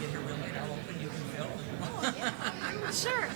get here real late, I'll open you can film. Sure.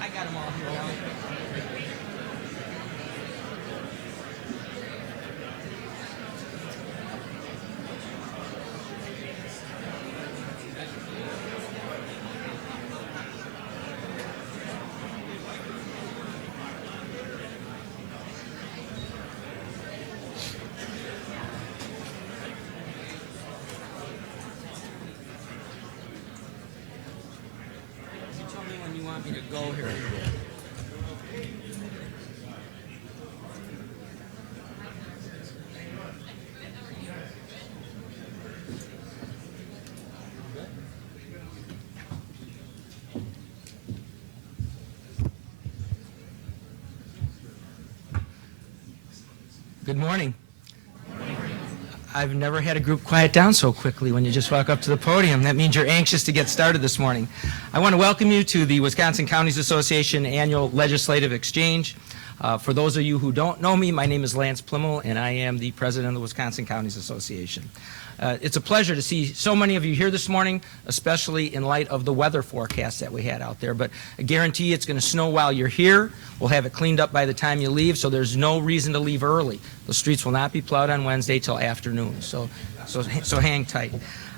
I got them all here. You tell me when you want me to go here. Good morning. I've never had a group quiet down so quickly when you just walk up to the podium. That means you're anxious to get started this morning. I want to welcome you to the Wisconsin Counties Association Annual Legislative Exchange. For those of you who don't know me, my name is Lance Plimmel, and I am the president of the Wisconsin Counties Association. It's a pleasure to see so many of you here this morning, especially in light of the weather forecast that we had out there. But I guarantee it's going to snow while you're here. We'll have it cleaned up by the time you leave, so there's no reason to leave early. The streets will not be plowed on Wednesday till afternoon, so hang tight.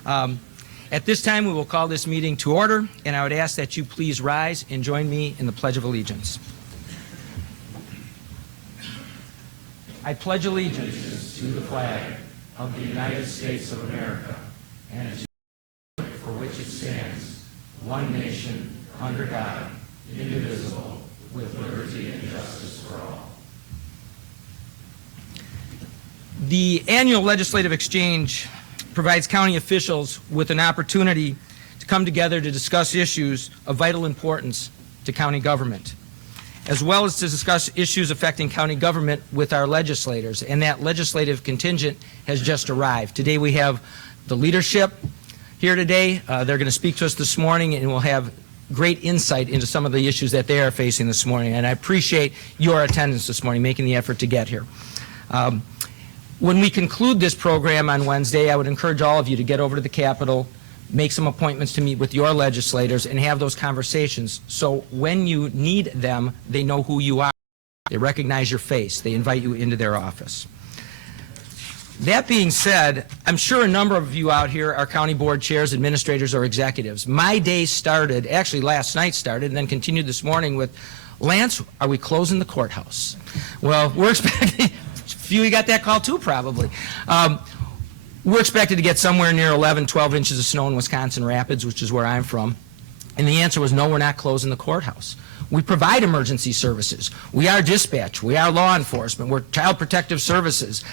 At this time, we will call this meeting to order, and I would ask that you please rise and join me in the Pledge of Allegiance. I pledge allegiance to the flag of the United States of America and to the republic for which it stands, one nation, under God, indivisible, with liberty and justice for all. The annual legislative exchange provides county officials with an opportunity to come together to discuss issues of vital importance to county government, as well as to discuss issues affecting county government with our legislators. And that legislative contingent has just arrived. Today we have the leadership here today. They're going to speak to us this morning, and we'll have great insight into some of the issues that they are facing this morning. And I appreciate your attendance this morning, making the effort to get here. When we conclude this program on Wednesday, I would encourage all of you to get over to the Capitol, make some appointments to meet with your legislators and have those conversations. So when you need them, they know who you are. They recognize your face. They invite you into their office. That being said, I'm sure a number of you out here are county board chairs, administrators, or executives. My day started, actually last night started, and then continued this morning with, Lance, are we closing the courthouse? Well, we're expecting, a few of you got that call too probably. We're expected to get somewhere near 11, 12 inches of snow in Wisconsin Rapids, which is where I'm from. And the answer was no, we're not closing the courthouse. We provide emergency services. We are dispatch. We are law enforcement. We're child protective services.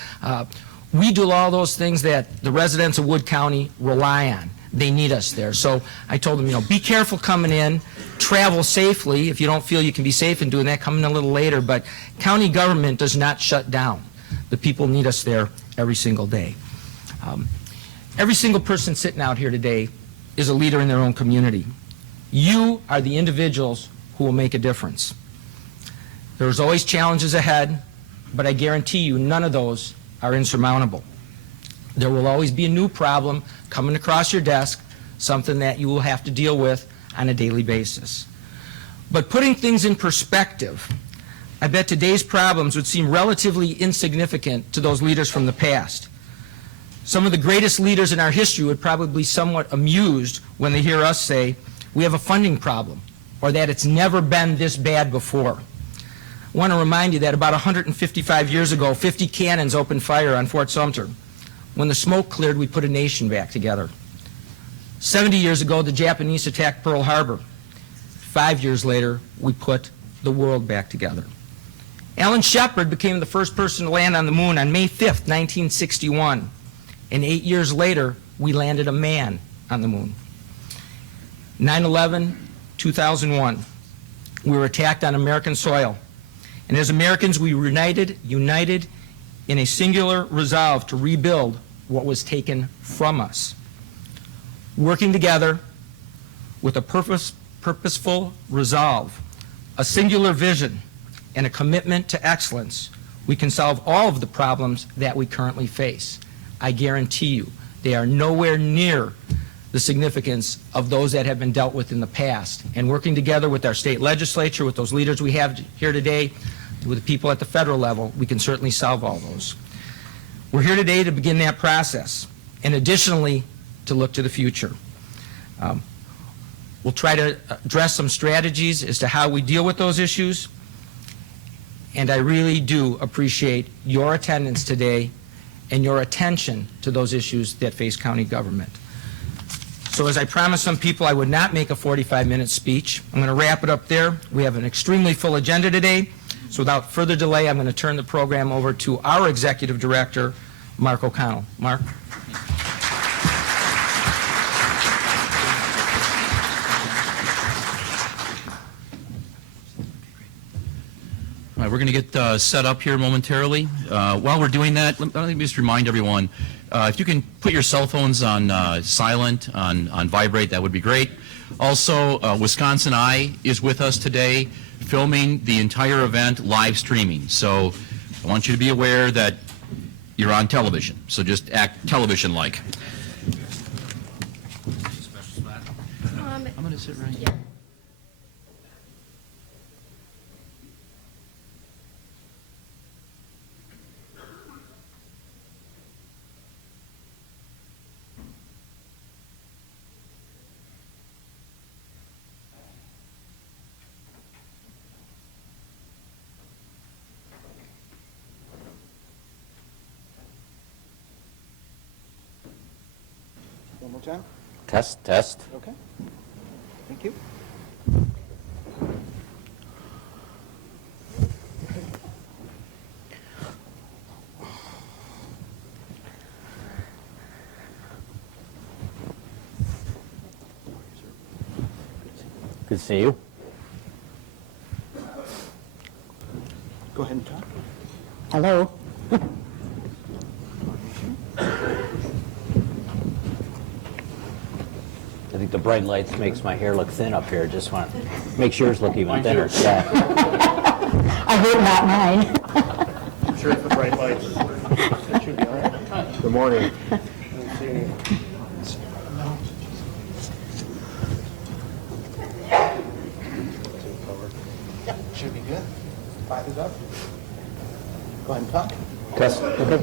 We do all those things that the residents of Wood County rely on. They need us there. So I told them, be careful coming in, travel safely. If you don't feel you can be safe in doing that, come in a little later. But county government does not shut down. The people need us there every single day. Every single person sitting out here today is a leader in their own community. You are the individuals who will make a difference. There's always challenges ahead, but I guarantee you none of those are insurmountable. There will always be a new problem coming across your desk, something that you will have to deal with on a daily basis. But putting things in perspective, I bet today's problems would seem relatively insignificant to those leaders from the past. Some of the greatest leaders in our history would probably be somewhat amused when they hear us say, we have a funding problem, or that it's never been this bad before. I want to remind you that about 155 years ago, 50 cannons opened fire on Fort Sumter. When the smoke cleared, we put a nation back together. 70 years ago, the Japanese attacked Pearl Harbor. 5 years later, we put the world back together. Alan Shepard became the first person to land on the moon on May 5th, 1961. And 8 years later, we landed a man on the moon. 9/11, 2001, we were attacked on American soil. And as Americans, we were united in a singular resolve to rebuild what was taken from us. Working together with a purposeful resolve, a singular vision, and a commitment to excellence, we can solve all of the problems that we currently face. I guarantee you, they are nowhere near the significance of those that have been dealt with in the past. And working together with our state legislature, with those leaders we have here today, with the people at the federal level, we can certainly solve all those. We're here today to begin that process, and additionally, to look to the future. We'll try to address some strategies as to how we deal with those issues, and I really do appreciate your attendance today and your attention to those issues that face county government. So as I promised some people, I would not make a 45-minute speech. I'm going to wrap it up there. We have an extremely full agenda today. So without further delay, I'm going to turn the program over to our Executive Director, Mark O'Connell. Mark. All right, we're going to get set up here momentarily. While we're doing that, let me just remind everyone, if you can put your cell phones on silent, on vibrate, that would be great. Also, Wisconsin Eye is with us today, filming the entire event, live streaming. So I want you to be aware that you're on television, so just act television-like. I'm going to sit right here. One more time. Test, test. Okay. Thank you. Good to see you. Go ahead and talk. Hello. I think the bright lights makes my hair look thin up here. Just want to make yours look even thinner. Yeah. I hope not mine. I'm sure it's the bright lights. That should be all right. Good morning. Should be good. 5 is up. Go ahead and talk. Test, okay.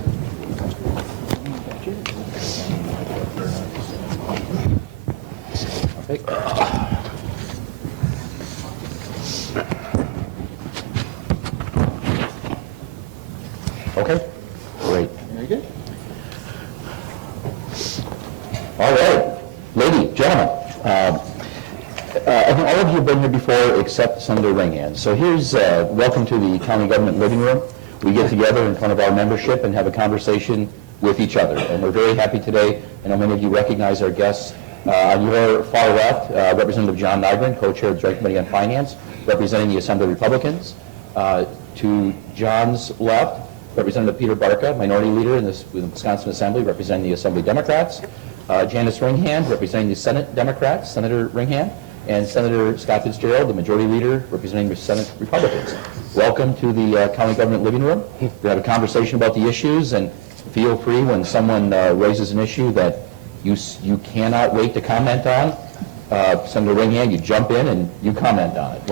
Okay, great. Very good. All right, lady, gentlemen, I think all of you have been here before except Senator Ringhand. So here's, welcome to the county government living room. We get together in front of our membership and have a conversation with each other. And we're very happy today. I know many of you recognize our guests. On your far left, Representative John Nygren, co-chair of the Joint Committee on Finance, representing the Assembly Republicans. To John's left, Representative Peter Barca, Minority Leader in the Wisconsin Assembly, representing the Assembly Democrats. Janice Ringhand, representing the Senate Democrats, Senator Ringhand, and Senator Scott Fitzgerald, the Majority Leader, representing the Senate Republicans. Welcome to the County Government Living Room. We have a conversation about the issues, and feel free when someone raises an issue that you cannot wait to comment on. Senator Ringhand, you jump in and you comment on it.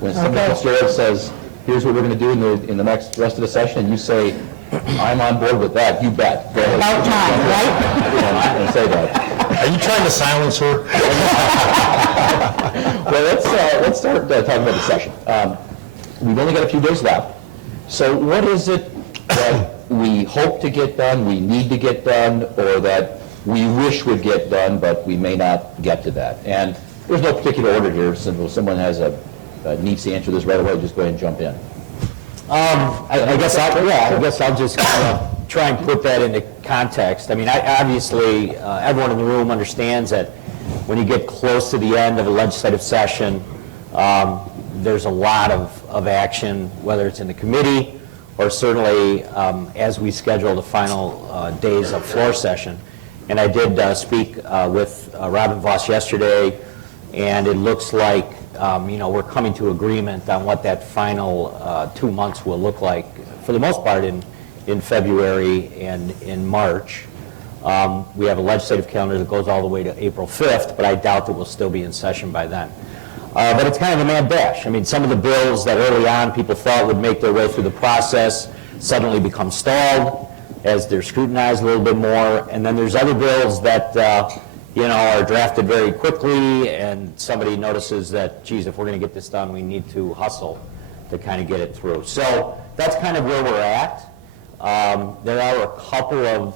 When Senator Fitzgerald says, here's what we're going to do in the rest of the session, and you say, I'm on board with that, you bet. Go ahead. About time, right? And say that. Are you trying to silence her? Well, let's start talking about the session. We've only got a few days left. So what is it that we hope to get done, we need to get done, or that we wish would get done, but we may not get to that? And there's no particular order here. So if someone needs to answer this right away, just go ahead and jump in. I guess I'll just kind of try and put that into context. I mean, obviously, everyone in the room understands that when you get close to the end of a legislative session, there's a lot of action, whether it's in the committee or certainly as we schedule the final days of floor session. And I did speak with Robin Voss yesterday, and it looks like we're coming to agreement on what that final 2 months will look like, for the most part, in February and in March. We have a legislative calendar that goes all the way to April 5th, but I doubt that we'll still be in session by then. But it's kind of a mad dash. I mean, some of the bills that early on people thought would make their way through the process suddenly become stalled as they're scrutinized a little bit more. And then there's other bills that are drafted very quickly, and somebody notices that, geez, if we're going to get this done, we need to hustle to kind of get it through. So that's kind of where we're at. There are a couple of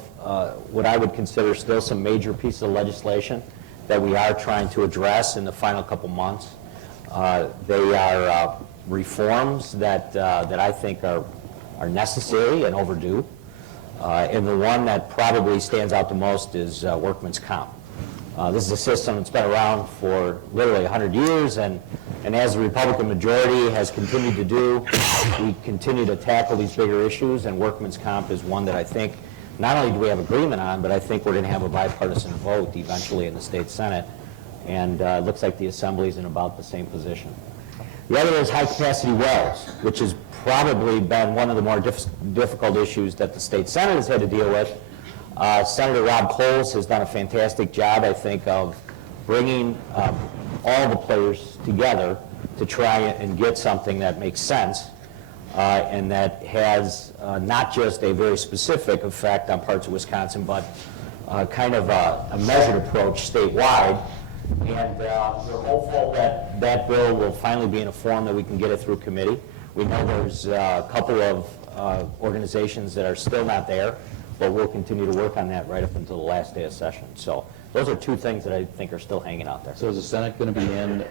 what I would consider still some major pieces of legislation that we are trying to address in the final couple months. They are reforms that I think are necessary and overdue. And the one that probably stands out the most is workman's comp. This is a system that's been around for literally 100 years, and as the Republican majority has continued to do, we continue to tackle these bigger issues, and workman's comp is one that I think not only do we have agreement on, but I think we're going to have a bipartisan vote eventually in the state Senate, and it looks like the Assembly is in about the same position. The other is high-capacity wells, which has probably been one of the more difficult issues that the state Senate has had to deal with. Senator Rob Coles has done a fantastic job, I think, of bringing all the players together to try and get something that makes sense and that has not just a very specific effect on parts of Wisconsin, but kind of a measured approach statewide. And we're hopeful that that bill will finally be in a form that we can get it through committee. We know there's a couple of organizations that are still not there, but we'll continue to work on that right up until the last day of session. So those are two things that I think are still hanging out there. So is the Senate going to be in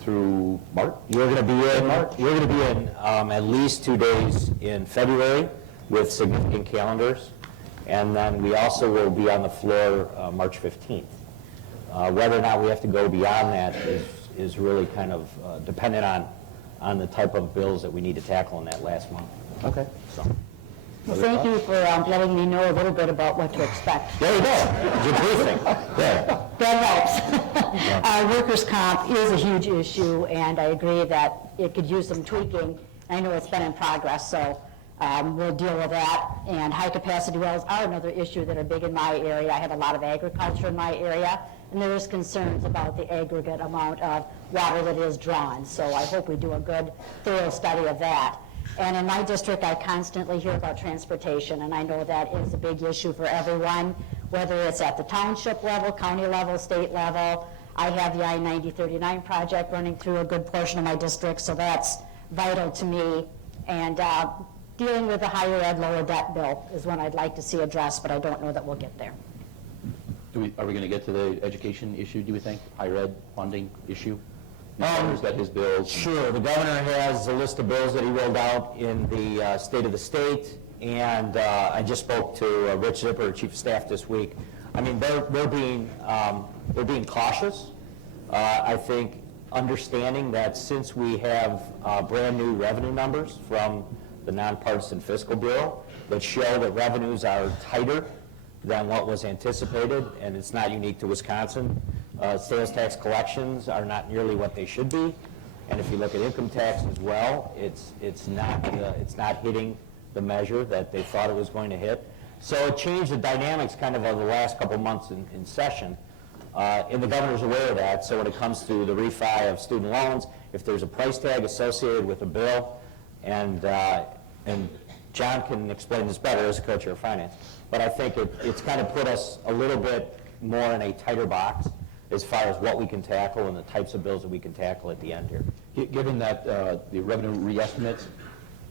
through March? You're going to be in March. You're going to be in at least 2 days in February with significant calendars, and then we also will be on the floor March 15th. Whether or not we have to go beyond that is really kind of dependent on the type of bills that we need to tackle in that last month. Okay. So. Well, thank you for letting me know a little bit about what to expect. There you go. Good briefing. Yeah. That helps. Workers' comp is a huge issue, and I agree that it could use some tweaking. I know it's been in progress, so we'll deal with that. And high-capacity wells are another issue that are big in my area. I have a lot of agriculture in my area, and there is concerns about the aggregate amount of water that is drawn. So I hope we do a good, thorough study of that. And in my district, I constantly hear about transportation, and I know that is a big issue for everyone, whether it's at the township level, county level, state level. I have the I-9039 project running through a good portion of my district, so that's vital to me. And dealing with the higher ed, lower debt bill is one I'd like to see addressed, but I don't know that we'll get there. Are we going to get to the education issue, do we think? Higher ed funding issue? Has got his bills. Sure, the governor has a list of bills that he rolled out in the State of the State, and I just spoke to Rich Zipper, Chief of Staff, this week. I mean, they're being cautious. I think understanding that since we have brand new revenue numbers from the Nonpartisan Fiscal Bureau that show that revenues are tighter than what was anticipated, and it's not unique to Wisconsin. Sales tax collections are not nearly what they should be, and if you look at income tax as well, it's not hitting the measure that they thought it was going to hit. So it changed the dynamics kind of the last couple months in session, and the governor's aware of that. So when it comes to the refi of student loans, if there's a price tag associated with a bill, and John can explain this better as a co-chair of finance, but I think it's kind of put us a little bit more in a tighter box as far as what we can tackle and the types of bills that we can tackle at the end here. Given that the revenue reestimates,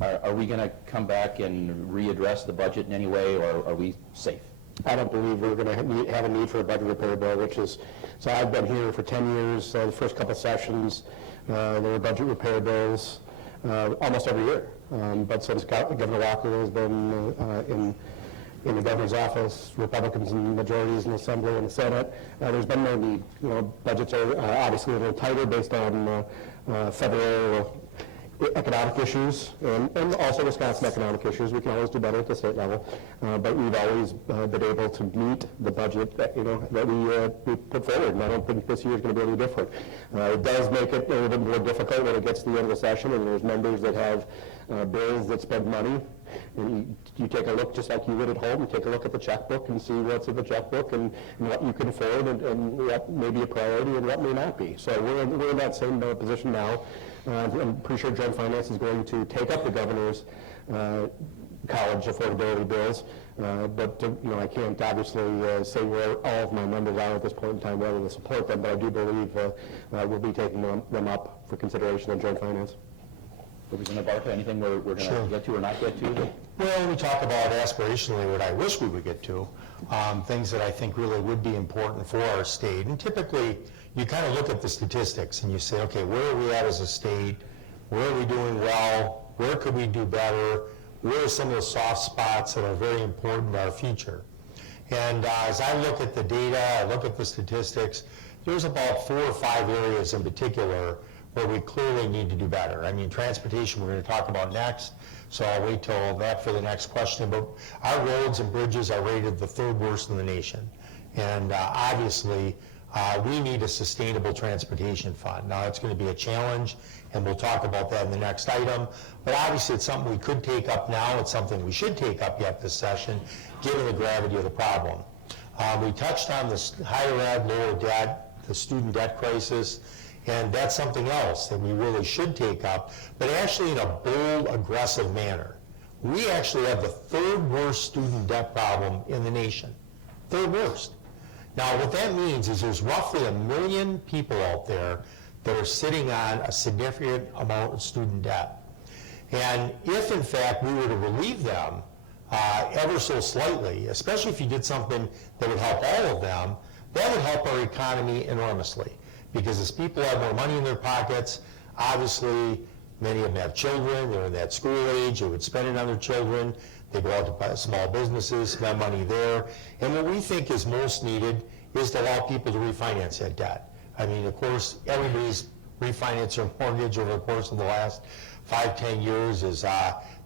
are we going to come back and readdress the budget in any way, or are we safe? I don't believe we're going to have a need for a budget repair bill, so I've been here for 10 years. The first couple sessions, there were budget repair bills almost every year. But since Governor Walker has been in the governor's office, Republicans in majorities in the Assembly and the Senate, there's been no need. Budgets are obviously a little tighter based on federal economic issues and also Wisconsin economic issues. We can always do better at the state level, but we've always been able to meet the budget that we put forward, and I don't think this year is going to be any different. It does make it a little bit more difficult when it gets to the end of the session, and there's members that have bills that spend money. And you take a look, just like you would at home, you take a look at the checkbook and see what's in the checkbook and what you can afford and what may be a priority and what may not be. So we're in that same position now. I'm pretty sure Joint Finance is going to take up the governor's college affordability bills, but I can't obviously say where all of my members are at this point in time whether to support them, but I do believe we'll be taking them up for consideration in Joint Finance. Representative Barca, anything we're going to get to or not get to? Well, we talk about aspirationally what I wish we would get to, things that I think really would be important for our state. And typically, you kind of look at the statistics and you say, okay, where are we at as a state? Where are we doing well? Where could we do better? Where are some of the soft spots that are very important to our future? And as I look at the data, I look at the statistics, there's about 4 or 5 areas in particular where we clearly need to do better. I mean, transportation we're going to talk about next, so I'll wait till that for the next question. But our roads and bridges are rated the 3rd worst in the nation. And obviously, we need a sustainable transportation fund. Now, it's going to be a challenge, and we'll talk about that in the next item. But obviously, it's something we could take up now. It's something we should take up yet this session, given the gravity of the problem. We touched on the higher ed, lower debt, the student debt crisis. And that's something else that we really should take up, but actually in a bold, aggressive manner. We actually have the 3rd worst student debt problem in the nation. 3rd worst. Now, what that means is there's roughly 1 million people out there that are sitting on a significant amount of student debt. And if, in fact, we were to relieve them ever so slightly, especially if you did something that would help all of them, that would help our economy enormously. Because as people have more money in their pockets, obviously many of them have children, they're in that school age, they would spend it on their children, they go out to small businesses, spend money there. And what we think is most needed is to allow people to refinance that debt. I mean, of course, everybody's refinanced their mortgage over the course of the last 5-10 years as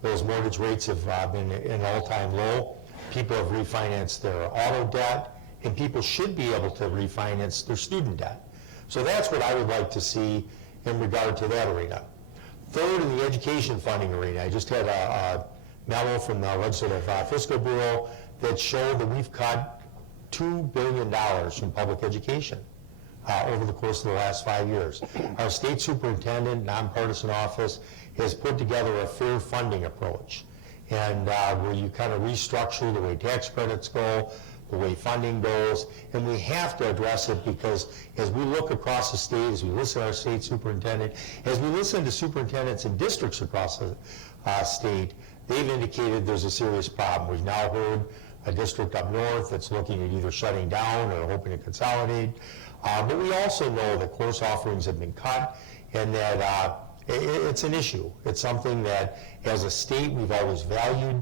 those mortgage rates have been an all-time low. People have refinanced their auto debt, and people should be able to refinance their student debt. So that's what I would like to see in regard to that arena. 3rd, in the education funding arena, I just had a memo from the Legislative Fiscal Bureau that showed that we've cut $2 billion from public education over the course of the last 5 years. Our state superintendent, nonpartisan office, has put together a fair funding approach, and where you kind of restructure the way tax credits go, the way funding goes, and we have to address it because as we look across the state, as we listen to our state superintendent, as we listen to superintendents in districts across the state, they've indicated there's a serious problem. We've now heard a district up north that's looking at either shutting down or hoping to consolidate. But we also know that course offerings have been cut and that it's an issue. It's something that as a state we've always valued,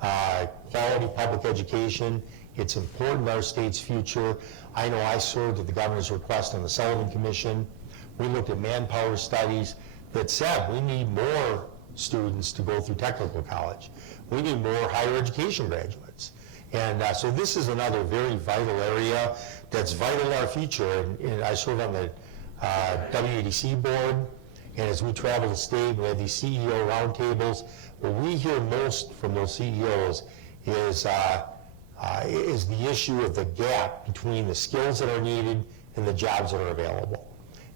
quality public education. It's important to our state's future. I know I served at the governor's request on the Sullivan Commission. We looked at manpower studies that said we need more students to go through technical college. We need more higher education graduates. And so this is another very vital area that's vital to our future. And I serve on the WADC board, and as we travel the state, we have these CEO roundtables. What we hear most from those CEOs is the issue of the gap between the skills that are needed and the jobs that are available.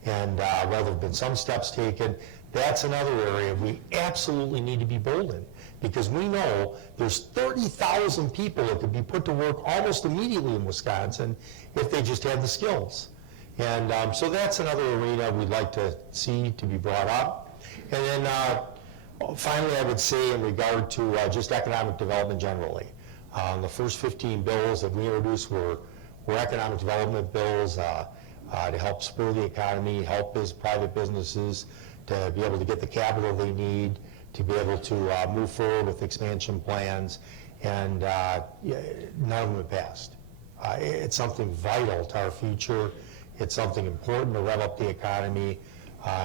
And while there have been some steps taken, that's another area we absolutely need to be bold in, because we know there's 30,000 people that could be put to work almost immediately in Wisconsin if they just had the skills. And so that's another arena we'd like to see to be brought up. And then finally, I would say in regard to just economic development generally, the first 15 bills that we introduced were economic development bills to help spur the economy, help private businesses to be able to get the capital they need, to be able to move forward with expansion plans, and none of them have passed. It's something vital to our future. It's something important to rev up the economy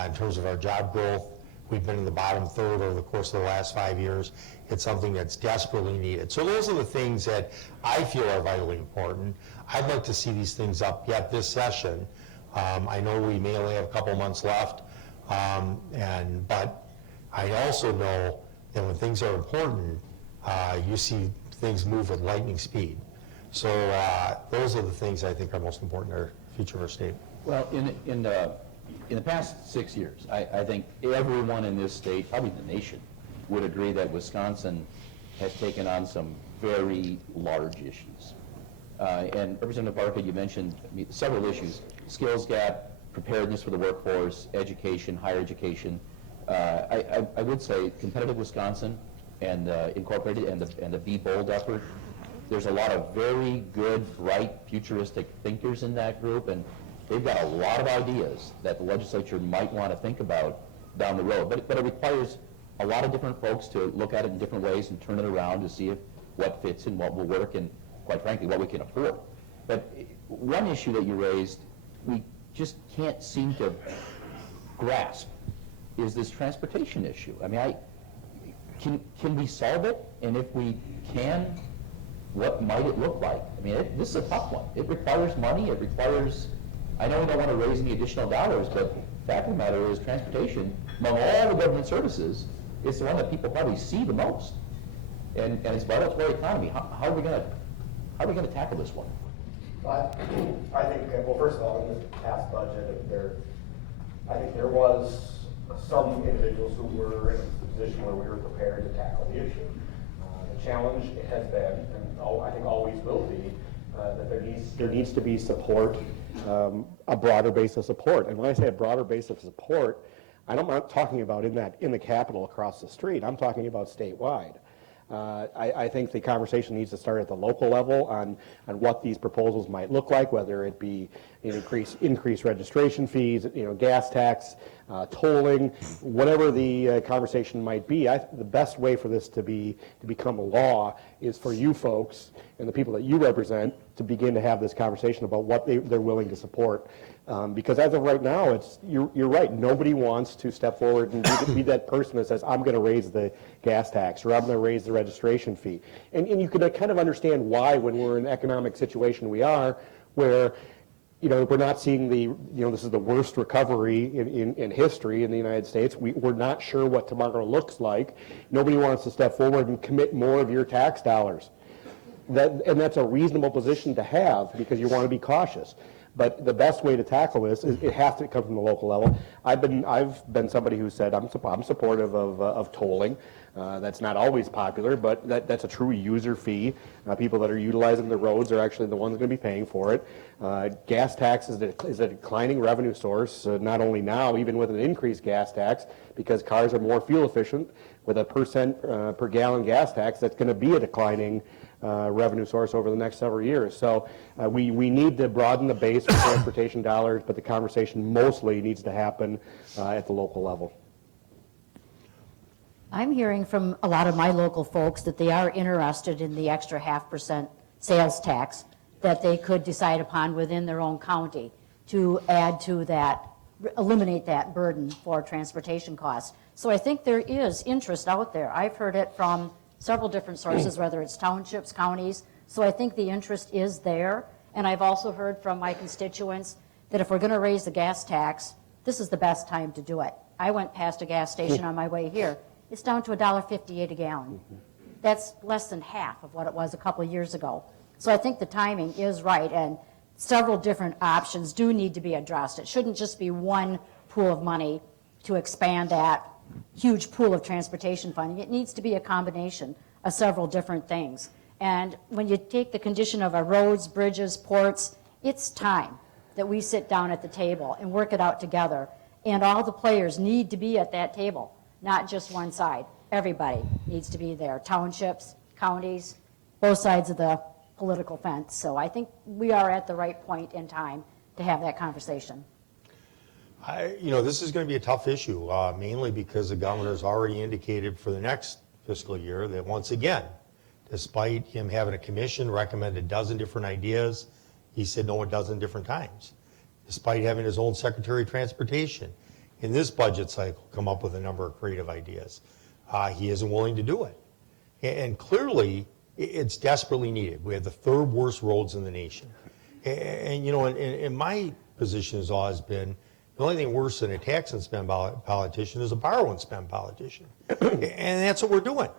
in terms of our job growth. We've been in the bottom third over the course of the last 5 years. It's something that's desperately needed. So those are the things that I feel are vitally important. I'd like to see these things up yet this session. I know we may only have a couple months left, but I also know that when things are important, you see things move at lightning speed. So those are the things I think are most important to our future of our state. Well, in the past 6 years, I think everyone in this state, probably the nation, would agree that Wisconsin has taken on some very large issues. And Representative Barca, you mentioned several issues: skills gap, preparedness for the workforce, education, higher education. I would say Competitive Wisconsin and Incorporated and the Be Bold effort, there's a lot of very good, bright, futuristic thinkers in that group, and they've got a lot of ideas that the legislature might want to think about down the road. But it requires a lot of different folks to look at it in different ways and turn it around to see what fits and what will work and, quite frankly, what we can afford. But one issue that you raised, we just can't seem to grasp, is this transportation issue. I mean, can we solve it? And if we can, what might it look like? I mean, this is a tough one. It requires money. It requires, I know we don't want to raise any additional dollars, but the fact of the matter is transportation, among all the government services, is the one that people probably see the most. And it's vital to our economy. How are we going to tackle this one? I think, well, first of all, in this past budget, I think there was some individuals who were in a position where we were prepared to tackle the issue. The challenge has been, and I think always will be, that there needs to be support, a broader base of support. And when I say a broader base of support, I'm not talking about in the Capitol across the street. I'm talking about statewide. I think the conversation needs to start at the local level on what these proposals might look like, whether it be increased registration fees, gas tax, tolling, whatever the conversation might be. The best way for this to become a law is for you folks and the people that you represent to begin to have this conversation about what they're willing to support. Because as of right now, you're right. Nobody wants to step forward and be that person that says, I'm going to raise the gas tax or I'm going to raise the registration fee. And you can kind of understand why when we're in the economic situation we are, where we're not seeing this is the worst recovery in history in the United States. We're not sure what tomorrow looks like. Nobody wants to step forward and commit more of your tax dollars. And that's a reasonable position to have because you want to be cautious. But the best way to tackle this is it has to come from the local level. I've been somebody who said I'm supportive of tolling. That's not always popular, but that's a true user fee. People that are utilizing the roads are actually the ones going to be paying for it. Gas tax is a declining revenue source, not only now, even with an increased gas tax, because cars are more fuel efficient. With a % per gallon gas tax, that's going to be a declining revenue source over the next several years. So we need to broaden the base for transportation dollars, but the conversation mostly needs to happen at the local level. I'm hearing from a lot of my local folks that they are interested in the extra 0.5% sales tax that they could decide upon within their own county to add to that, eliminate that burden for transportation costs. So I think there is interest out there. I've heard it from several different sources, whether it's townships, counties. So I think the interest is there. And I've also heard from my constituents that if we're going to raise the gas tax, this is the best time to do it. I went past a gas station on my way here. It's down to $1.58 a gallon. That's less than half of what it was a couple of years ago. So I think the timing is right, and several different options do need to be addressed. It shouldn't just be one pool of money to expand that huge pool of transportation funding. It needs to be a combination of several different things. And when you take the condition of our roads, bridges, ports, it's time that we sit down at the table and work it out together. And all the players need to be at that table. Not just one side. Everybody needs to be there. Townships, counties, both sides of the political fence. So I think we are at the right point in time to have that conversation. This is going to be a tough issue, mainly because the governor's already indicated for the next fiscal year that once again, despite him having a commission recommend a dozen different ideas, he said no a dozen different times. Despite having his own Secretary of Transportation in this budget cycle come up with a number of creative ideas, he isn't willing to do it. And clearly, it's desperately needed. We have the third worst roads in the nation. And my position has always been, the only thing worse than a tax and spend politician is a borrow and spend politician. And that's what we're doing.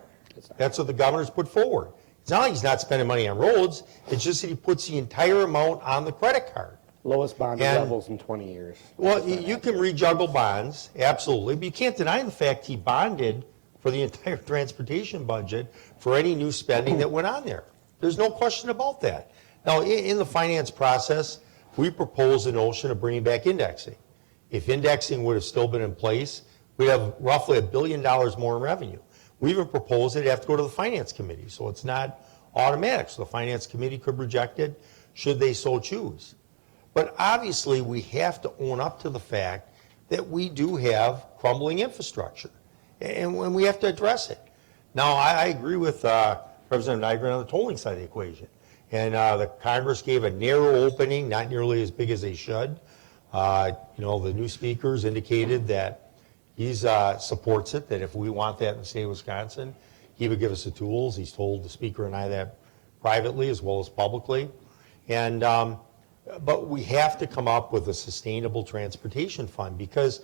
That's what the governor's put forward. It's not like he's not spending money on roads, it's just that he puts the entire amount on the credit card. Lowest bonding levels in 20 years. Well, you can rejuggle bonds, absolutely, but you can't deny the fact he bonded for the entire transportation budget for any new spending that went on there. There's no question about that. Now, in the finance process, we proposed a notion of bringing back indexing. If indexing would have still been in place, we'd have roughly $1 billion more in revenue. We even proposed it have to go to the Finance Committee, so it's not automatic. So the Finance Committee could reject it should they so choose. But obviously, we have to own up to the fact that we do have crumbling infrastructure, and we have to address it. Now, I agree with Representative Nygren on the tolling side of the equation. And the Congress gave a narrow opening, not nearly as big as they should. The new speakers indicated that he supports it, that if we want that in the state of Wisconsin, he would give us the tools. He's told the speaker and I that privately as well as publicly. And but we have to come up with a sustainable transportation fund because,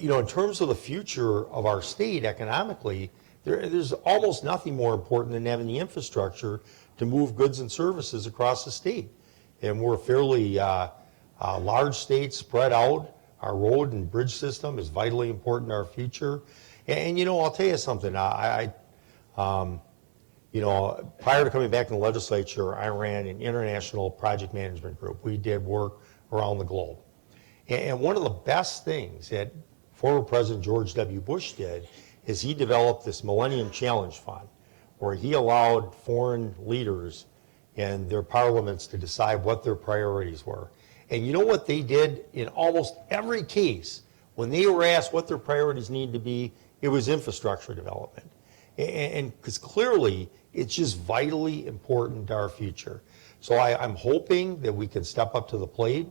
in terms of the future of our state economically, there's almost nothing more important than having the infrastructure to move goods and services across the state. And we're a fairly large state spread out. Our road and bridge system is vitally important to our future. And I'll tell you something. Prior to coming back in the legislature, I ran an international project management group. We did work around the globe. And one of the best things that former President George W. Bush did is he developed this Millennium Challenge Fund, where he allowed foreign leaders and their parliaments to decide what their priorities were. And you know what they did in almost every case? When they were asked what their priorities needed to be, it was infrastructure development. And because clearly, it's just vitally important to our future. So I'm hoping that we can step up to the plate.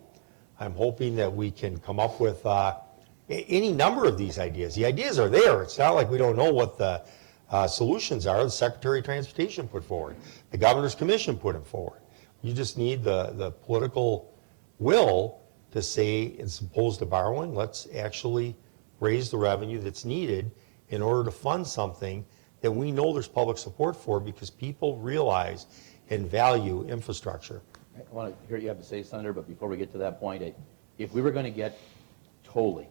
I'm hoping that we can come up with any number of these ideas. The ideas are there. It's not like we don't know what the solutions are. The Secretary of Transportation put forward. The Governor's Commission put them forward. You just need the political will to say, as opposed to borrowing, let's actually raise the revenue that's needed in order to fund something that we know there's public support for, because people realize and value infrastructure. I want to hear what you have to say, Senator, but before we get to that point, if we were going to get tolling,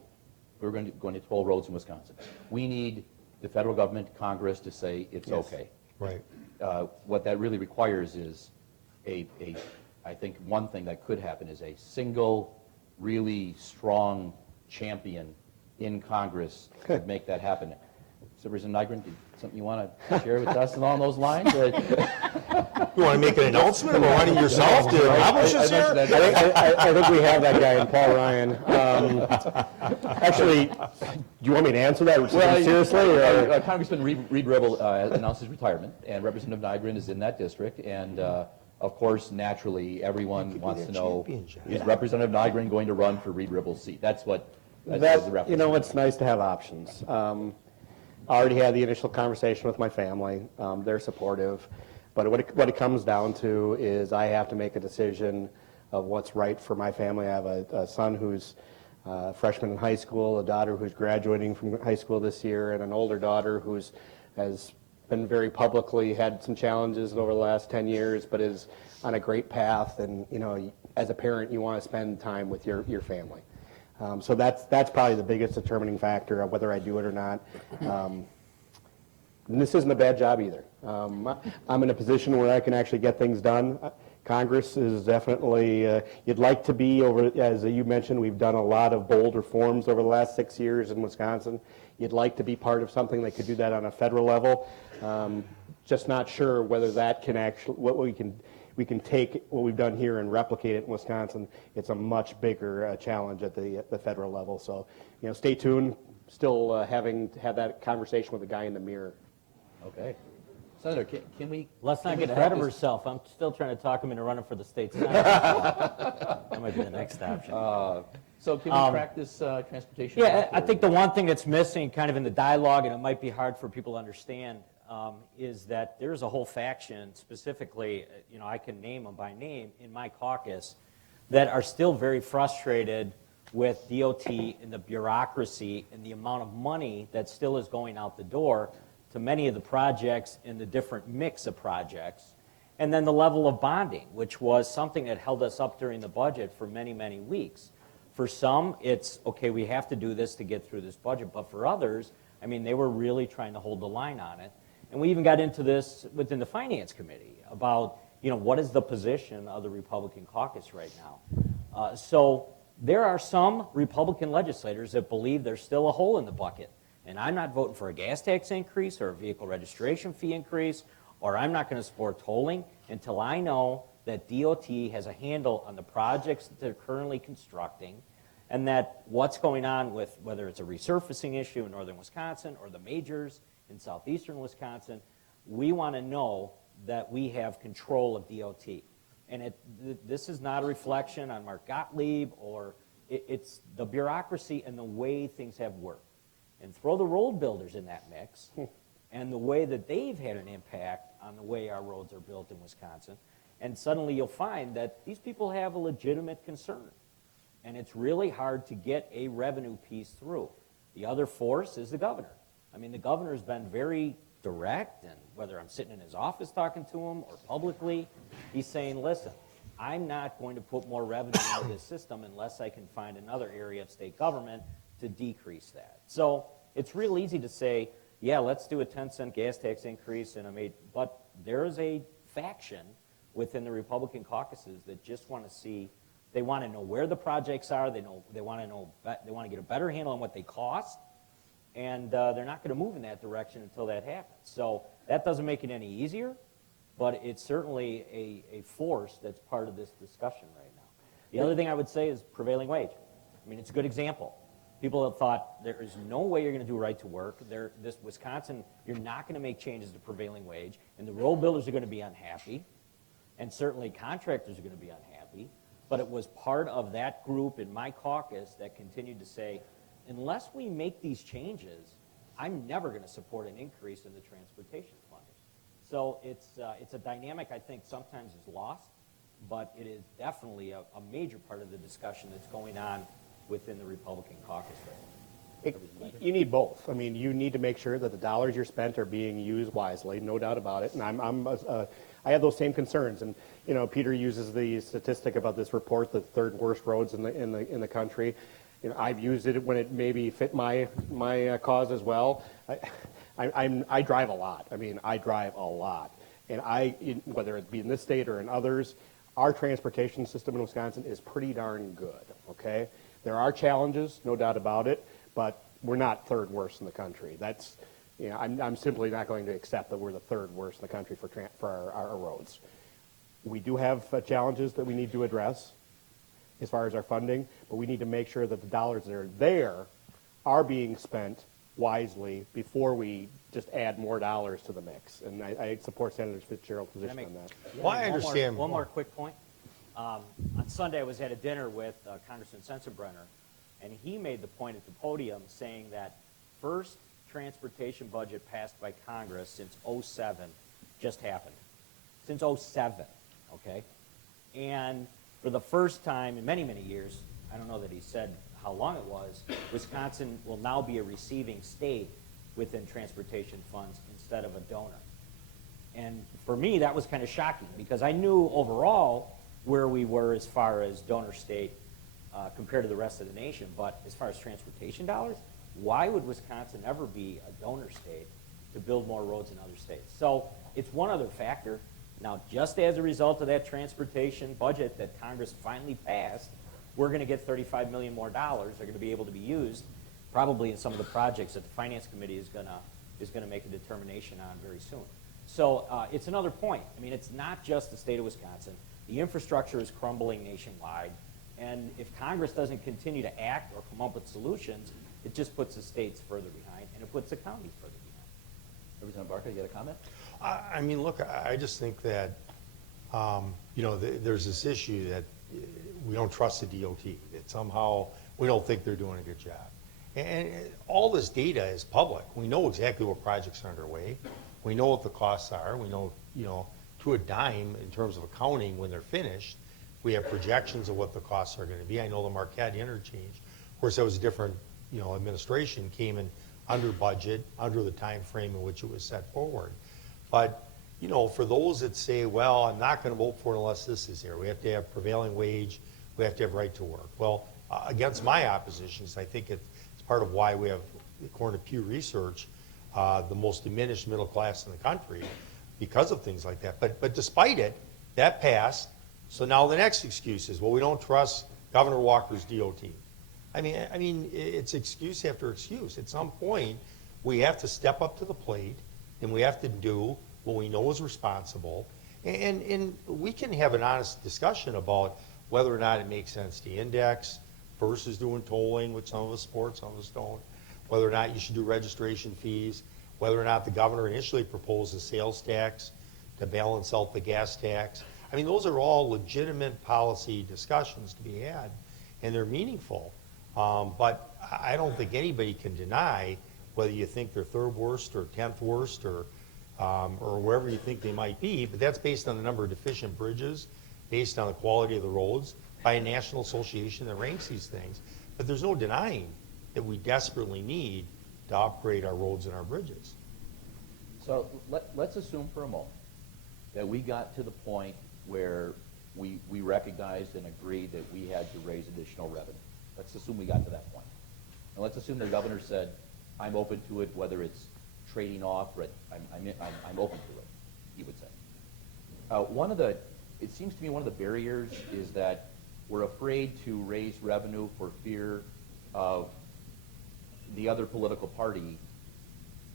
we were going to toll roads in Wisconsin, we need the federal government, Congress, to say it's okay. Right. What that really requires is I think one thing that could happen is a single, really strong champion in Congress to make that happen. Supervisor Nygren, something you want to share with us along those lines? You want to make an announcement or wanting yourself to establish us here? I think we have that guy in Paul Ryan. Actually, do you want me to answer that seriously? Or? Congressman Reed Ribble announced his retirement, and Representative Nygren is in that district. And of course, naturally, everyone wants to know, is Representative Nygren going to run for Reed Ribble's seat? That's the reference. You know, it's nice to have options. I already had the initial conversation with my family. They're supportive. But what it comes down to is I have to make a decision of what's right for my family. I have a son who's a freshman in high school, a daughter who's graduating from high school this year, and an older daughter has been very publicly had some challenges over the last 10 years, but is on a great path. And, you know, as a parent, you want to spend time with your family. So that's probably the biggest determining factor of whether I do it or not. And this isn't a bad job either. I'm in a position where I can actually get things done. Congress is definitely, you'd like to be over, as you mentioned, we've done a lot of bold reforms over the last 6 years in Wisconsin. You'd like to be part of something that could do that on a federal level. Just not sure whether that can actually, we can take what we've done here and replicate it in Wisconsin. It's a much bigger challenge at the federal level. So, you know, stay tuned. Still having to have that conversation with the guy in the mirror. Okay. Senator, can we... Let's not get ahead of herself. I'm still trying to talk him into running for the state senate. That might be the next option. So can we track this transportation? Yeah, I think the one thing that's missing kind of in the dialogue, and it might be hard for people to understand, is that there's a whole faction, specifically, you know, I can name them by name, in my caucus, that are still very frustrated with DOT and the bureaucracy and the amount of money that still is going out the door to many of the projects in the different mix of projects. And then the level of bonding, which was something that held us up during the budget for many, many weeks. For some, it's, okay, we have to do this to get through this budget. But for others, I mean, they were really trying to hold the line on it. And we even got into this within the Finance Committee about, you know, what is the position of the Republican caucus right now. So there are some Republican legislators that believe there's still a hole in the bucket. And I'm not voting for a gas tax increase or a vehicle registration fee increase, or I'm not going to support tolling until I know that DOT has a handle on the projects that they're currently constructing, and that what's going on with whether it's a resurfacing issue in northern Wisconsin or the majors in southeastern Wisconsin, we want to know that we have control of DOT. And this is not a reflection on Mark Gottlieb, or it's the bureaucracy and the way things have worked. And throw the road builders in that mix and the way that they've had an impact on the way our roads are built in Wisconsin, and suddenly you'll find that these people have a legitimate concern. And it's really hard to get a revenue piece through. The other force is the governor. I mean, the governor's been very direct, and whether I'm sitting in his office talking to him or publicly, he's saying, listen, I'm not going to put more revenue into this system unless I can find another area of state government to decrease that. So it's real easy to say, yeah, let's do a 10-cent gas tax increase, but there is a faction within the Republican caucuses that just want to see, they want to know where the projects are, they want to get a better handle on what they cost, and they're not going to move in that direction until that happens. So that doesn't make it any easier, but it's certainly a force that's part of this discussion right now. The other thing I would say is prevailing wage. I mean, it's a good example. People have thought there is no way you're going to do right to work. This Wisconsin, you're not going to make changes to prevailing wage, and the road builders are going to be unhappy, and certainly contractors are going to be unhappy. But it was part of that group in my caucus that continued to say, unless we make these changes, I'm never going to support an increase in the transportation funding. So it's a dynamic I think sometimes is lost, but it is definitely a major part of the discussion that's going on within the Republican caucus right now. You need both. I mean, you need to make sure that the dollars you're spent are being used wisely, no doubt about it. And I have those same concerns. And, you know, Peter uses the statistic about this report, the third worst roads in the country. You know, I've used it when it maybe fit my cause as well. I drive a lot. I mean, I drive a lot. And whether it be in this state or in others, our transportation system in Wisconsin is pretty darn good, okay? There are challenges, no doubt about it, but we're not third worst in the country. That's, you know, I'm simply not going to accept that we're the third worst in the country for our roads. We do have challenges that we need to address as far as our funding, but we need to make sure that the dollars that are there are being spent wisely before we just add more dollars to the mix. And I support Senator Fitzgerald's position on that. Well, I understand. One more quick point. On Sunday, I was at a dinner with Congressman Sensenbrenner, and he made the point at the podium saying that first transportation budget passed by Congress since '07 just happened. Since '07, okay? And for the first time in many, many years, I don't know that he said how long it was, Wisconsin will now be a receiving state within transportation funds instead of a donor. And for me, that was kind of shocking because I knew overall where we were as far as donor state compared to the rest of the nation. But as far as transportation dollars, why would Wisconsin ever be a donor state to build more roads in other states? So it's one other factor. Now, just as a result of that transportation budget that Congress finally passed, we're going to get $35 million more dollars. They're going to be able to be used probably in some of the projects that the Finance Committee is going to make a determination on very soon. So it's another point. I mean, it's not just the state of Wisconsin. The infrastructure is crumbling nationwide. And if Congress doesn't continue to act or come up with solutions, it just puts the states further behind, and it puts the counties further behind. Representative Barca, you got a comment? I mean, look, I just think that, you know, there's this issue that we don't trust the DOT, that somehow we don't think they're doing a good job. And all this data is public. We know exactly what projects are underway. We know what the costs are. We know, you know, to a dime in terms of accounting when they're finished. We have projections of what the costs are going to be. I know the Marquette interchange, of course, that was a different, you know, administration, came in under budget, under the time frame in which it was set forward. But, you know, for those that say, well, I'm not going to vote for it unless this is here. We have to have prevailing wage. We have to have right to work. Well, against my oppositions, I think it's part of why we have, according to Pew Research, the most diminished middle class in the country because of things like that. But despite it, that passed. So now the next excuse is, well, we don't trust Governor Walker's DOT. I mean, it's excuse after excuse. At some point, we have to step up to the plate, and we have to do what we know is responsible. And we can have an honest discussion about whether or not it makes sense to index versus doing tolling, which some of us support, some of us don't, whether or not you should do registration fees, whether or not the governor initially proposed a sales tax to balance out the gas tax. I mean, those are all legitimate policy discussions to be had, and they're meaningful. But I don't think anybody can deny whether you think they're third worst or 10th worst or wherever you think they might be, but that's based on the number of deficient bridges, based on the quality of the roads, by a national association that ranks these things. But there's no denying that we desperately need to upgrade our roads and our bridges. So let's assume for a moment that we got to the point where we recognized and agreed that we had to raise additional revenue. Let's assume we got to that point. And let's assume the governor said, I'm open to it, whether it's trading off, or I'm open to it, he would say. It seems to me one of the barriers is that we're afraid to raise revenue for fear of the other political party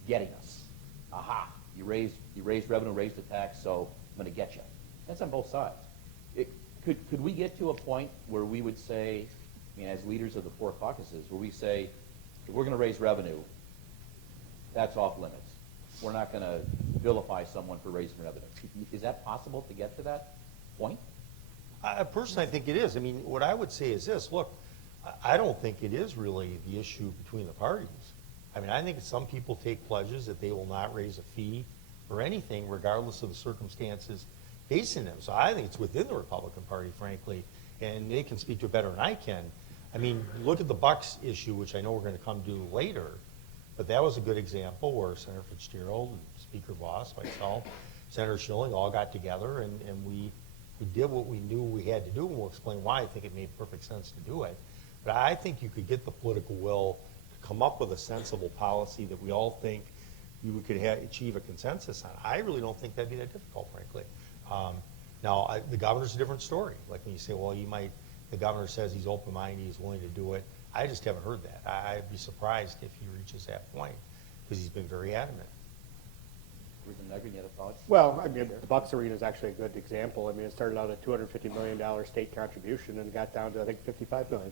getting us. Aha, you raised revenue, raised the tax, so I'm going to get you. That's on both sides. Could we get to a point where we would say, I mean, as leaders of the four caucuses, where we say, if we're going to raise revenue, that's off limits. We're not going to vilify someone for raising revenue. Is that possible to get to that point? Personally, I think it is. I mean, what I would say is this. Look, I don't think it is really the issue between the parties. I mean, I think some people take pledges that they will not raise a fee or anything, regardless of the circumstances facing them. So I think it's within the Republican Party, frankly, and they can speak to it better than I can. I mean, look at the Bucks issue, which I know we're going to come to later, but that was a good example where Senator Fitzgerald, and Speaker Voss, myself, Senator Schilling all got together and we did what we knew we had to do, and we'll explain why I think it made perfect sense to do it. But I think you could get the political will to come up with a sensible policy that we all think we could achieve a consensus on. I really don't think that'd be that difficult, frankly. Now, the governor's a different story. Like when you say, well, the governor says he's open-minded, he's willing to do it. I just haven't heard that. I'd be surprised if he reaches that point, because he's been very adamant. Reverend Negrin, you have thoughts? Well, I mean, the Bucks Arena is actually a good example. I mean, it started out at $250 million state contribution and got down to, I think, $55 million.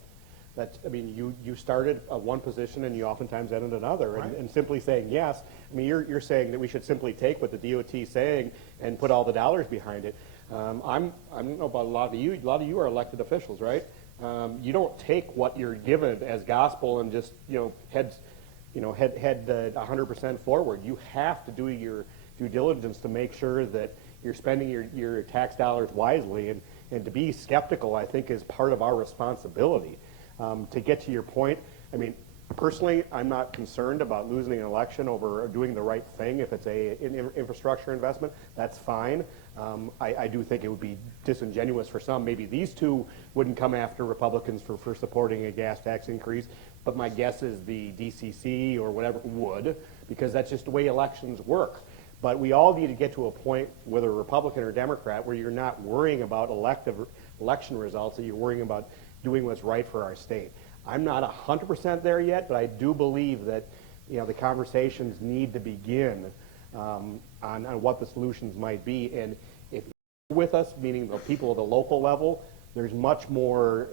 That's, I mean, you started one position and you oftentimes ended another. Right. And simply saying yes, I mean, you're saying that we should simply take what the DOT is saying and put all the dollars behind it. I don't know about a lot of you. A lot of you are elected officials, right? You don't take what you're given as gospel and just, head 100% forward. You have to do your due diligence to make sure that you're spending your tax dollars wisely, and to be skeptical, I think, is part of our responsibility. To get to your point, I mean, personally, I'm not concerned about losing an election over doing the right thing. If it's an infrastructure investment, that's fine. I do think it would be disingenuous for some. Maybe these two wouldn't come after Republicans for supporting a gas tax increase, but my guess is the DCC or whatever would, because that's just the way elections work. But we all need to get to a point, whether Republican or Democrat, where you're not worrying about election results, that you're worrying about doing what's right for our state. I'm not 100% there yet, but I do believe that the conversations need to begin on what the solutions might be. And if you're with us, meaning the people at the local level, there's much more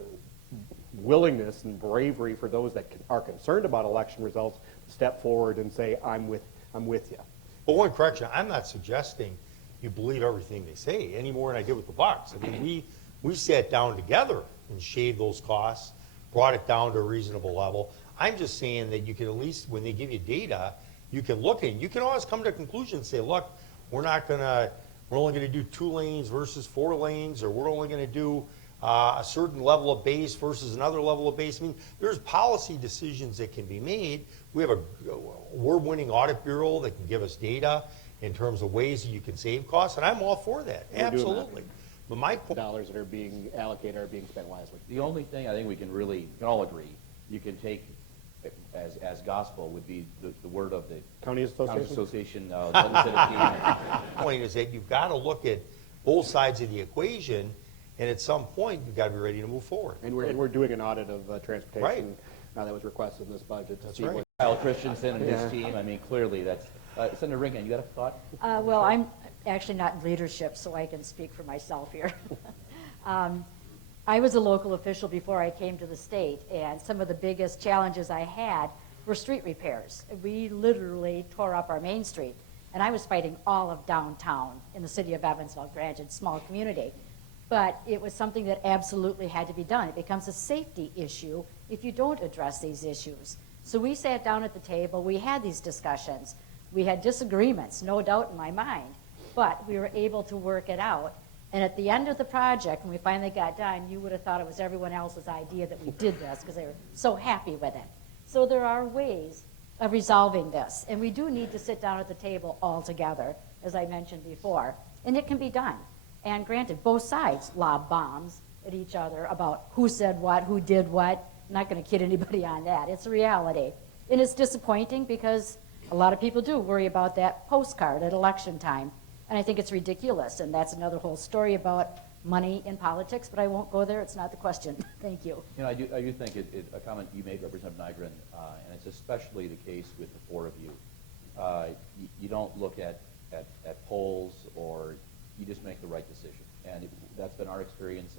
willingness and bravery for those that are concerned about election results to step forward and say, I'm with you. But one correction, I'm not suggesting you believe everything they say any more than I did with the Bucks. I mean, we sat down together and shaved those costs, brought it down to a reasonable level. I'm just saying that you can at least, when they give you data, you can look at it. You can always come to a conclusion and say, look, we're only gonna do 2 lanes versus 4 lanes, or we're only gonna do a certain level of base versus another level of base. I mean, there's policy decisions that can be made. We have a award-winning audit bureau that can give us data in terms of ways that you can save costs, and I'm all for that, absolutely. But my point, Dollars that are being allocated are being spent wisely. The only thing I think we can all agree, you can take as gospel would be the word of the County Association Association? legislative team. the point is that you've got to look at both sides of the equation, and at some point, you've got to be ready to move forward. And we're doing an audit of transportation Right. That was requested in this budget. That's see right. what- Kyle Christensen and his Yeah. team, I mean, clearly that's, Senator Ringham, you got a thought? Well, I'm actually not in leadership, so I can speak for myself here. I was a local official before I came to the state, and some of the biggest challenges I had were street repairs. We literally tore up our main street, and I was fighting all of downtown in the city of Evansville, granted, small community. But it was something that absolutely had to be done. It becomes a safety issue if you don't address these issues. So we sat down at the table, we had these discussions. We had disagreements, no doubt in my mind, but we were able to work it out. And at the end of the project, when we finally got done, you would have thought it was everyone else's idea that we did this because they were so happy with it. So there are ways of resolving this, and we do need to sit down at the table all together, as I mentioned before, and it can be done. And granted, both sides lob bombs at each other about who said what, who did what. I'm not going to kid anybody on that. It's a reality. And it's disappointing because a lot of people do worry about that postcard at election time. And I think it's ridiculous. And that's another whole story about money in politics, but I won't go there. It's not the question. Thank you. I do think a comment you made, Representative Nygren, and it's especially the case with the 4 of you. You don't look at polls, or you just make the right decision. And that's been our experience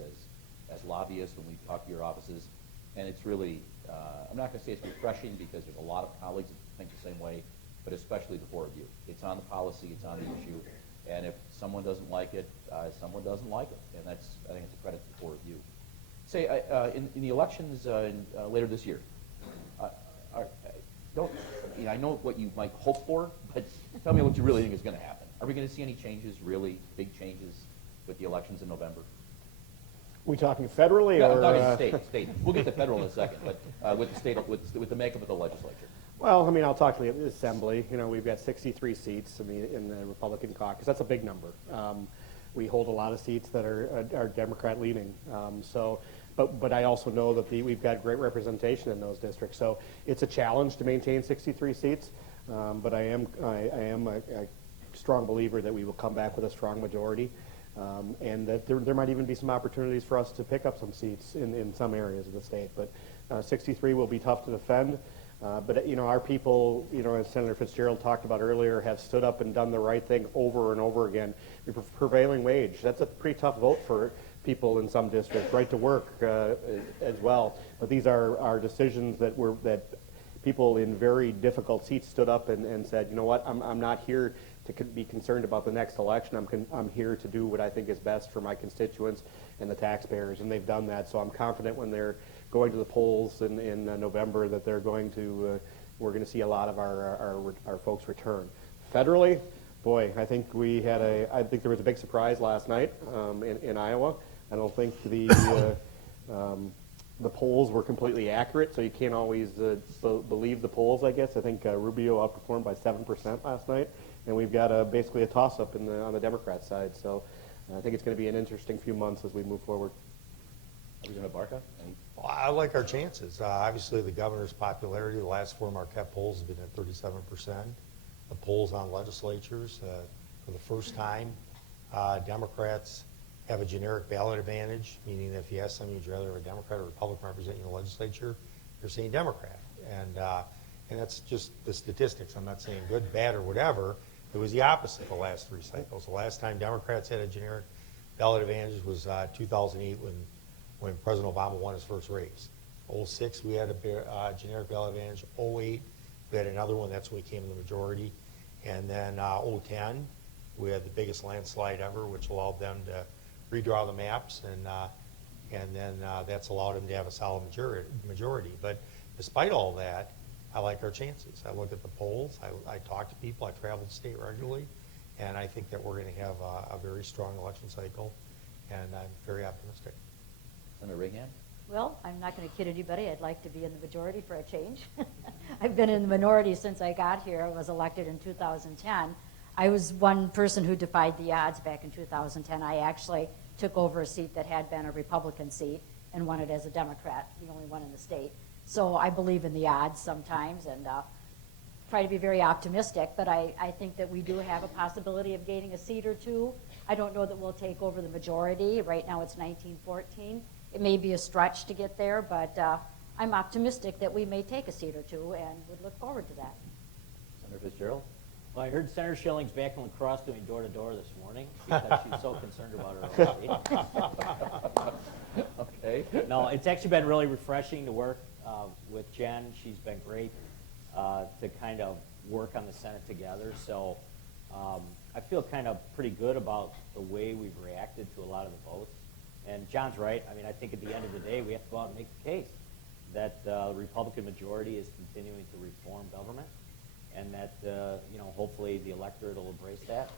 as lobbyists when we talk to your offices. And it's really, I'm not going to say it's refreshing because there's a lot of colleagues that think the same way, but especially the 4 of you. It's on the policy, it's on the issue. And if someone doesn't like it, someone doesn't like it. And that's, I think it's a credit to the 4 of you. Say, in the elections later this year, I know what you might hope for, but tell me what you really think is going to happen. Are we going to see any changes, really big changes with the elections in November? We talking federally Yeah, or? I'm talking state. We'll get to federal in a second, but with the state, with the makeup of the legislature. Well, I mean, I'll talk to the Assembly. You know, we've got 63 seats in the Republican caucus. That's a big number. We hold a lot of seats that are Democrat leaning. But I also know that we've got great representation in those districts. So it's a challenge to maintain 63 seats. But I am a strong believer that we will come back with a strong majority, and that there might even be some opportunities for us to pick up some seats in some areas of the state. But 63 will be tough to defend. But, you know, our people, you know, as Senator Fitzgerald talked about earlier, have stood up and done the right thing over and over again. The prevailing wage, that's a pretty tough vote for people in some districts. Right to work as well. But these are decisions that people in very difficult seats stood up and said, you know what, I'm not here to be concerned about the next election. I'm here to do what I think is best for my constituents and the taxpayers, and they've done that. So I'm confident when they're going to the polls in November that we're going to see a lot of our folks return. Federally, boy, I think there was a big surprise last night in Iowa. I don't think the polls were completely accurate, so you can't always believe the polls, I guess. I think Rubio outperformed by 7% last night, and we've got basically a toss-up on the Democrat side. So I think it's going to be an interesting few months as we move forward. Representative Barca? Well, I like our chances. Obviously, the governor's popularity, the last four Marquette polls have been at 37%. The polls on legislatures, for the first time, Democrats have a generic ballot advantage, meaning if you ask them, would you rather have a Democrat or Republican representing the legislature, they're saying Democrat. And that's just the statistics. I'm not saying good, bad, or whatever. It was the opposite the last three cycles. The last time Democrats had a generic ballot advantage was 2008 when President Obama won his first race. 2006, we had a generic ballot advantage. 2008, we had another one. That's when we came in the majority. And then 2010, we had the biggest landslide ever, which allowed them to redraw the maps, and then that's allowed them to have a solid majority. But despite all that, I like our chances. I look at the polls. I talk to people. I travel the state regularly, and I think that we're going to have a very strong election cycle, and I'm very optimistic. Senator Reagan? Well, I'm not going to kid anybody. I'd like to be in the majority for a change. I've been in the minority since I got here. I was elected in 2010. I was one person who defied the odds back in 2010. I actually took over a seat that had been a Republican seat and won it as a Democrat, the only one in the state. So I believe in the odds sometimes and try to be very optimistic, but I think that we do have a possibility of gaining a seat or two. I don't know that we'll take over the majority. Right now it's 19-14. It may be a stretch to get there, but I'm optimistic that we may take a seat or two and would look forward to that. Senator Fitzgerald? Well, I heard Senator Schilling's back in La Crosse doing door-to-door this morning because she's so concerned about her own seat. Okay. No, it's actually been really refreshing to work with Jen. She's been great to kind of work on the Senate together. So I feel kind of pretty good about the way we've reacted to a lot of the votes. And John's right. I mean, I think at the end of the day, we have to go out and make the case that the Republican majority is continuing to reform government, and that hopefully the electorate will embrace that.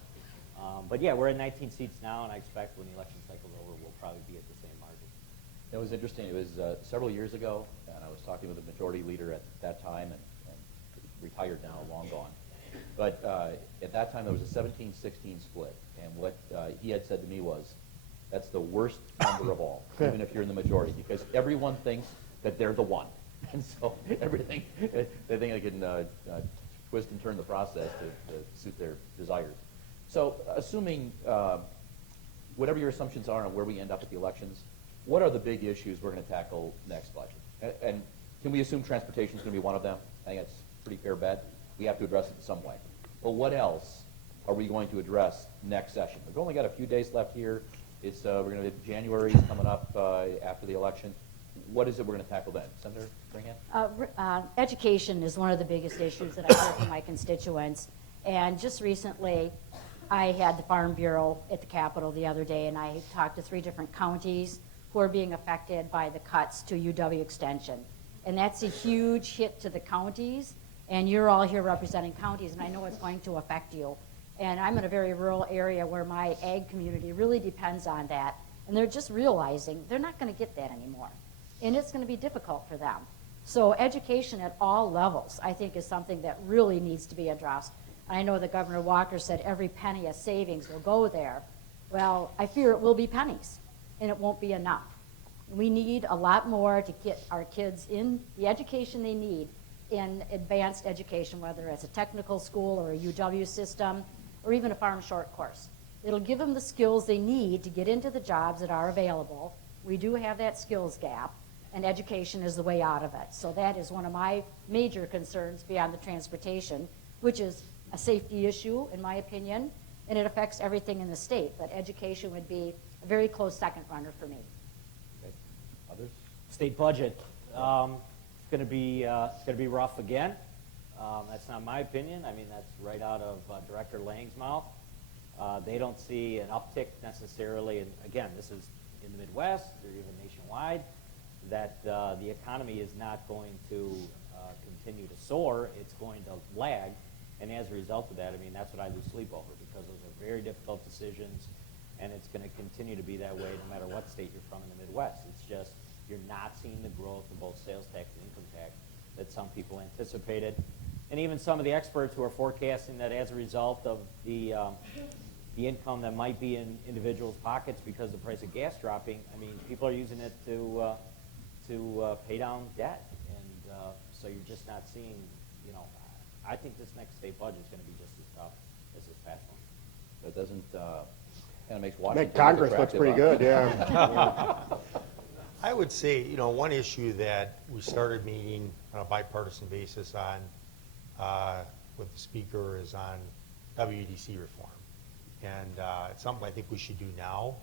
But yeah, we're at 19 seats now, and I expect when the election cycle's over, we'll probably be at the same margin. It was interesting. It was several years ago, and I was talking with the majority leader at that time, and retired now, long gone. But at that time, there was a 17-16 split, and what he had said to me was, that's the worst number of all, even if you're in the majority, because everyone thinks that they're the one. And so everything, they think they can twist and turn the process to suit their desires. So assuming whatever your assumptions are on where we end up at the elections, what are the big issues we're going to tackle next budget? And can we assume transportation is going to be one of them? I think that's a pretty fair bet. We have to address it in some way. But what else are we going to address next session? We've only got a few days left here. It's we're going to January is coming up after the election. What is it we're going to tackle then? Senator Ringham? Education is one of the biggest issues that I hear from my constituents. And just recently, I had the Farm Bureau at the Capitol the other day, and I talked to 3 different counties who are being affected by the cuts to UW Extension. And that's a huge hit to the counties, and you're all here representing counties, and I know it's going to affect you. And I'm in a very rural area where my ag community really depends on that. And they're just realizing they're not going to get that anymore. And it's going to be difficult for them. So education at all levels, I think, is something that really needs to be addressed. I know that Governor Walker said every penny of savings will go there. Well, I fear it will be pennies, and it won't be enough. We need a lot more to get our kids in the education they need in advanced education, whether it's a technical school or a UW system or even a farm short course. It'll give them the skills they need to get into the jobs that are available. We do have that skills gap, and education is the way out of it. So that is one of my major concerns beyond the transportation, which is a safety issue, in my opinion, and it affects everything in the state. But education would be a very close second runner for me. Okay. Others? State budget. It's going to be rough again. That's not my opinion. I mean, that's right out of Director Lang's mouth. They don't see an uptick necessarily. And again, this is in the Midwest or even nationwide, that the economy is not going to continue to soar. It's going to lag. And as a result of that, I mean, that's what I lose sleep over, because those are very difficult decisions, and it's going to continue to be that way no matter what state you're from in the Midwest. It's just you're not seeing the growth of both sales tax and income tax that some people anticipated. And even some of the experts who are forecasting that as a result of the income that might be in individuals' pockets because of the price of gas dropping, I mean, people are using it to pay down debt. And so you're just not seeing, you know, I think this next state budget is going to be just as tough as this past one. That doesn't, kind of makes Washington. Congress looks attractive, pretty huh? good, yeah. I would say, you know, one issue that we started meeting on a bipartisan basis on with the speaker is on WEDC reform. And it's something I think we should do now,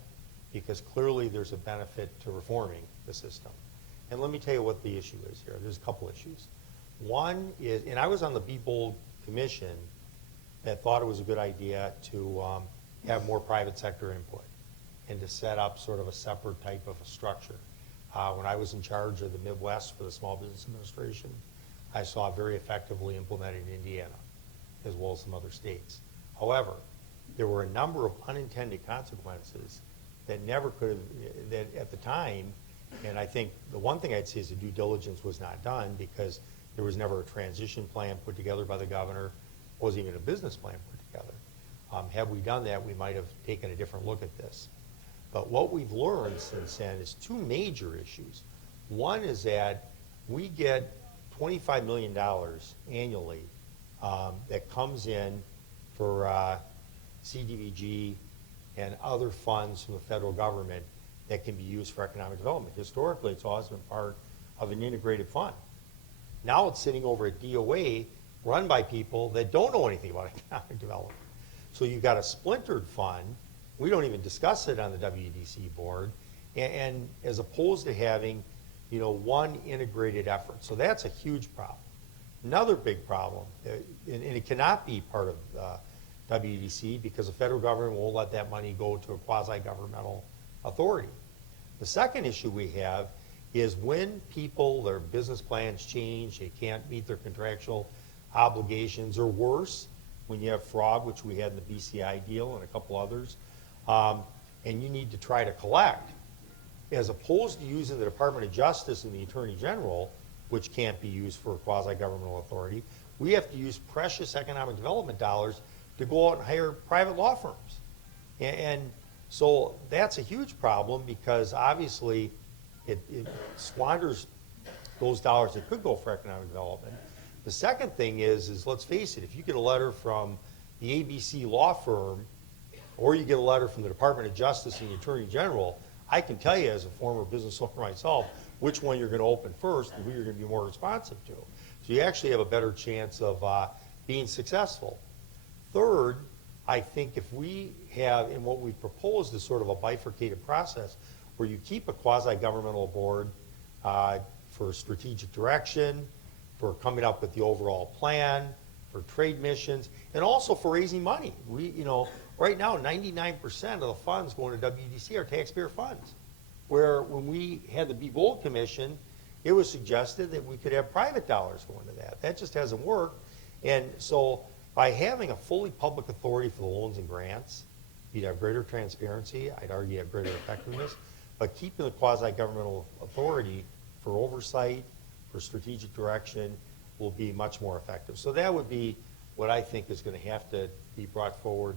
because clearly there's a benefit to reforming the system. And let me tell you what the issue is here. There's a couple issues. One is, and I was on the Be Bold Commission that thought it was a good idea to have more private sector input and to set up sort of a separate type of a structure. When I was in charge of the Midwest for the Small Business Administration, I saw it very effectively implemented in Indiana, as well as some other states. However, there were a number of unintended consequences that never could have, that at the time, and I think the one thing I'd say is the due diligence was not done, because there was never a transition plan put together by the governor, wasn't even a business plan put together. Had we done that, we might have taken a different look at this. But what we've learned since then is two major issues. One is that we get $25 million annually that comes in for CDBG and other funds from the federal government that can be used for economic development. Historically, it's always been part of an integrated fund. Now it's sitting over at DOA, run by people that don't know anything about economic development. So you've got a splintered fund. We don't even discuss it on the WEDC board, and as opposed to having, you know, one integrated effort. So that's a huge problem. Another big problem, and it cannot be part of WEDC because the federal government won't let that money go to a quasi-governmental authority. The second issue we have is when people, their business plans change, they can't meet their contractual obligations, or worse, when you have fraud, which we had in the BCI deal and a couple others, and you need to try to collect, as opposed to using the Department of Justice and the Attorney General, which can't be used for a quasi-governmental authority, we have to use precious economic development dollars to go out and hire private law firms. And so that's a huge problem, because obviously it squanders those dollars that could go for economic development. The second thing is let's face it, if you get a letter from the ABC law firm, or you get a letter from the Department of Justice and the Attorney General, I can tell you as a former business owner myself which one you're going to open first and who you're going to be more responsive to. So you actually have a better chance of being successful. Third, I think if we have, and what we've proposed is sort of a bifurcated process where you keep a quasi-governmental board for strategic direction, for coming up with the overall plan, for trade missions, and also for raising money. We, you know, right now 99% of the funds going to WEDC are taxpayer funds. Where when we had the Be Bold Commission, it was suggested that we could have private dollars going to that. That just hasn't worked. And so by having a fully public authority for the loans and grants, you'd have greater transparency, I'd argue have greater effectiveness, but keeping the quasi-governmental authority for oversight for strategic direction will be much more effective. So that would be what I think is going to have to be brought forward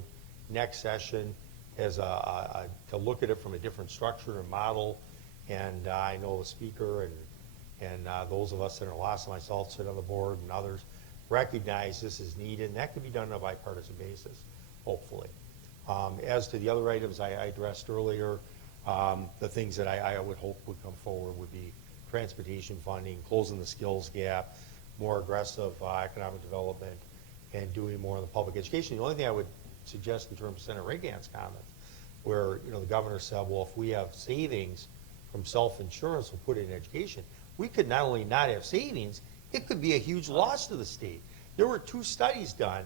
next session as to look at it from a different structure and model. And I know the speaker and those of us that are lost, myself, sit on the board, and others recognize this is needed, and that could be done on a bipartisan basis, hopefully. As to the other items I addressed earlier, the things that I would hope would come forward would be transportation funding, closing the skills gap, more aggressive economic development, and doing more in the public education. The only thing I would suggest in terms of Senator Reagan's comments, where the governor said, well, if we have savings from self-insurance, we'll put it in education. We could not only not have savings, it could be a huge loss to the state. There were 2 studies done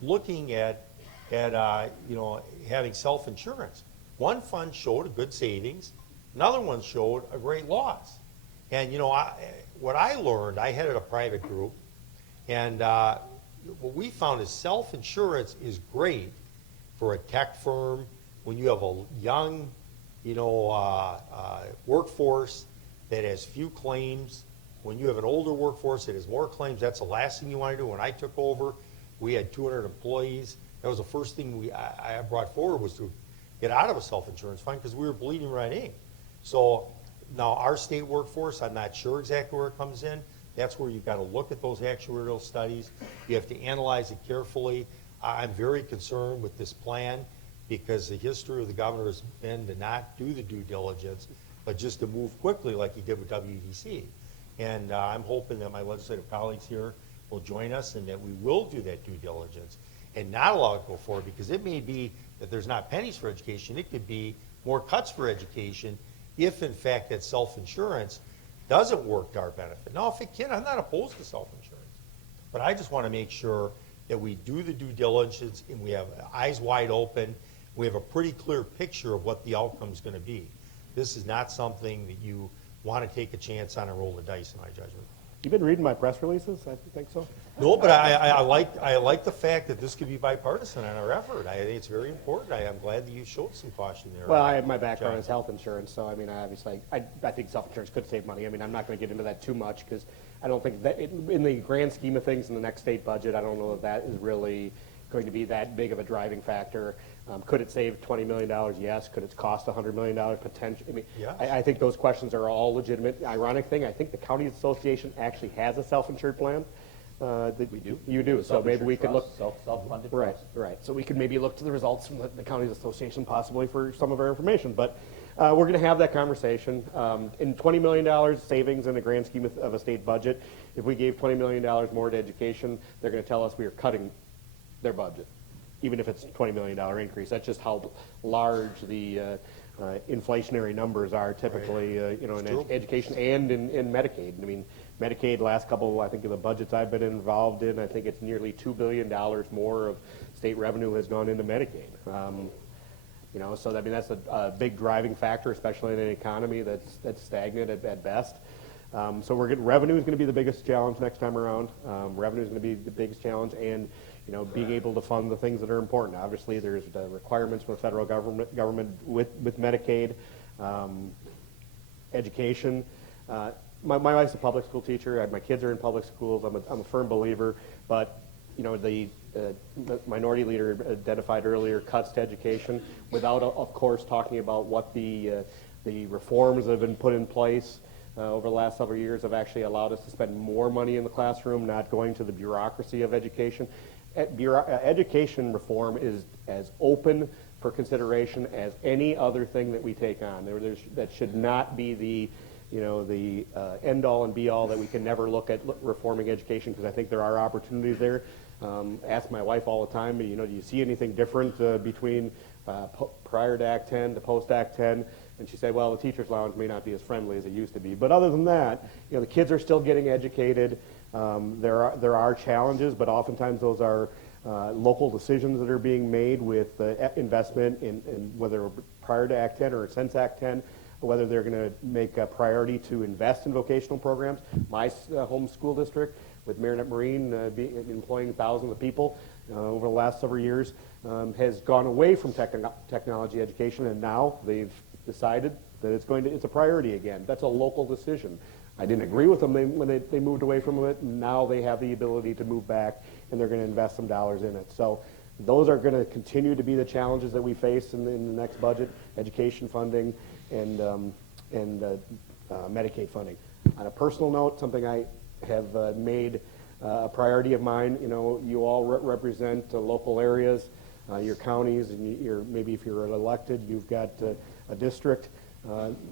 looking at having self-insurance. One fund showed a good savings, another one showed a great loss. And what I learned, I headed a private group, and what we found is self-insurance is great for a tech firm when you have a young, workforce that has few claims. When you have an older workforce that has more claims, that's the last thing you want to do. When I took over, we had 200 employees. That was the first thing I brought forward, was to get out of a self-insurance fund because we were bleeding red ink. So now our state workforce, I'm not sure exactly where it comes in. That's where you've got to look at those actuarial studies. You have to analyze it carefully. I'm very concerned with this plan because the history of the governor has been to not do the due diligence, but just to move quickly like he did with WEDC. And I'm hoping that my legislative colleagues here will join us and that we will do that due diligence and not allow it to go forward, because it may be that there's not pennies for education. It could be more cuts for education if, in fact, that self-insurance doesn't work to our benefit. Now, if it can, I'm not opposed to self-insurance, but I just want to make sure that we do the due diligence and we have eyes wide open. We have a pretty clear picture of what the outcome is going to be. This is not something that you want to take a chance on and roll the dice, in my judgment. You've been reading my press releases? I think so. No, but I like the fact that this could be bipartisan in our effort. I think it's very important. I'm glad that you showed some caution there. Well, my background is health insurance, so I mean, obviously, I think self-insurance could save money. I mean, I'm not going to get into that too much because I don't think that, in the grand scheme of things, in the next state budget, I don't know if that is really going to be that big of a driving factor. Could it save $20 million? Yes. Could it cost $100 million? Potentially. I mean, Yes. I think those questions are all legitimate. Ironic thing, I think the county association actually has a self-insured plan. We do. You do. So maybe we could look. Self-funded Right, trust. right. So we could maybe look to the results from the county's association possibly for some of our information. But we're going to have that conversation. In $20 million savings in the grand scheme of a state budget, if we gave $20 million more to education, they're going to tell us we are cutting their budget, even if it's a $20 million increase. That's just how large the inflationary numbers are typically, in education and in Medicaid. I mean, Medicaid, last couple, I think, of the budgets I've been involved in, I think it's nearly $2 billion more of state revenue has gone into Medicaid. So I mean, that's a big driving factor, especially in an economy that's stagnant at best. So revenue is going to be the biggest challenge next time around. Revenue is going to be the biggest challenge, and being able to fund the things that are important. Obviously, there's the requirements from the federal government with Medicaid, education. My wife's a public school teacher. My kids are in public schools. I'm a firm believer, but the minority leader identified earlier cuts to education without, of course, talking about what the reforms that have been put in place over the last several years have actually allowed us to spend more money in the classroom, not going to the bureaucracy of education. Education reform is as open for consideration as any other thing that we take on. That should not be the end-all and be-all, that we can never look at reforming education, because I think there are opportunities there. Ask my wife all the time, do you see anything different between prior to Act 10 to post-Act 10? And she said, well, the teacher's lounge may not be as friendly as it used to be. But other than that, the kids are still getting educated. There are challenges, but oftentimes those are local decisions that are being made with investment in whether prior to Act 10 or since Act 10, whether they're going to make a priority to invest in vocational programs. My home school district, with Marinette Marine employing thousands of people over the last several years, has gone away from technology education, and now they've decided that it's a priority again. That's a local decision. I didn't agree with them when they moved away from it. Now they have the ability to move back, and they're going to invest some dollars in it. So those are going to continue to be the challenges that we face in the next budget: education funding and Medicaid funding. On a personal note, something I have made a priority of mine. You know, you all represent local areas, your counties, and maybe if you're elected, you've got a district.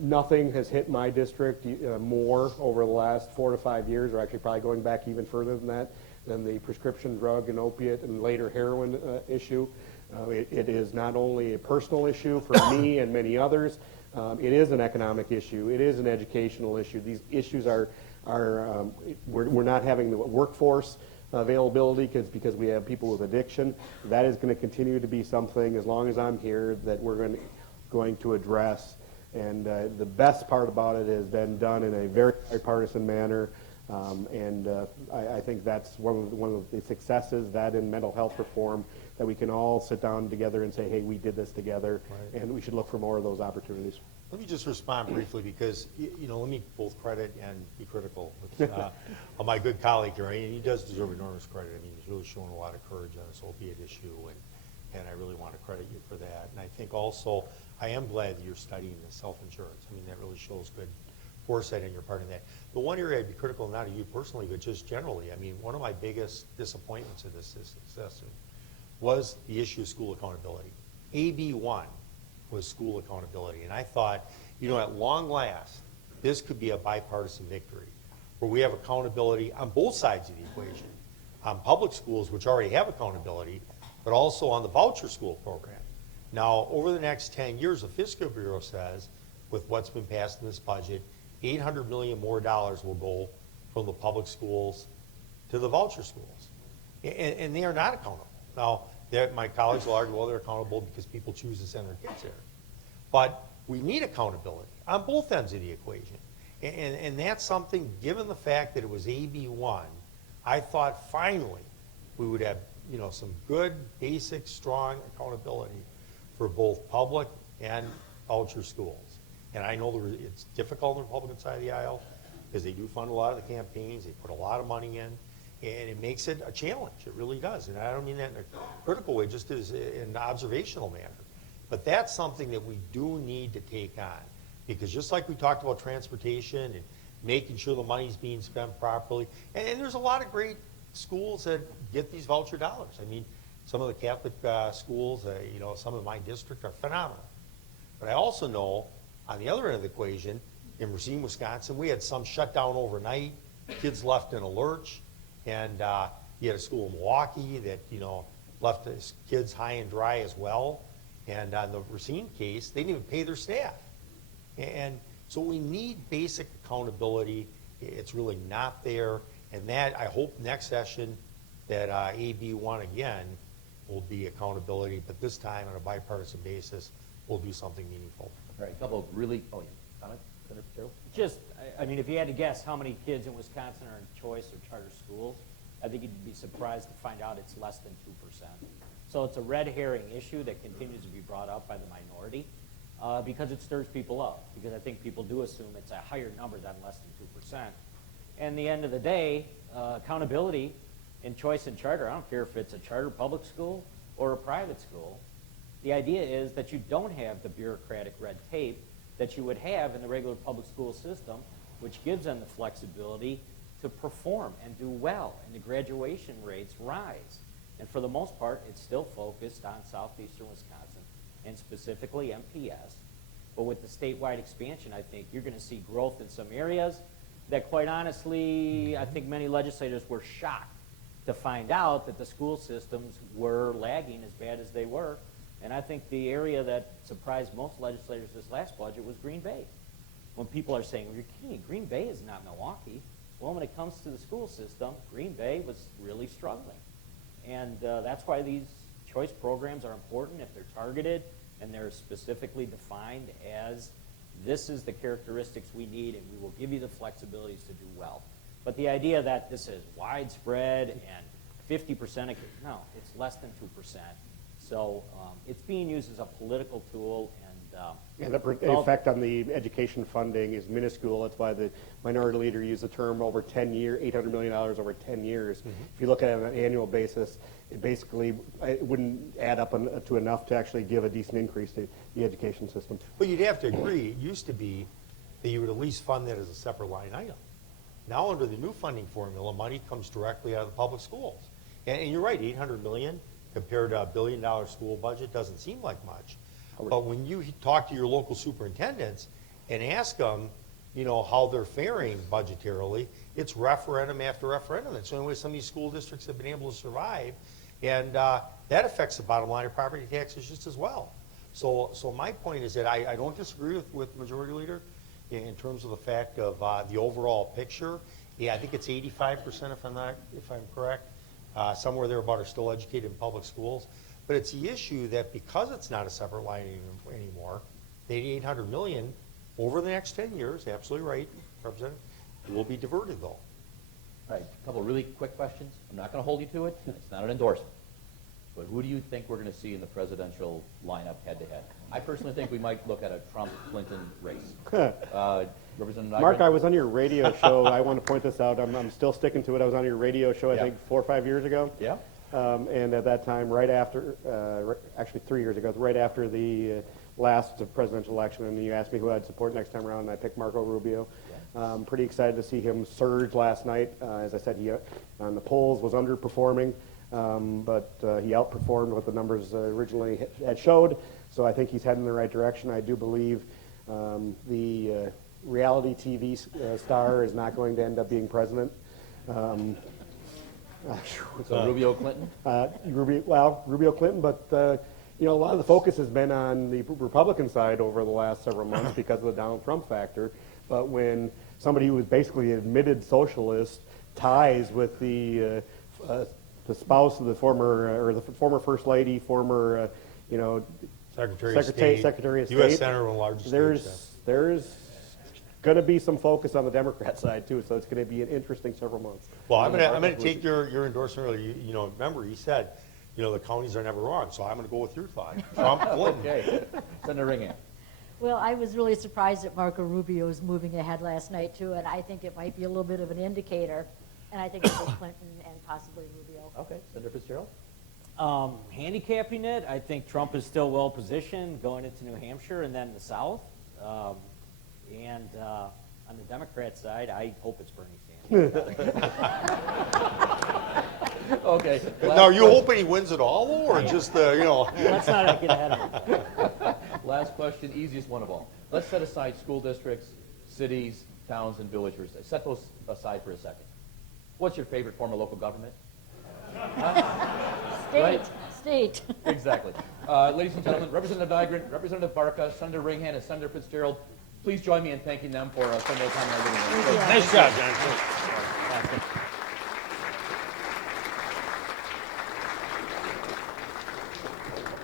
Nothing has hit my district more over the last 4 to 5 years, or actually probably going back even further than that, than the prescription drug and opiate and later heroin issue. It is not only a personal issue for me and many others. It is an economic issue. It is an educational issue. These issues we're not having the workforce availability because we have people with addiction. That is going to continue to be something, as long as I'm here, that we're going to address. And the best part about it has been done in a very bipartisan manner. I think that's one of the successes, that in mental health reform, that we can all sit down together and say, hey, we did this together, and we should look for more of those opportunities. Let me just respond briefly because, you know, let me both credit and be critical with my good colleague here. He does deserve enormous credit. I mean, he's really shown a lot of courage on this opiate issue, and I really want to credit you for that. And I think also, I am glad that you're studying the self-insurance. I mean, that really shows good foresight on your part in that. The one area I'd be critical, not of you personally, but just generally, I mean, one of my biggest disappointments in this session was the issue of school accountability. AB1 was school accountability, and I thought, you know, at long last, this could be a bipartisan victory, where we have accountability on both sides of the equation, on public schools, which already have accountability, but also on the voucher school program. Now, over the next 10 years, the Fiscal Bureau says, with what's been passed in this budget, $800 million more will go from the public schools to the voucher schools. And they are not accountable. Now, my colleagues will argue, well, they're accountable because people choose to send their kids there. But we need accountability on both ends of the equation. And that's something, given the fact that it was AB1, I thought finally we would have, you know, some good, basic, strong accountability for both public and voucher schools. And I know it's difficult on the Republican side of the aisle because they do fund a lot of the campaigns, they put a lot of money in, and it makes it a challenge. It really does. And I don't mean that in a critical way, just as in an observational manner. But that's something that we do need to take on. Because just like we talked about transportation and making sure the money's being spent properly, and there's a lot of great schools that get these voucher dollars. I mean, some of the Catholic schools, you know, some in my district are phenomenal. But I also know, on the other end of the equation, in Racine, Wisconsin, we had some shut down overnight, kids left in a lurch, and you had a school in Milwaukee that, you know, left its kids high and dry as well. And on the Racine case, they didn't even pay their staff. And so we need basic accountability. It's really not there. And that, I hope next session that AB1 again will be accountability, but this time on a bipartisan basis, we'll do something meaningful. All right, a couple of really, comment, Senator Fitzgerald? Just, I mean, if you had to guess how many kids in Wisconsin are in choice or charter schools, I think you'd be surprised to find out it's less than 2%. So it's a red herring issue that continues to be brought up by the minority because it stirs people up, because I think people do assume it's a higher number than less than 2%. And the end of the day, accountability in choice and charter, I don't care if it's a charter public school or a private school, the idea is that you don't have the bureaucratic red tape that you would have in the regular public school system, which gives them the flexibility to perform and do well, and the graduation rates rise. And for the most part, it's still focused on southeastern Wisconsin, and specifically MPS. But with the statewide expansion, I think you're going to see growth in some areas that, quite honestly, I think many legislators were shocked to find out that the school systems were lagging as bad as they were. And I think the area that surprised most legislators this last budget was Green Bay. When people are saying, well, you're kidding, Green Bay is not Milwaukee. Well, when it comes to the school system, Green Bay was really struggling. And that's why these choice programs are important if they're targeted and they're specifically defined as this is the characteristics we need and we will give you the flexibilities to do well. But the idea that this is widespread and 50% of, no, it's less than 2%. So it's being used as a political tool, and And the effect on the education funding is minuscule. That's why the minority leader used the term over 10 years, $800 million over 10 years. If you look at it on an annual basis, it wouldn't add up to enough to actually give a decent increase to the education system. But you'd have to agree, it used to be that you would at least fund that as a separate line item. Now, under the new funding formula, money comes directly out of the public schools. And you're right, 800 million compared to a $1 billion school budget doesn't seem like much. But when you talk to your local superintendents and ask them, how they're faring budgetarily, it's referendum after referendum. It's the only way some of these school districts have been able to survive. And that affects the bottom line of property taxes just as well. So my point is that I don't disagree with Majority Leader in terms of the fact of the overall picture. Yeah, I think it's 85% if I'm correct. Somewhere there about are still educated in public schools. But it's the issue that because it's not a separate line anymore, the 800 million over the next 10 years, absolutely right, Representative, will be diverted though. All right, a couple of really quick questions. I'm not going to hold you to it. It's not an endorsement. But who do you think we're going to see in the presidential lineup head-to-head? I personally think we might look at a Trump-Clinton race. Representative Mark, Nygren? I was on your radio show. I want to point this out. I'm still sticking to it. I was on your radio show, I think, 4 or 5 years ago. Yeah. And at that time, right after, actually 3 years ago, right after the last presidential election, and you asked me who I'd support next time around, and I picked Marco Rubio. Pretty excited to see him surge last night. As I said, he on the polls was underperforming, but he outperformed what the numbers originally had showed. So I think he's heading in the right direction. I do believe the reality TV star is not going to end up being president. So Rubio Clinton? Rubio Clinton, but a lot of the focus has been on the Republican side over the last several months because of the Donald Trump factor. But when somebody who was basically an admitted socialist ties with the spouse of the former First Lady, former Secretary of State, U.S. Senator on largest there's going to be some focus on the Democrat side too, so it's going to be an interesting several months. Well, I'm going to take your endorsement earlier. Remember, he said, the counties are never wrong, so I'm going to go with your thought. Trump, Clinton. Okay. Senator Ringham. Well, I was really surprised that Marco Rubio was moving ahead last night, too, and I think it might be a little bit of an indicator, and I think it was Clinton and possibly Rubio. Okay. Senator Fitzgerald. Handicapping it, I think Trump is still well positioned going into New Hampshire and then the South. And on the Democrat side, I hope it's Bernie Sanders. Okay. Now, are you hoping he wins it all, though, or just Let's not get ahead of it. Last question, easiest one of all. Let's set aside school districts, cities, towns, and villages. Set those aside for a second. What's your favorite form of local government? State. Exactly. Ladies and gentlemen, Representative Nygren, Representative Barca, Senator Ringham, and Senator Fitzgerald, please join me in thanking them for spending their time in our living room. Nice job, John.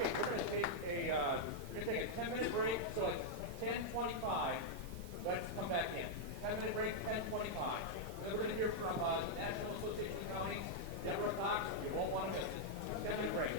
Okay, we're going to take a 10-minute break, so at 10:25, let's come back in. 10-minute break, 10:25. Then we're going to hear from National Association of Counties, Deborah Cox. You won't want to miss it. 10-minute break.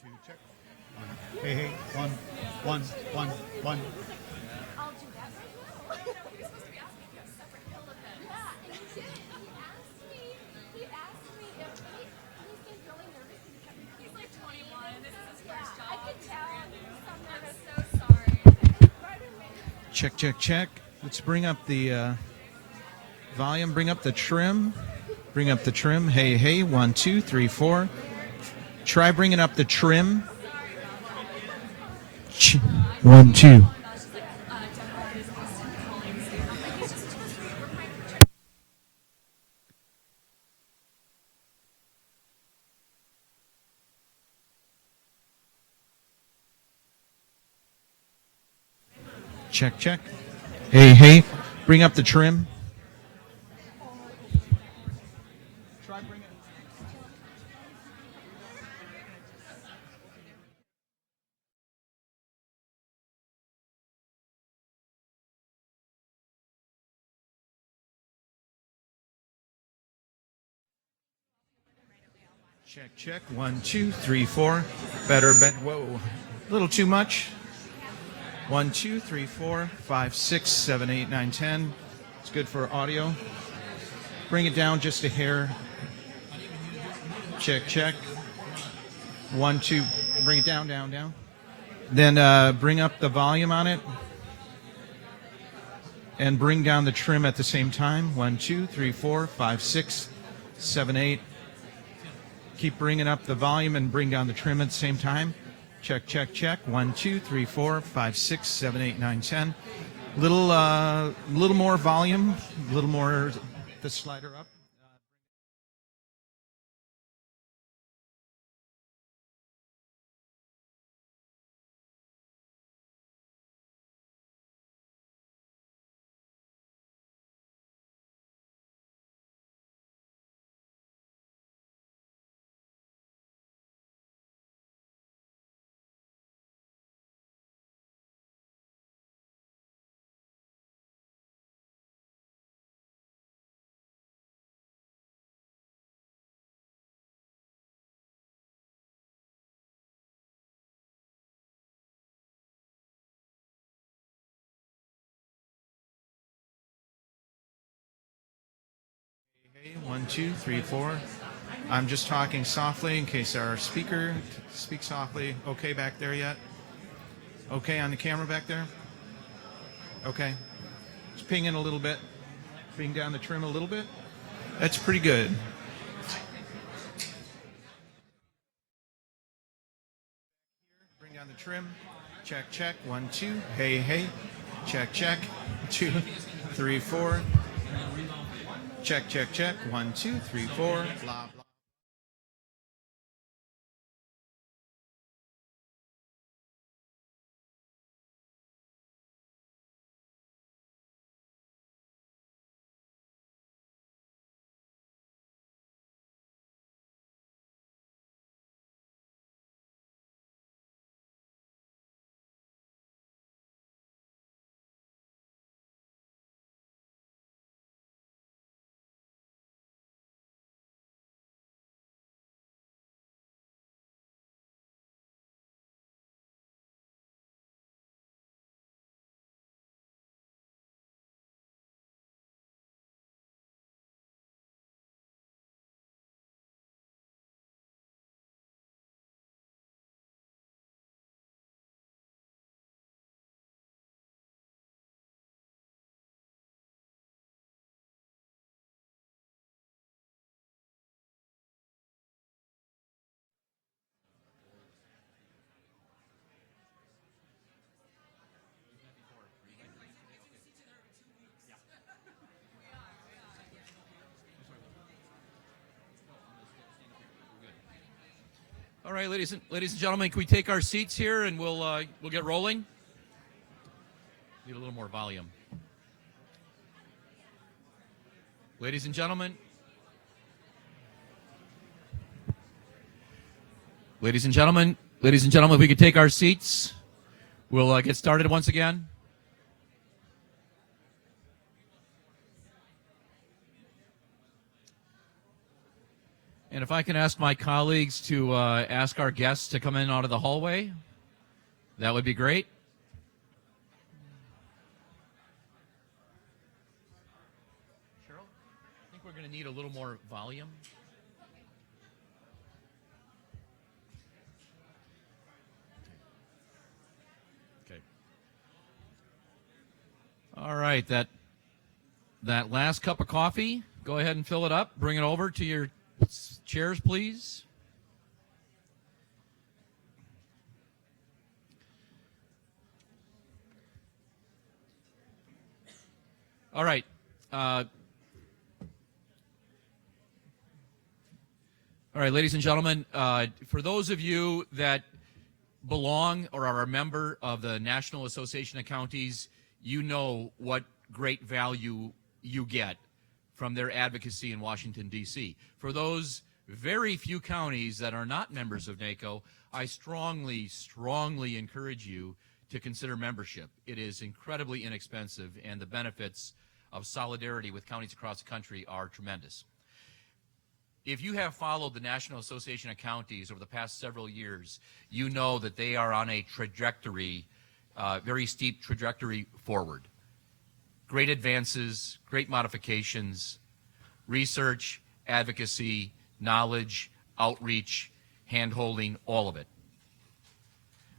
two, check. Hey, hey, one, one, one, one. I'll do that right now. You're supposed to be asking if you have a separate pill of it. Yeah, and he did. He asked me if he seemed really nervous because he kept repeating. He's like 21. This is his first job. I could tell. I'm so sorry. Check, check, check. Let's bring up the volume, bring up the trim. Bring up the trim. Hey, hey, 1, 2, 3, 4. Try bringing up the trim. 1, 2. Check, check. Hey, hey, bring up the trim. Check, check. 1, 2, 3, 4. Better, whoa. A little too much. 1, 2, 3, 4, 5, 6, 7, 8, 9, 10. It's good for audio. Bring it down just a hair. Check, check. 1, 2. Bring it down, down, down. Then bring up the volume on it. And bring down the trim at the same time. 1, 2, 3, 4, 5, 6, 7, 8. Keep bringing up the volume and bring down the trim at the same time. Check, check, check. 1, 2, 3, 4, 5, 6, 7, 8, 9, 10. Little more volume, a little more the slider up. Okay, 1, 2, 3, 4. I'm just talking softly in case our speaker speaks softly. Okay back there yet? Okay on the camera back there? Okay. Just ping in a little bit. Bring down the trim a little bit. That's pretty good. Bring down the trim. Check, check. 1, 2. Hey, hey. Check, check. 2, 3, 4. Check, check, check. 1, 2, 3, 4. Blah, blah. All right, ladies and gentlemen, can we take our seats here and we'll get rolling? Need a little more volume. Ladies and gentlemen. Ladies and gentlemen, if we could take our seats, we'll get started once again. And if I can ask my colleagues to ask our guests to come in out of the hallway, that would be great. Cheryl, I think we're going to need a little more volume. Okay. All right, that last cup of coffee, go ahead and fill it up. Bring it over to your chairs, please. All right. All right, ladies and gentlemen, for those of you that belong or are a member of the National Association of Counties, you know what great value you get from their advocacy in Washington, D.C. For those very few counties that are not members of NACO, I strongly, strongly encourage you to consider membership. It is incredibly inexpensive, and the benefits of solidarity with counties across the country are tremendous. If you have followed the National Association of Counties over the past several years, you know that they are on a trajectory, very steep trajectory forward. Great advances, great modifications, research, advocacy, knowledge, outreach, hand-holding, all of it.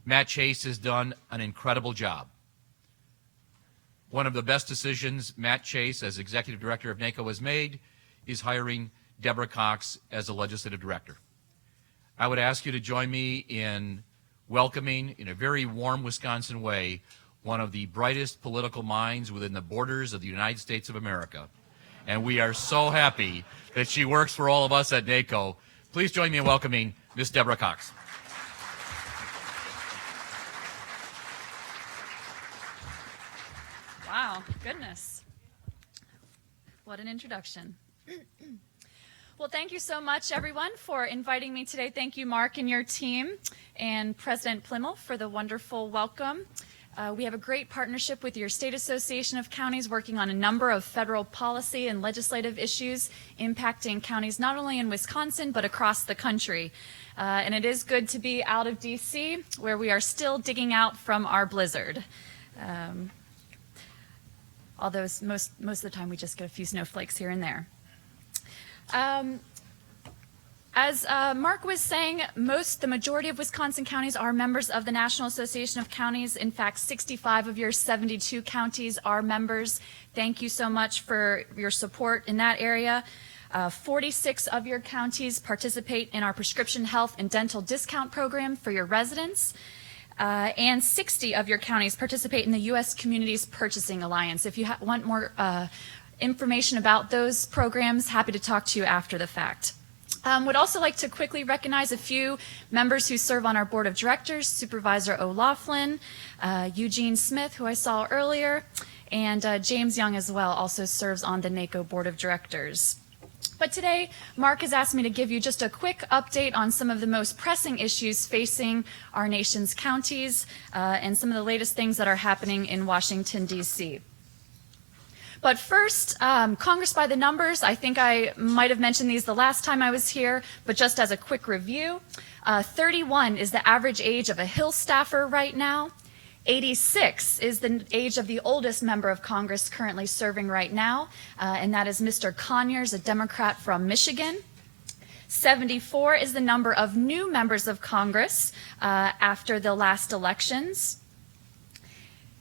Matt Chase has done an incredible job. One of the best decisions Matt Chase, as executive director of NACO, has made is hiring Deborah Cox as a legislative director. I would ask you to join me in welcoming, in a very warm Wisconsin way, one of the brightest political minds within the borders of the United States of America. And we are so happy that she works for all of us at NACO. Please join me in welcoming Ms. Deborah Cox. Wow, goodness. What an introduction. Well, thank you so much, everyone, for inviting me today. Thank you, Mark and your team, and President Plimmel for the wonderful welcome. We have a great partnership with your State Association of Counties, working on a number of federal policy and legislative issues impacting counties not only in Wisconsin, but across the country. And it is good to be out of D.C., where we are still digging out from our blizzard. Although most of the time we just get a few snowflakes here and there. As Mark was saying, the majority of Wisconsin counties are members of the National Association of Counties. In fact, 65 of your 72 counties are members. Thank you so much for your support in that area. 46 of your counties participate in our prescription health and dental discount program for your residents. And 60 of your counties participate in the U.S. Communities Purchasing Alliance. If you want more information about those programs, happy to talk to you after the fact. Would also like to quickly recognize a few members who serve on our board of directors: Supervisor O'Laughlin, Eugene Smith, who I saw earlier, and James Young as well also serves on the NACO board of directors. But today, Mark has asked me to give you just a quick update on some of the most pressing issues facing our nation's counties and some of the latest things that are happening in Washington, D.C. But first, Congress by the numbers. I think I might have mentioned these the last time I was here, but just as a quick review, 31 is the average age of a Hill staffer right now. 86 is the age of the oldest member of Congress currently serving right now, and that is Mr. Conyers, a Democrat from Michigan. 74 is the number of new members of Congress after the last elections.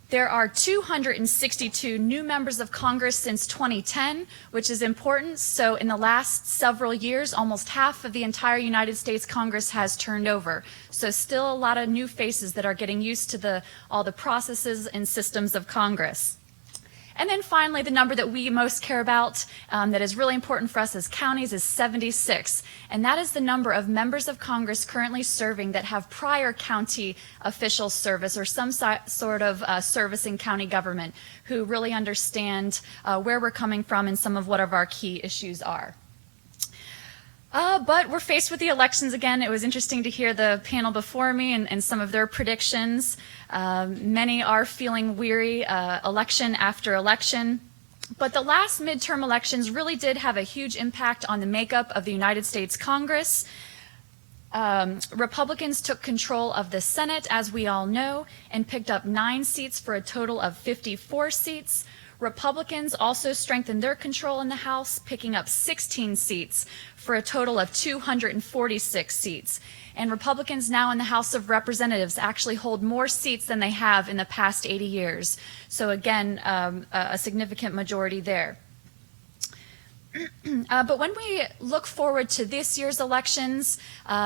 There are 262 new members of Congress since 2010, which is important. So in the last several years, almost half of the entire United States Congress has turned over. So still a lot of new faces that are getting used to all the processes and systems of Congress. And then finally, the number that we most care about that is really important for us as counties is 76. And that is the number of members of Congress currently serving that have prior county official service or some sort of service in county government, who really understand where we're coming from and some of what our key issues are. But we're faced with the elections again. It was interesting to hear the panel before me and some of their predictions. Many are feeling weary election after election. But the last midterm elections really did have a huge impact on the makeup of the United States Congress. Republicans took control of the Senate, as we all know, and picked up 9 seats for a total of 54 seats. Republicans also strengthened their control in the House, picking up 16 seats for a total of 246 seats. And Republicans now in the House of Representatives actually hold more seats than they have in the past 80 years. So again, a significant majority there. But when we look forward to this year's elections,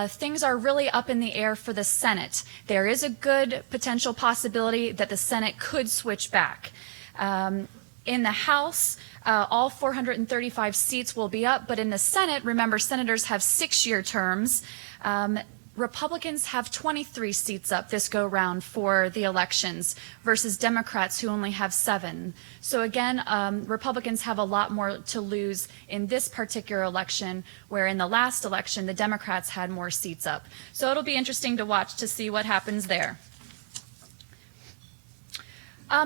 things are really up in the air for the Senate. There is a good potential possibility that the Senate could switch back. In the House, all 435 seats will be up, but in the Senate, remember, senators have 6-year terms. Republicans have 23 seats up this go-round for the elections versus Democrats who only have 7. So again, Republicans have a lot more to lose in this particular election, where in the last election, the Democrats had more seats up. So it'll be interesting to watch to see what happens there.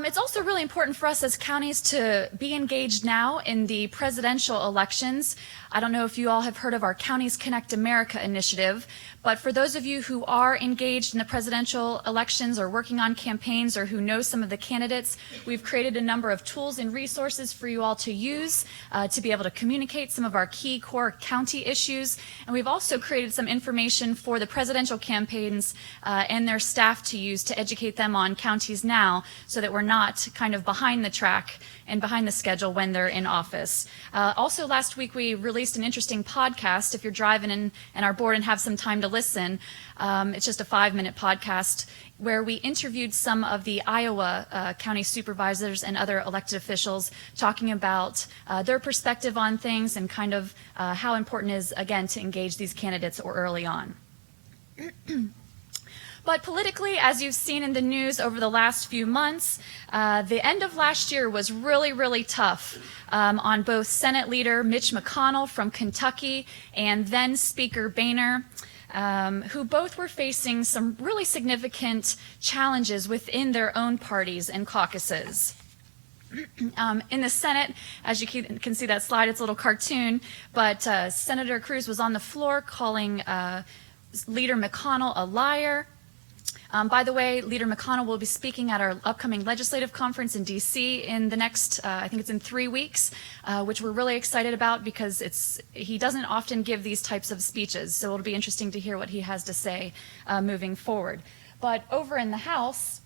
It's also really important for us as counties to be engaged now in the presidential elections. I don't know if you all have heard of our Counties Connect America initiative, but for those of you who are engaged in the presidential elections or working on campaigns or who know some of the candidates, we've created a number of tools and resources for you all to use to be able to communicate some of our key core county issues. And we've also created some information for the presidential campaigns and their staff to use to educate them on counties now, so that we're not kind of behind the track and behind the schedule when they're in office. Also last week we released an interesting podcast. If you're driving and are bored and have some time to listen, it's just a 5-minute podcast where we interviewed some of the Iowa county supervisors and other elected officials, talking about their perspective on things and kind of how important it is, again, to engage these candidates early on. But politically, as you've seen in the news over the last few months, the end of last year was really, really tough on both Senate Leader Mitch McConnell from Kentucky and then Speaker Boehner, who both were facing some really significant challenges within their own parties and caucuses. In the Senate, as you can see that slide, it's a little cartoon, but Senator Cruz was on the floor calling Leader McConnell a liar. By the way, Leader McConnell will be speaking at our upcoming legislative conference in D.C. in the next, I think it's in 3 weeks, which we're really excited about because he doesn't often give these types of speeches, so it'll be interesting to hear what he has to say moving forward. But over in the House,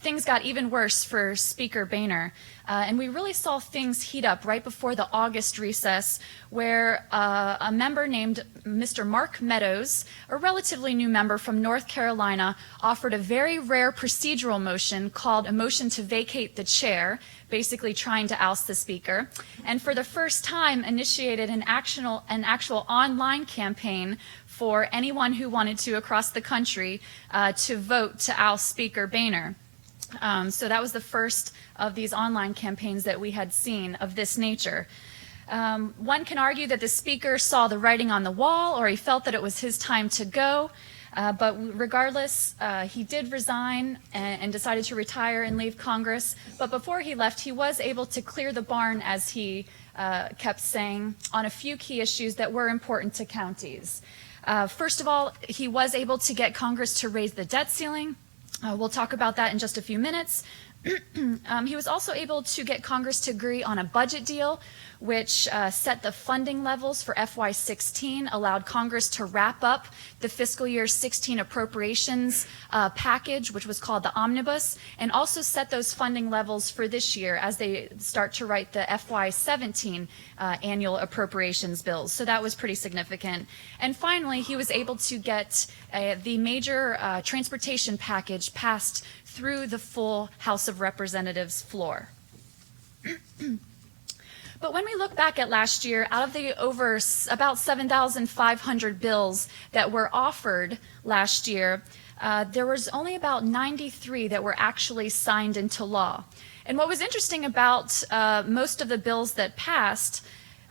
things got even worse for Speaker Boehner. And we really saw things heat up right before the August recess, where a member named Mr. Mark Meadows, a relatively new member from North Carolina, offered a very rare procedural motion called a motion to vacate the chair, basically trying to oust the speaker, and for the first time initiated an actual online campaign for anyone who wanted to across the country to vote to oust Speaker Boehner. So that was the first of these online campaigns that we had seen of this nature. One can argue that the speaker saw the writing on the wall, or he felt that it was his time to go. But regardless, he did resign and decided to retire and leave Congress. But before he left, he was able to clear the barn, as he kept saying, on a few key issues that were important to counties. First of all, he was able to get Congress to raise the debt ceiling. We'll talk about that in just a few minutes. He was also able to get Congress to agree on a budget deal, which set the funding levels for FY16, allowed Congress to wrap up the fiscal year 16 appropriations package, which was called the Omnibus, and also set those funding levels for this year as they start to write the FY17 annual appropriations bills. So that was pretty significant. And finally, he was able to get the major transportation package passed through the full House of Representatives floor. But when we look back at last year, out of the about 7,500 bills that were offered last year, there was only about 93 that were actually signed into law. And what was interesting about most of the bills that passed,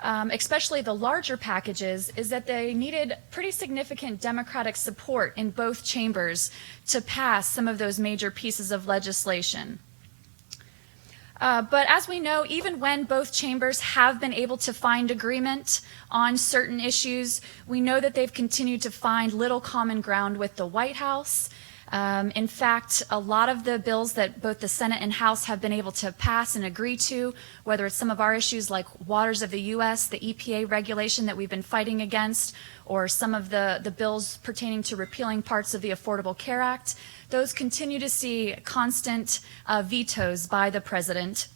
especially the larger packages, is that they needed pretty significant Democratic support in both chambers to pass some of those major pieces of legislation. But as we know, even when both chambers have been able to find agreement on certain issues, we know that they've continued to find little common ground with the White House. In fact, a lot of the bills that both the Senate and House have been able to pass and agree to, whether it's some of our issues like Waters of the U.S., the EPA regulation that we've been fighting against, or some of the bills pertaining to repealing parts of the Affordable Care Act, those continue to see constant vetoes by the president.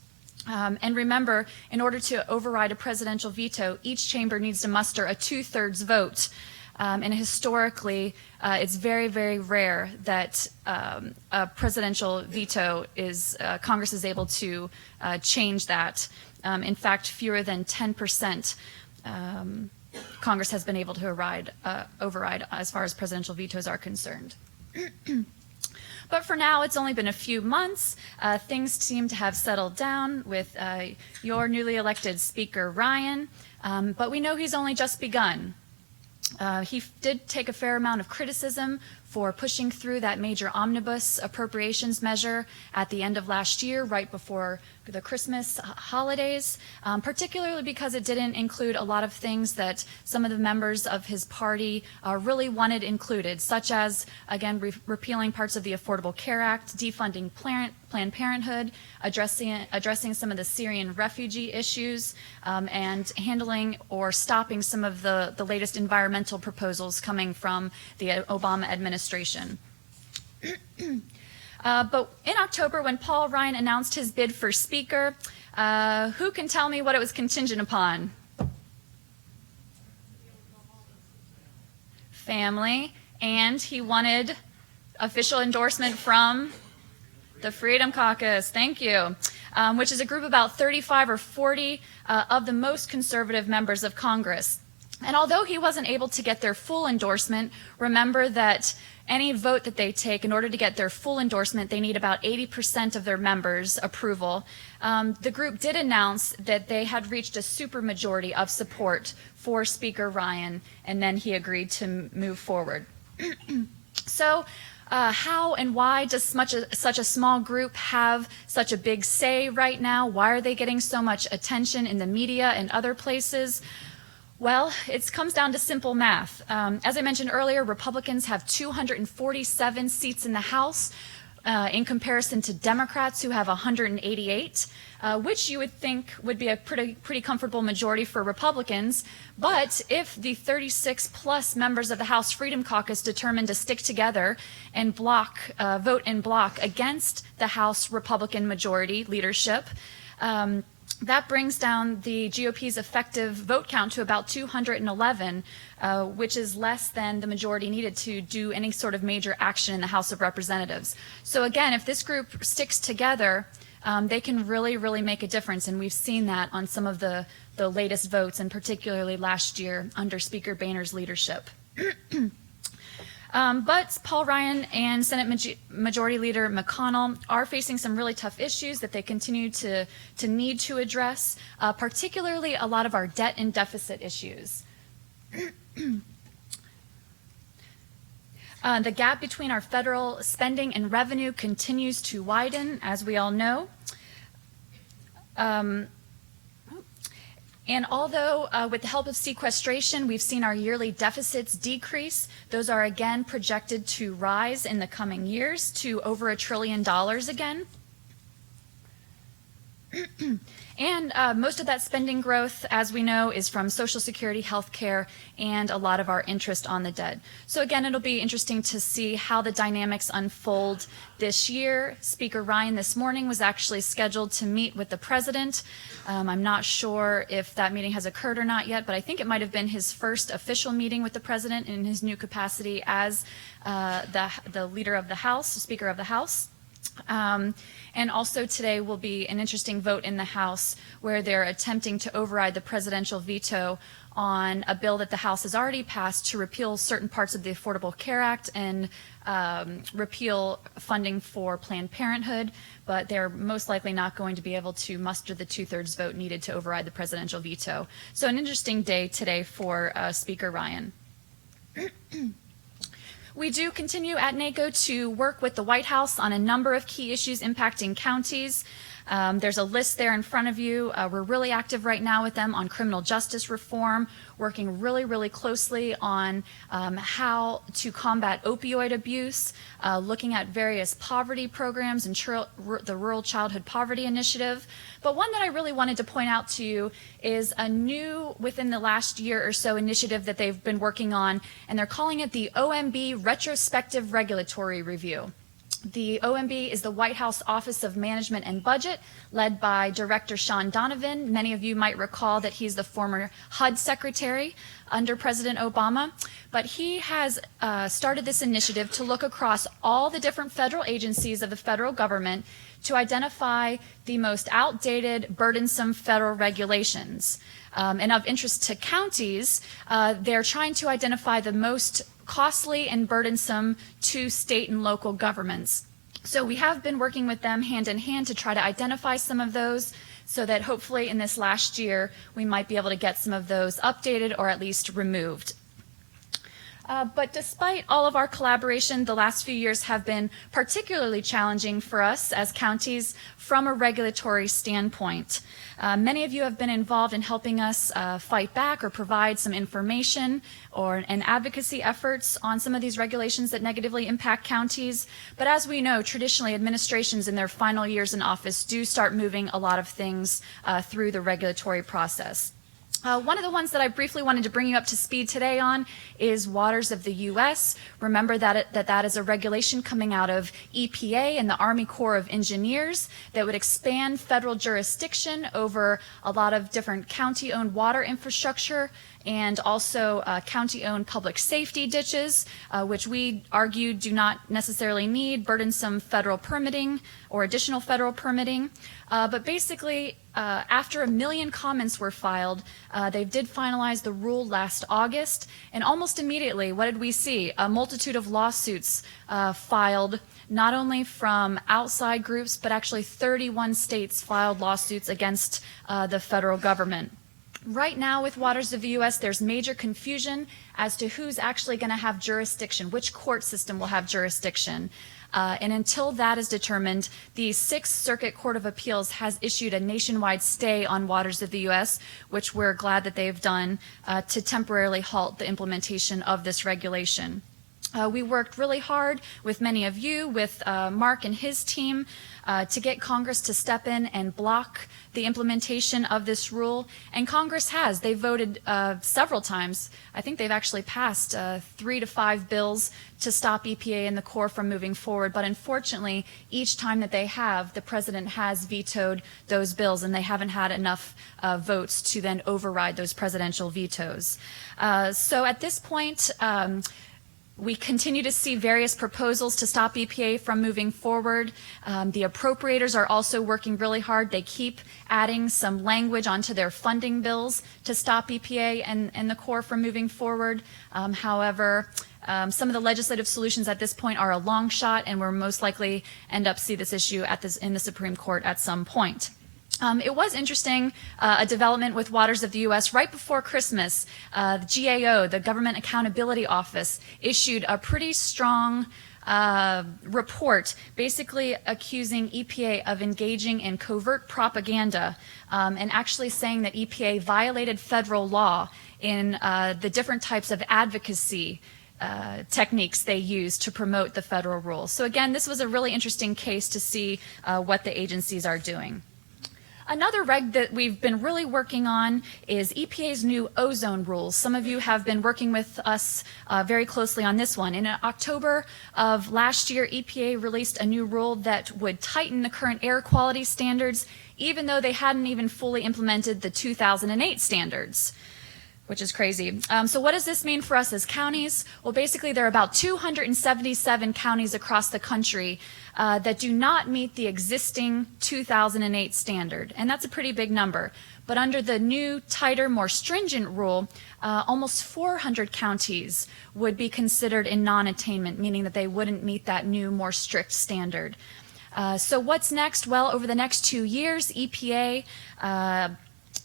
And remember, in order to override a presidential veto, each chamber needs to muster a 2/3 vote. And historically, it's very, very rare that a presidential veto is, Congress is able to change that. In fact, fewer than 10% Congress has been able to override as far as presidential vetoes are concerned. But for now, it's only been a few months. Things seem to have settled down with your newly elected Speaker, Ryan. But we know he's only just begun. He did take a fair amount of criticism for pushing through that major omnibus appropriations measure at the end of last year, right before the Christmas holidays, particularly because it didn't include a lot of things that some of the members of his party really wanted included, such as, again, repealing parts of the Affordable Care Act, defunding Planned Parenthood, addressing some of the Syrian refugee issues, and handling or stopping some of the latest environmental proposals coming from the Obama administration. But in October, when Paul Ryan announced his bid for Speaker, who can tell me what it was contingent upon? Family, and he wanted official endorsement from the Freedom Caucus, thank you, which is a group of about 35 or 40 of the most conservative members of Congress. And although he wasn't able to get their full endorsement, remember that any vote that they take, in order to get their full endorsement, they need about 80% of their members' approval. The group did announce that they had reached a supermajority of support for Speaker Ryan, and then he agreed to move forward. So, how and why does such a small group have such a big say right now? Why are they getting so much attention in the media and other places? Well, it comes down to simple math. As I mentioned earlier, Republicans have 247 seats in the House in comparison to Democrats who have 188, which you would think would be a pretty comfortable majority for Republicans. But if the 36 plus members of the House Freedom Caucus determine to stick together and vote in bloc against the House Republican majority leadership, that brings down the GOP's effective vote count to about 211, which is less than the majority needed to do any sort of major action in the House of Representatives. So again, if this group sticks together, they can really, really make a difference, and we've seen that on some of the latest votes, and particularly last year under Speaker Boehner's leadership. But Paul Ryan and Senate Majority Leader McConnell are facing some really tough issues that they continue to need to address, particularly a lot of our debt and deficit issues. The gap between our federal spending and revenue continues to widen, as we all know. And although with the help of sequestration, we've seen our yearly deficits decrease, those are again projected to rise in the coming years to over $1 trillion again. And most of that spending growth, as we know, is from Social Security, health care, and a lot of our interest on the debt. So again, it'll be interesting to see how the dynamics unfold this year. Speaker Ryan this morning was actually scheduled to meet with the president. I'm not sure if that meeting has occurred or not yet, but I think it might have been his first official meeting with the president in his new capacity as the leader of the House, Speaker of the House. And also today will be an interesting vote in the House where they're attempting to override the presidential veto on a bill that the House has already passed to repeal certain parts of the Affordable Care Act and repeal funding for Planned Parenthood, but they're most likely not going to be able to muster the 2/3 vote needed to override the presidential veto. So an interesting day today for Speaker Ryan. We do continue at NACO to work with the White House on a number of key issues impacting counties. There's a list there in front of you. We're really active right now with them on criminal justice reform, working really, really closely on how to combat opioid abuse, looking at various poverty programs and the Rural Childhood Poverty Initiative. But one that I really wanted to point out to you is a new, within the last year or so, initiative that they've been working on, and they're calling it the OMB Retrospective Regulatory Review. The OMB is the White House Office of Management and Budget, led by Director Sean Donovan. Many of you might recall that he's the former HUD secretary under President Obama. But he has started this initiative to look across all the different federal agencies of the federal government to identify the most outdated, burdensome federal regulations. And of interest to counties, they're trying to identify the most costly and burdensome to state and local governments. So we have been working with them hand in hand to try to identify some of those so that hopefully in this last year we might be able to get some of those updated or at least removed. But despite all of our collaboration, the last few years have been particularly challenging for us as counties from a regulatory standpoint. Many of you have been involved in helping us fight back or provide some information and advocacy efforts on some of these regulations that negatively impact counties. But as we know, traditionally administrations in their final years in office do start moving a lot of things through the regulatory process. One of the ones that I briefly wanted to bring you up to speed today on is Waters of the U.S. Remember that is a regulation coming out of EPA and the Army Corps of Engineers that would expand federal jurisdiction over a lot of different county-owned water infrastructure and also county-owned public safety ditches, which we argue do not necessarily need burdensome federal permitting or additional federal permitting. But basically, after 1 million comments were filed, they did finalize the rule last August, and almost immediately, what did we see? A multitude of lawsuits filed, not only from outside groups, but actually 31 states filed lawsuits against the federal government. Right now with Waters of the U.S., there's major confusion as to who's actually going to have jurisdiction, which court system will have jurisdiction. And until that is determined, the Sixth Circuit Court of Appeals has issued a nationwide stay on Waters of the U.S., which we're glad that they've done to temporarily halt the implementation of this regulation. We worked really hard with many of you, with Mark and his team, to get Congress to step in and block the implementation of this rule. And Congress has. They voted several times. I think they've actually passed 3 to 5 bills to stop EPA and the Corps from moving forward. But unfortunately, each time that they have, the president has vetoed those bills, and they haven't had enough votes to then override those presidential vetoes. So at this point, we continue to see various proposals to stop EPA from moving forward. The appropriators are also working really hard. They keep adding some language onto their funding bills to stop EPA and the Corps from moving forward. However, some of the legislative solutions at this point are a long shot, and we'll most likely end up see this issue in the Supreme Court at some point. It was interesting, a development with Waters of the U.S. right before Christmas. The GAO, the Government Accountability Office, issued a pretty strong report basically accusing EPA of engaging in covert propaganda and actually saying that EPA violated federal law in the different types of advocacy techniques they use to promote the federal rules. So again, this was a really interesting case to see what the agencies are doing. Another reg that we've been really working on is EPA's new ozone rules. Some of you have been working with us very closely on this one. In October of last year, EPA released a new rule that would tighten the current air quality standards, even though they hadn't even fully implemented the 2008 standards, which is crazy. So what does this mean for us as counties? Well, basically, there are about 277 counties across the country that do not meet the existing 2008 standard, and that's a pretty big number. But under the new, tighter, more stringent rule, almost 400 counties would be considered in non-attainment, meaning that they wouldn't meet that new, more strict standard. So what's next? Well, over the next 2 years, EPA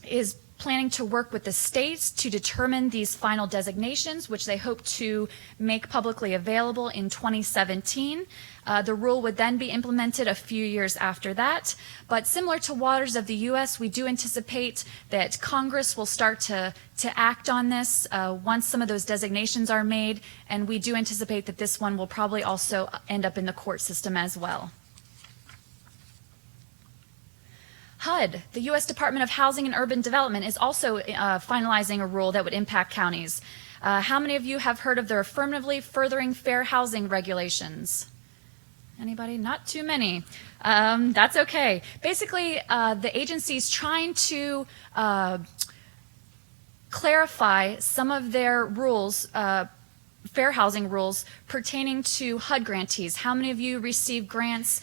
is planning to work with the states to determine these final designations, which they hope to make publicly available in 2017. The rule would then be implemented a few years after that. But similar to Waters of the U.S., we do anticipate that Congress will start to act on this once some of those designations are made, and we do anticipate that this one will probably also end up in the court system as well. HUD, the U.S. Department of Housing and Urban Development, is also finalizing a rule that would impact counties. How many of you have heard of their affirmatively furthering fair housing regulations? Anybody? Not too many. That's okay. Basically, the agency's trying to clarify some of their rules, fair housing rules pertaining to HUD grantees. How many of you receive grants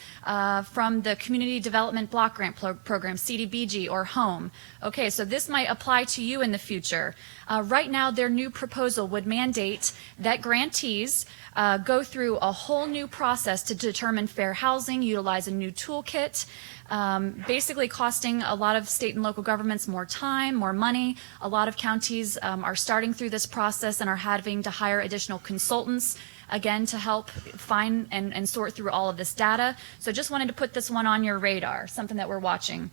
from the Community Development Block Grant Program, CDBG, or HOME? Okay, so this might apply to you in the future. Right now, their new proposal would mandate that grantees go through a whole new process to determine fair housing, utilize a new toolkit, basically costing a lot of state and local governments more time, more money. A lot of counties are starting through this process and are having to hire additional consultants, again, to help find and sort through all of this data. So just wanted to put this one on your radar, something that we're watching.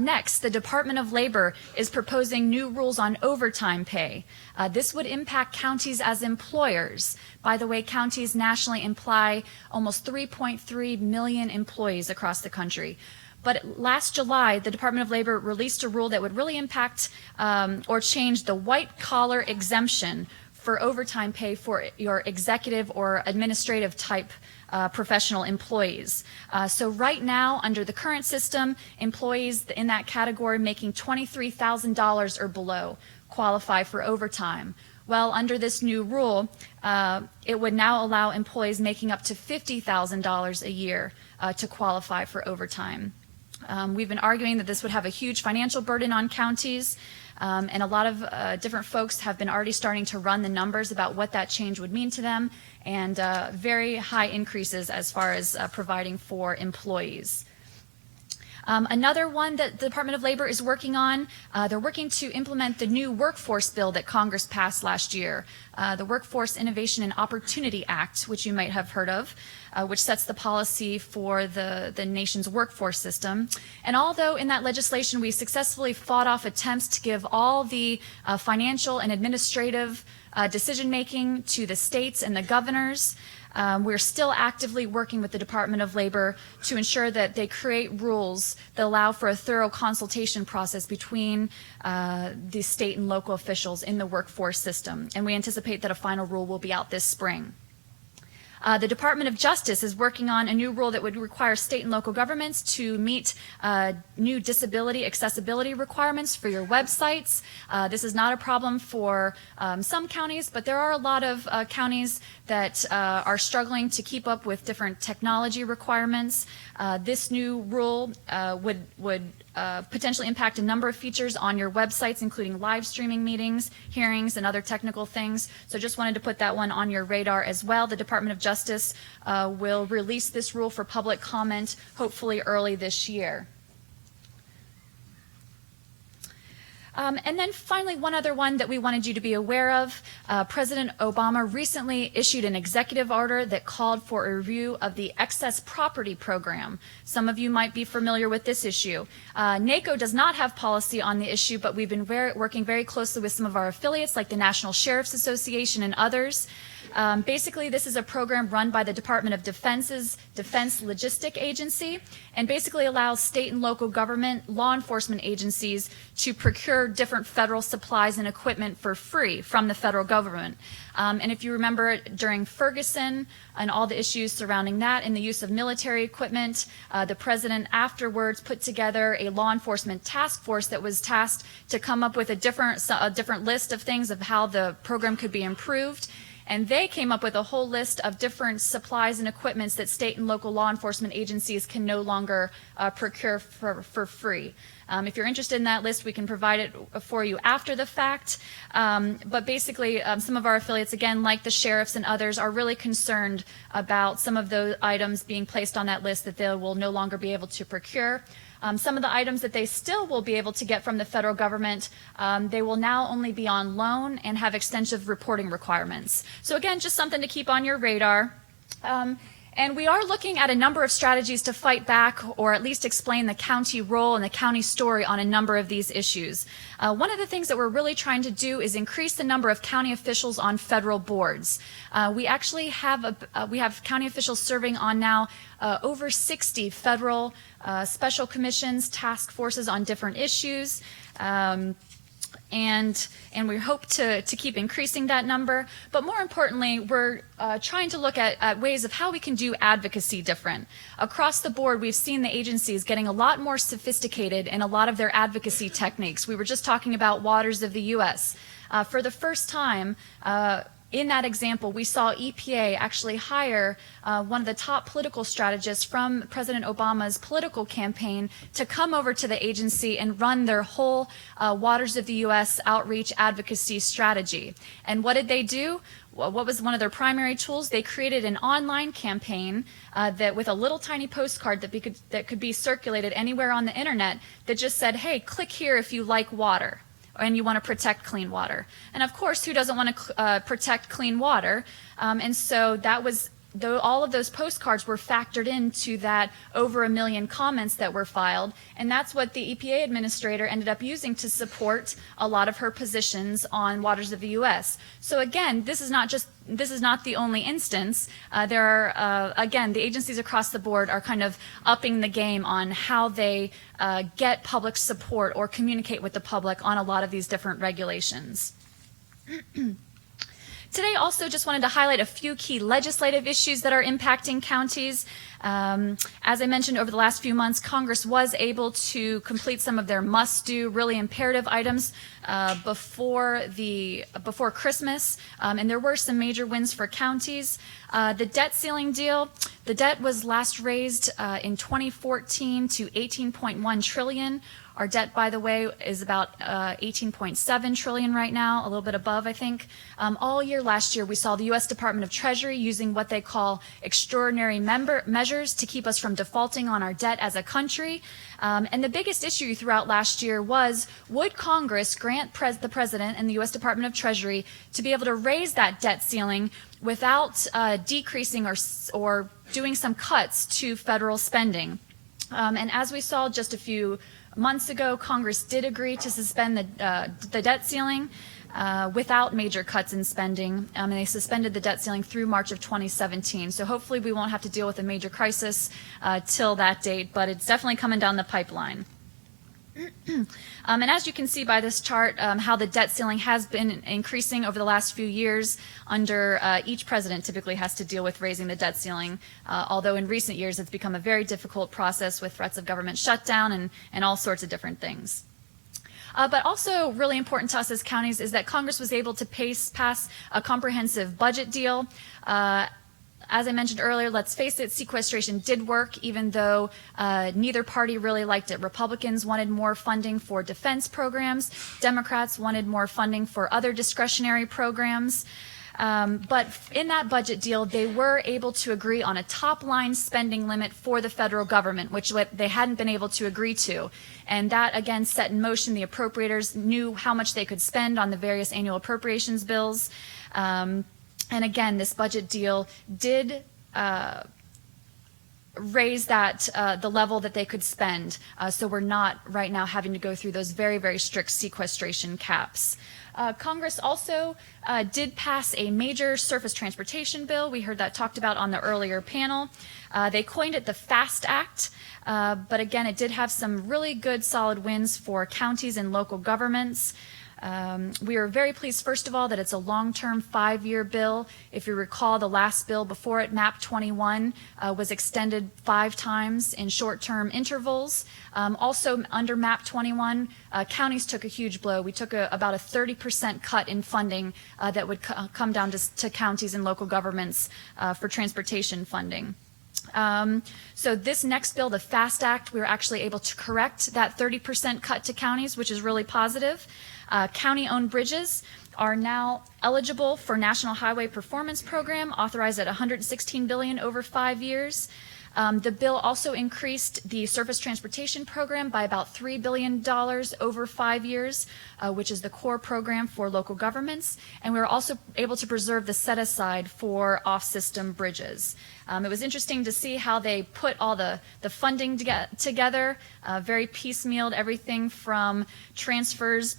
Next, the Department of Labor is proposing new rules on overtime pay. This would impact counties as employers. By the way, counties nationally employ almost 3.3 million employees across the country. But last July, the Department of Labor released a rule that would really impact or change the white-collar exemption for overtime pay for your executive or administrative type professional employees. So right now, under the current system, employees in that category making $23,000 or below qualify for overtime. Well, under this new rule, it would now allow employees making up to $50,000 a year to qualify for overtime. We've been arguing that this would have a huge financial burden on counties, and a lot of different folks have been already starting to run the numbers about what that change would mean to them, and very high increases as far as providing for employees. Another one that the Department of Labor is working on, they're working to implement the new workforce bill that Congress passed last year, the Workforce Innovation and Opportunity Act, which you might have heard of, which sets the policy for the nation's workforce system. And although in that legislation we successfully fought off attempts to give all the financial and administrative decision-making to the states and the governors, we're still actively working with the Department of Labor to ensure that they create rules that allow for a thorough consultation process between the state and local officials in the workforce system. And we anticipate that a final rule will be out this spring. The Department of Justice is working on a new rule that would require state and local governments to meet new disability accessibility requirements for your websites. This is not a problem for some counties, but there are a lot of counties that are struggling to keep up with different technology requirements. This new rule would potentially impact a number of features on your websites, including live streaming meetings, hearings, and other technical things. So just wanted to put that one on your radar as well. The Department of Justice will release this rule for public comment, hopefully early this year. And then finally, one other one that we wanted you to be aware of. President Obama recently issued an executive order that called for a review of the excess property program. Some of you might be familiar with this issue. NACO does not have policy on the issue, but we've been working very closely with some of our affiliates like the National Sheriff's Association and others. Basically, this is a program run by the Department of Defense's Defense Logistic Agency, and basically allows state and local government law enforcement agencies to procure different federal supplies and equipment for free from the federal government. And if you remember during Ferguson and all the issues surrounding that and the use of military equipment, the president afterwards put together a law enforcement task force that was tasked to come up with a different list of things of how the program could be improved. And they came up with a whole list of different supplies and equipments that state and local law enforcement agencies can no longer procure for free. If you're interested in that list, we can provide it for you after the fact. But basically, some of our affiliates, again, like the sheriffs and others, are really concerned about some of those items being placed on that list that they will no longer be able to procure. Some of the items that they still will be able to get from the federal government, they will now only be on loan and have extensive reporting requirements. So again, just something to keep on your radar. And we are looking at a number of strategies to fight back or at least explain the county role and the county story on a number of these issues. One of the things that we're really trying to do is increase the number of county officials on federal boards. We actually have we have county officials serving on now over 60 federal special commissions, task forces on different issues. And we hope to keep increasing that number. But more importantly, we're trying to look at ways of how we can do advocacy different. Across the board, we've seen the agencies getting a lot more sophisticated in a lot of their advocacy techniques. We were just talking about Waters of the U.S. For the first time, in that example, we saw EPA actually hire one of the top political strategists from President Obama's political campaign to come over to the agency and run their whole Waters of the U.S. outreach advocacy strategy. And what did they do? What was one of their primary tools? They created an online campaign that with a little tiny postcard that could be circulated anywhere on the internet that just said, hey, click here if you like water and you want to protect clean water. And of course, who doesn't want to protect clean water? And so that was, all of those postcards were factored into that over 1 million comments that were filed. And that's what the EPA administrator ended up using to support a lot of her positions on Waters of the U.S. So again, this is not the only instance. There are, again, the agencies across the board are kind of upping the game on how they get public support or communicate with the public on a lot of these different regulations. Today, also just wanted to highlight a few key legislative issues that are impacting counties. As I mentioned, over the last few months, Congress was able to complete some of their must-do, really imperative items before Christmas, and there were some major wins for counties. The debt ceiling deal, the debt was last raised in 2014 to $18.1 trillion. Our debt, by the way, is about $18.7 trillion right now, a little bit above, I think. All year last year, we saw the U.S. Department of Treasury using what they call extraordinary measures to keep us from defaulting on our debt as a country. And the biggest issue throughout last year was, would Congress grant the President and the U.S. Department of Treasury to be able to raise that debt ceiling without decreasing or doing some cuts to federal spending? And as we saw just a few months ago, Congress did agree to suspend the debt ceiling without major cuts in spending, and they suspended the debt ceiling through March of 2017. So hopefully we won't have to deal with a major crisis till that date, but it's definitely coming down the pipeline. And as you can see by this chart, how the debt ceiling has been increasing over the last few years. Under each president typically has to deal with raising the debt ceiling, although in recent years it's become a very difficult process with threats of government shutdown and all sorts of different things. But also really important to us as counties is that Congress was able to pass a comprehensive budget deal. As I mentioned earlier, let's face it, sequestration did work, even though neither party really liked it. Republicans wanted more funding for defense programs. Democrats wanted more funding for other discretionary programs. But in that budget deal, they were able to agree on a top-line spending limit for the federal government, which they hadn't been able to agree to. And that, again, set in motion the appropriators knew how much they could spend on the various annual appropriations bills. And again, this budget deal did raise that the level that they could spend. So we're not right now having to go through those very, very strict sequestration caps. Congress also did pass a major surface transportation bill. We heard that talked about on the earlier panel. They coined it the FAST Act, but again, it did have some really good solid wins for counties and local governments. We are very pleased, first of all, that it's a long-term 5-year bill. If you recall, the last bill before it, MAP 21, was extended 5 times in short-term intervals. Also, under MAP 21, counties took a huge blow. We took about a 30% cut in funding that would come down to counties and local governments for transportation funding. So this next bill, the FAST Act, we were actually able to correct that 30% cut to counties, which is really positive. County-owned bridges are now eligible for National Highway Performance Program, authorized at $116 billion over 5 years. The bill also increased the surface transportation program by about $3 billion over 5 years, which is the core program for local governments. And we were also able to preserve the set-aside for off-system bridges. It was interesting to see how they put all the funding together, very piecemealed, everything from transfers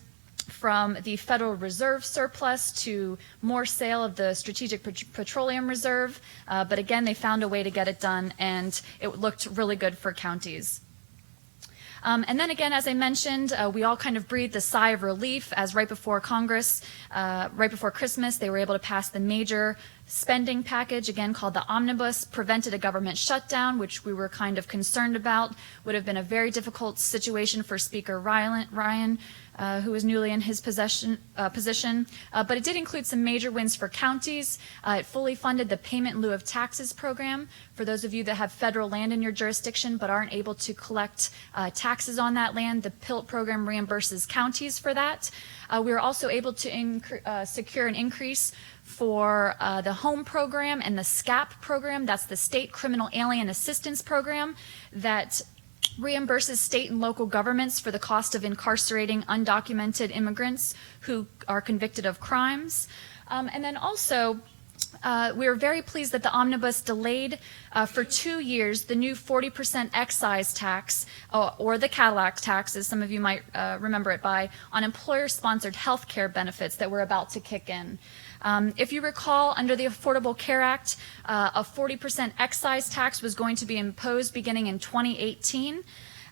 from the Federal Reserve surplus to more sale of the Strategic Petroleum Reserve. But again, they found a way to get it done, and it looked really good for counties. And then again, as I mentioned, we all kind of breathed a sigh of relief as right before Congress, right before Christmas, they were able to pass the major spending package, again called the Omnibus, prevented a government shutdown, which we were kind of concerned about. Would have been a very difficult situation for Speaker Ryan, who was newly in his position. But it did include some major wins for counties. It fully funded the Payment in lieu of Taxes program for those of you that have federal land in your jurisdiction but aren't able to collect taxes on that land. The PILT program reimburses counties for that. We were also able to secure an increase for the HOME program and the SCAP program. That's the State Criminal Alien Assistance Program that reimburses state and local governments for the cost of incarcerating undocumented immigrants who are convicted of crimes. And then also, we were very pleased that the Omnibus delayed for 2 years the new 40% excise tax, or the Cadillac tax, as some of you might remember it by, on employer-sponsored health care benefits that were about to kick in. If you recall, under the Affordable Care Act, a 40% excise tax was going to be imposed beginning in 2018.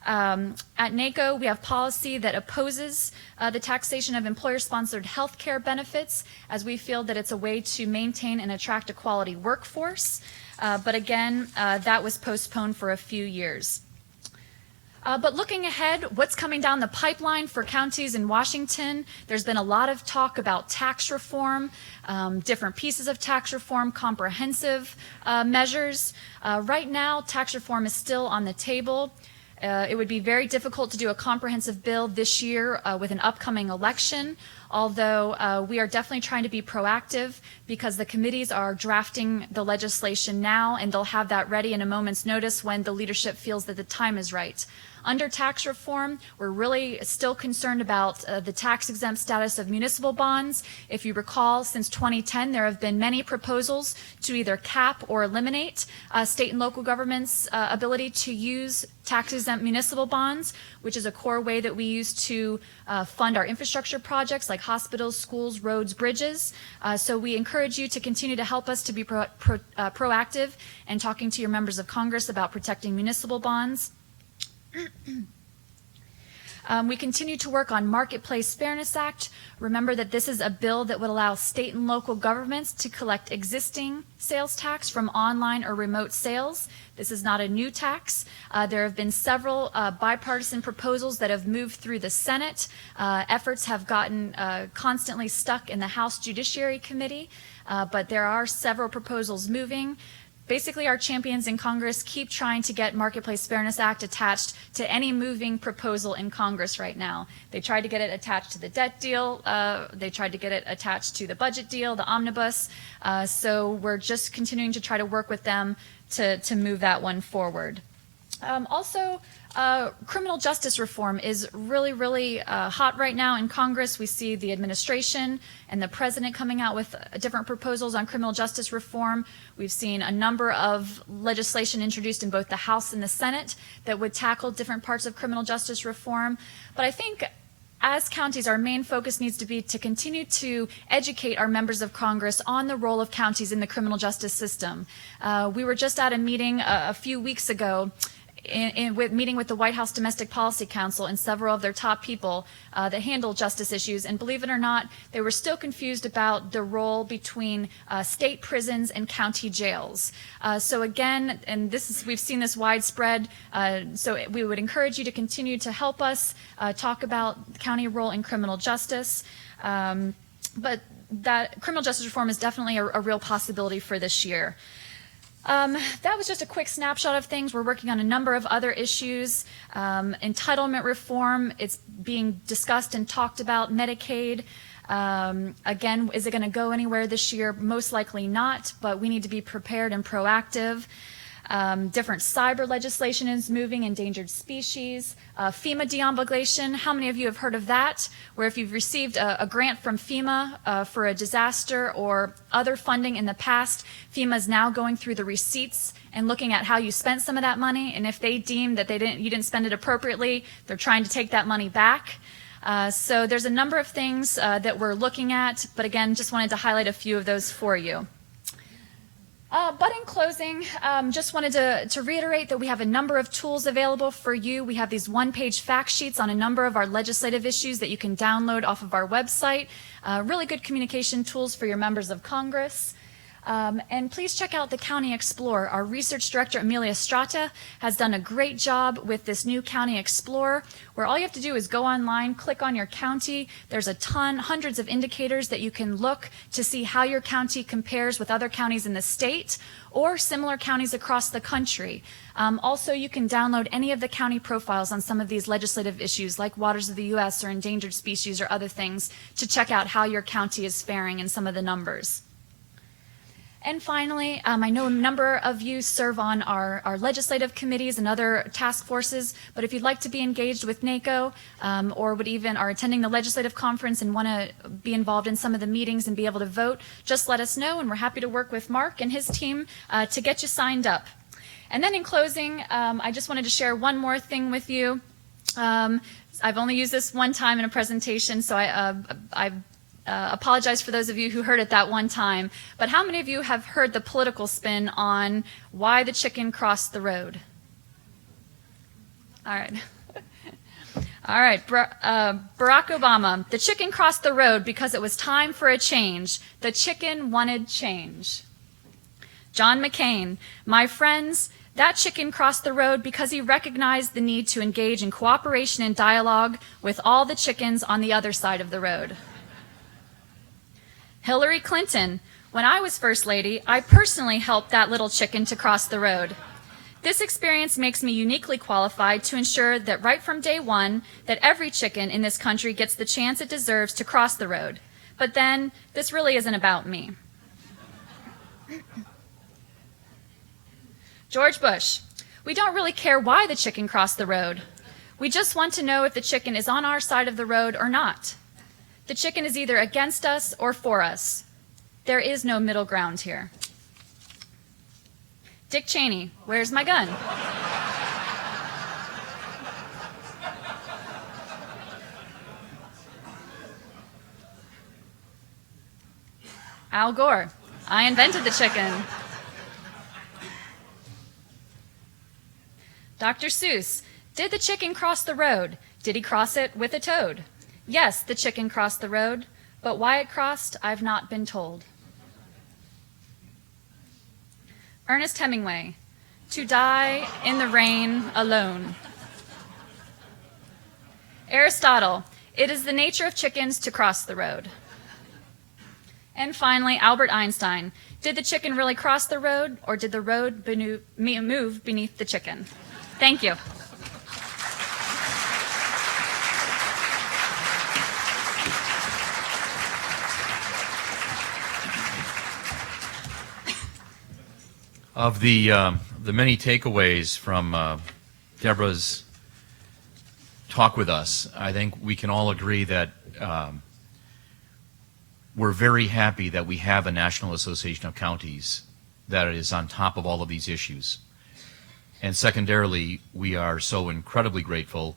At NACO, we have policy that opposes the taxation of employer-sponsored health care benefits, as we feel that it's a way to maintain and attract a quality workforce. But again, that was postponed for a few years. But looking ahead, what's coming down the pipeline for counties in Washington? There's been a lot of talk about tax reform, different pieces of tax reform, comprehensive measures. Right now, tax reform is still on the table. It would be very difficult to do a comprehensive bill this year with an upcoming election, although we are definitely trying to be proactive because the committees are drafting the legislation now, and they'll have that ready in a moment's notice when the leadership feels that the time is right. Under tax reform, we're really still concerned about the tax-exempt status of municipal bonds. If you recall, since 2010, there have been many proposals to either cap or eliminate state and local governments' ability to use tax-exempt municipal bonds, which is a core way that we use to fund our infrastructure projects like hospitals, schools, roads, bridges. So we encourage you to continue to help us to be proactive and talking to your members of Congress about protecting municipal bonds. We continue to work on Marketplace Fairness Act. Remember that this is a bill that would allow state and local governments to collect existing sales tax from online or remote sales. This is not a new tax. There have been several bipartisan proposals that have moved through the Senate. Efforts have gotten constantly stuck in the House Judiciary Committee, but there are several proposals moving. Basically, our champions in Congress keep trying to get Marketplace Fairness Act attached to any moving proposal in Congress right now. They tried to get it attached to the debt deal. They tried to get it attached to the budget deal, the omnibus. So we're just continuing to try to work with them to move that one forward. Also, criminal justice reform is really hot right now in Congress. We see the administration and the president coming out with different proposals on criminal justice reform. We've seen a number of legislation introduced in both the House and the Senate that would tackle different parts of criminal justice reform. But I think as counties, our main focus needs to be to continue to educate our members of Congress on the role of counties in the criminal justice system. We were just at a meeting a few weeks ago meeting with the White House Domestic Policy Council and several of their top people that handle justice issues. And believe it or not, they were still confused about the role between state prisons and county jails. So again, and we've seen this widespread, so we would encourage you to continue to help us talk about the county role in criminal justice. But that criminal justice reform is definitely a real possibility for this year. That was just a quick snapshot of things. We're working on a number of other issues. Entitlement reform, it's being discussed and talked about. Medicaid, again, is it going to go anywhere this year? Most likely not, but we need to be prepared and proactive. Different cyber legislation is moving, endangered species, FEMA deobligation. How many of you have heard of that? Where if you've received a grant from FEMA for a disaster or other funding in the past, FEMA is now going through the receipts and looking at how you spent some of that money, and if they deem that you didn't spend it appropriately, they're trying to take that money back. So there's a number of things that we're looking at, but again, just wanted to highlight a few of those for you. But in closing, just wanted to reiterate that we have a number of tools available for you. We have these one-page fact sheets on a number of our legislative issues that you can download off of our website. Really good communication tools for your members of Congress. And please check out the County Explorer. Our research director, Amelia Strata, has done a great job with this new County Explorer, where all you have to do is go online, click on your county. There's hundreds of indicators that you can look to see how your county compares with other counties in the state or similar counties across the country. Also, you can download any of the county profiles on some of these legislative issues like Waters of the U.S. or endangered species or other things to check out how your county is faring in some of the numbers. And finally, I know a number of you serve on our legislative committees and other task forces, but if you'd like to be engaged with NACO or are attending the legislative conference and want to be involved in some of the meetings and be able to vote, just let us know, and we're happy to work with Mark and his team to get you signed up. And then in closing, I just wanted to share one more thing with you. I've only used this one time in a presentation, so I apologize for those of you who heard it that one time, but how many of you have heard the political spin on why the chicken crossed the road? All right. All right. Barack Obama, the chicken crossed the road because it was time for a change. The chicken wanted change. John McCain, my friends, that chicken crossed the road because he recognized the need to engage in cooperation and dialogue with all the chickens on the other side of the road. Hillary Clinton, when I was First Lady, I personally helped that little chicken to cross the road. This experience makes me uniquely qualified to ensure that right from day one, that every chicken in this country gets the chance it deserves to cross the road. But then, this really isn't about me. George Bush, we don't really care why the chicken crossed the road. We just want to know if the chicken is on our side of the road or not. The chicken is either against us or for us. There is no middle ground here. Dick Cheney, where's my gun? Al Gore, I invented the chicken. Dr. Seuss, did the chicken cross the road? Did he cross it with a toad? Yes, the chicken crossed the road, but why it crossed, I've not been told. Ernest Hemingway, to die in the rain alone. Aristotle, it is the nature of chickens to cross the road. And finally, Albert Einstein, did the chicken really cross the road, or did the road move beneath the chicken? Thank you. Of the many takeaways from Deborah's talk with us, I think we can all agree that we're very happy that we have a National Association of Counties that is on top of all of these issues. And secondarily, we are so incredibly grateful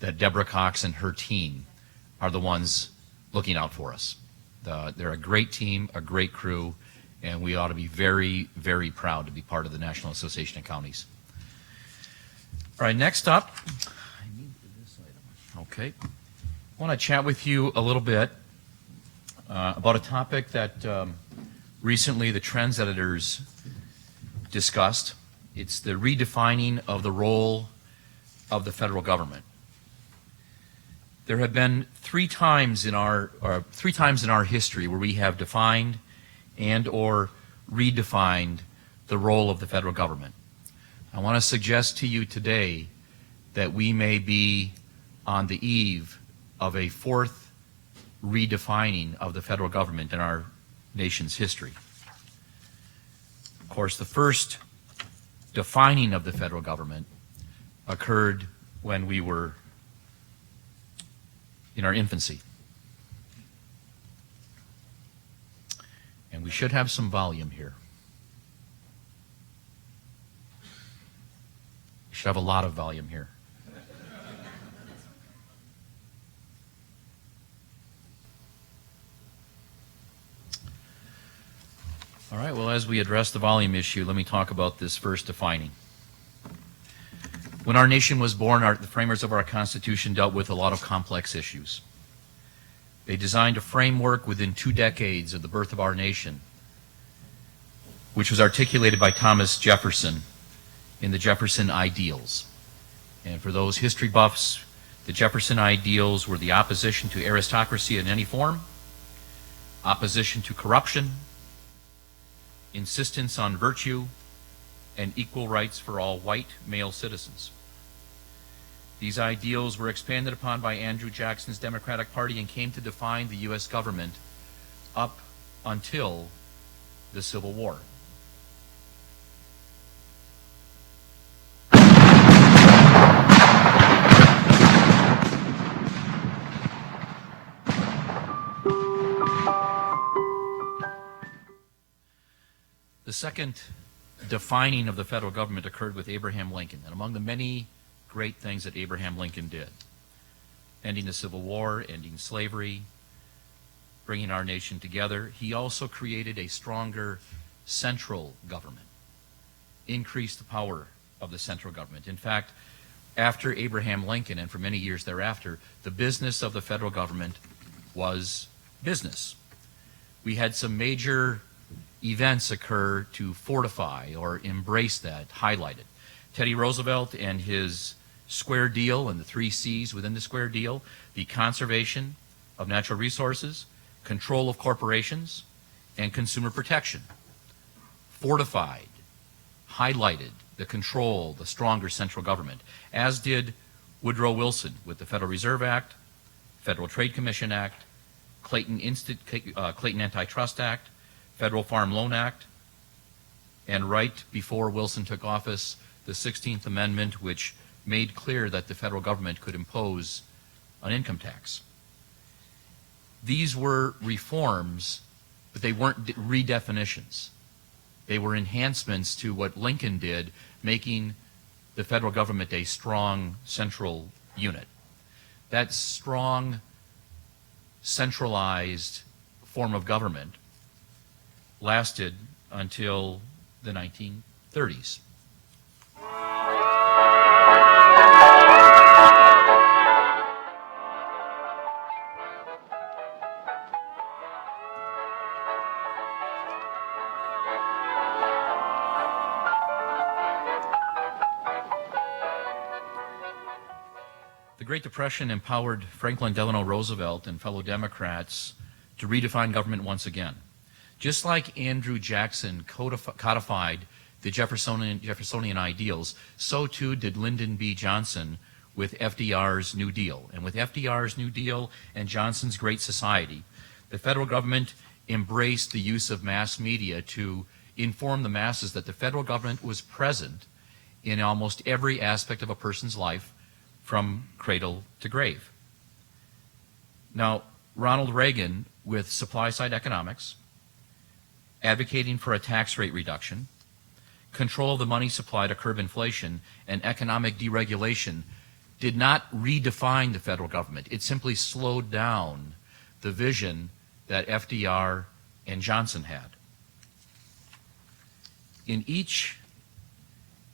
that Deborah Cox and her team are the ones looking out for us. They're a great team, a great crew, and we ought to be very, very proud to be part of the National Association of Counties. All right, next up, okay, I want to chat with you a little bit about a topic that recently the Trends editors discussed. It's the redefining of the role of the federal government. There have been three times in our history where we have defined and or redefined the role of the federal government. I want to suggest to you today that we may be on the eve of a fourth redefining of the federal government in our nation's history. Of course, the first defining of the federal government occurred when we were in our infancy. And we should have some volume here. We should have a lot of volume here. All right, well, as we address the volume issue, let me talk about this first defining. When our nation was born, the framers of our Constitution dealt with a lot of complex issues. They designed a framework within 2 decades of the birth of our nation, which was articulated by Thomas Jefferson in the Jefferson Ideals. And for those history buffs, the Jefferson Ideals were the opposition to aristocracy in any form, opposition to corruption, insistence on virtue, and equal rights for all white male citizens. These ideals were expanded upon by Andrew Jackson's Democratic Party and came to define the U.S. government up until the Civil War. The second defining of the federal government occurred with Abraham Lincoln, and among the many great things that Abraham Lincoln did, ending the Civil War, ending slavery, bringing our nation together, he also created a stronger central government, increased the power of the central government. In fact, after Abraham Lincoln and for many years thereafter, the business of the federal government was business. We had some major events occur to fortify or embrace that, highlight it. Teddy Roosevelt and his Square Deal and the 3 C's within the Square Deal, the conservation of natural resources, control of corporations, and consumer protection, fortified, highlighted the control, the stronger central government, as did Woodrow Wilson with the Federal Reserve Act, Federal Trade Commission Act, Clayton Antitrust Act, Federal Farm Loan Act, and right before Wilson took office, the 16th Amendment, which made clear that the federal government could impose an income tax. These were reforms, but they weren't redefinitions. They were enhancements to what Lincoln did, making the federal government a strong central unit. That strong, centralized form of government lasted until the 1930s. The Great Depression empowered Franklin Delano Roosevelt and fellow Democrats to redefine government once again. Just like Andrew Jackson codified the Jeffersonian ideals, so too did Lyndon B. Johnson with FDR's New Deal. And with FDR's New Deal and Johnson's Great Society, the federal government embraced the use of mass media to inform the masses that the federal government was present in almost every aspect of a person's life, from cradle to grave. Now, Ronald Reagan, with supply-side economics, advocating for a tax rate reduction, control of the money supply to curb inflation, and economic deregulation, did not redefine the federal government. It simply slowed down the vision that FDR and Johnson had. In each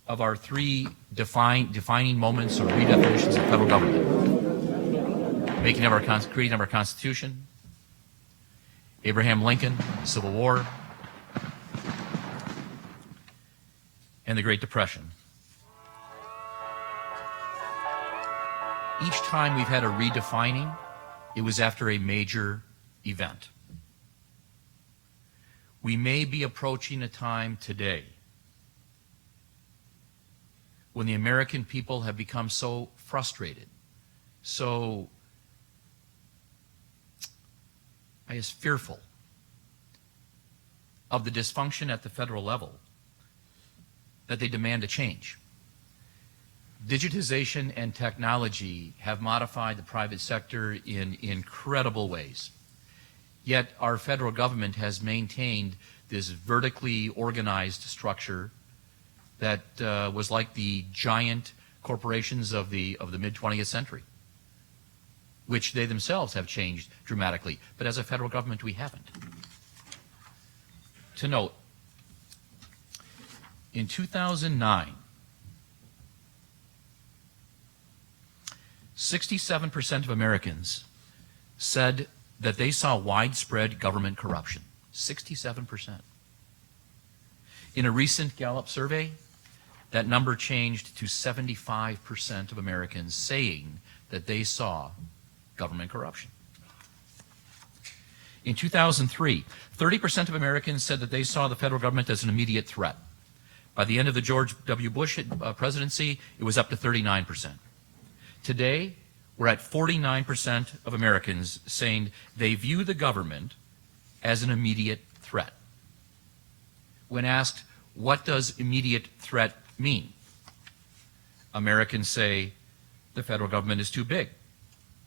of our 3 defining moments or redefinitions of federal government, creating of our Constitution, Abraham Lincoln, the Civil War, and the Great Depression. Each time we've had a redefining, it was after a major event. We may be approaching a time today when the American people have become so frustrated, so, I guess, fearful of the dysfunction at the federal level, that they demand a change. Digitization and technology have modified the private sector in incredible ways. Yet our federal government has maintained this vertically organized structure that was like the giant corporations of the mid-20th century, which they themselves have changed dramatically. But as a federal government, we haven't. To note, in 2009, 67% of Americans said that they saw widespread government corruption. 67%. In a recent Gallup survey, that number changed to 75% of Americans saying that they saw government corruption. In 2003, 30% of Americans said that they saw the federal government as an immediate threat. By the end of the George W. Bush presidency, it was up to 39%. Today, we're at 49% of Americans saying they view the government as an immediate threat. When asked, what does immediate threat mean? Americans say the federal government is too big.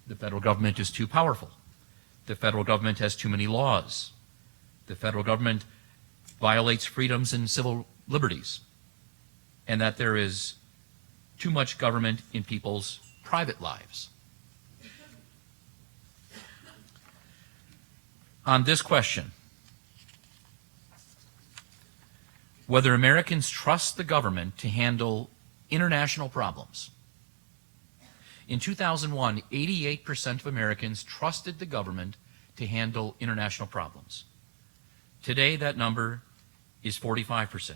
The federal government is too powerful. The federal government has too many laws. The federal government violates freedoms and civil liberties. And that there is too much government in people's private lives. On this question, whether Americans trust the government to handle international problems, in 2001, 88% of Americans trusted the government to handle international problems. Today, that number is 45%.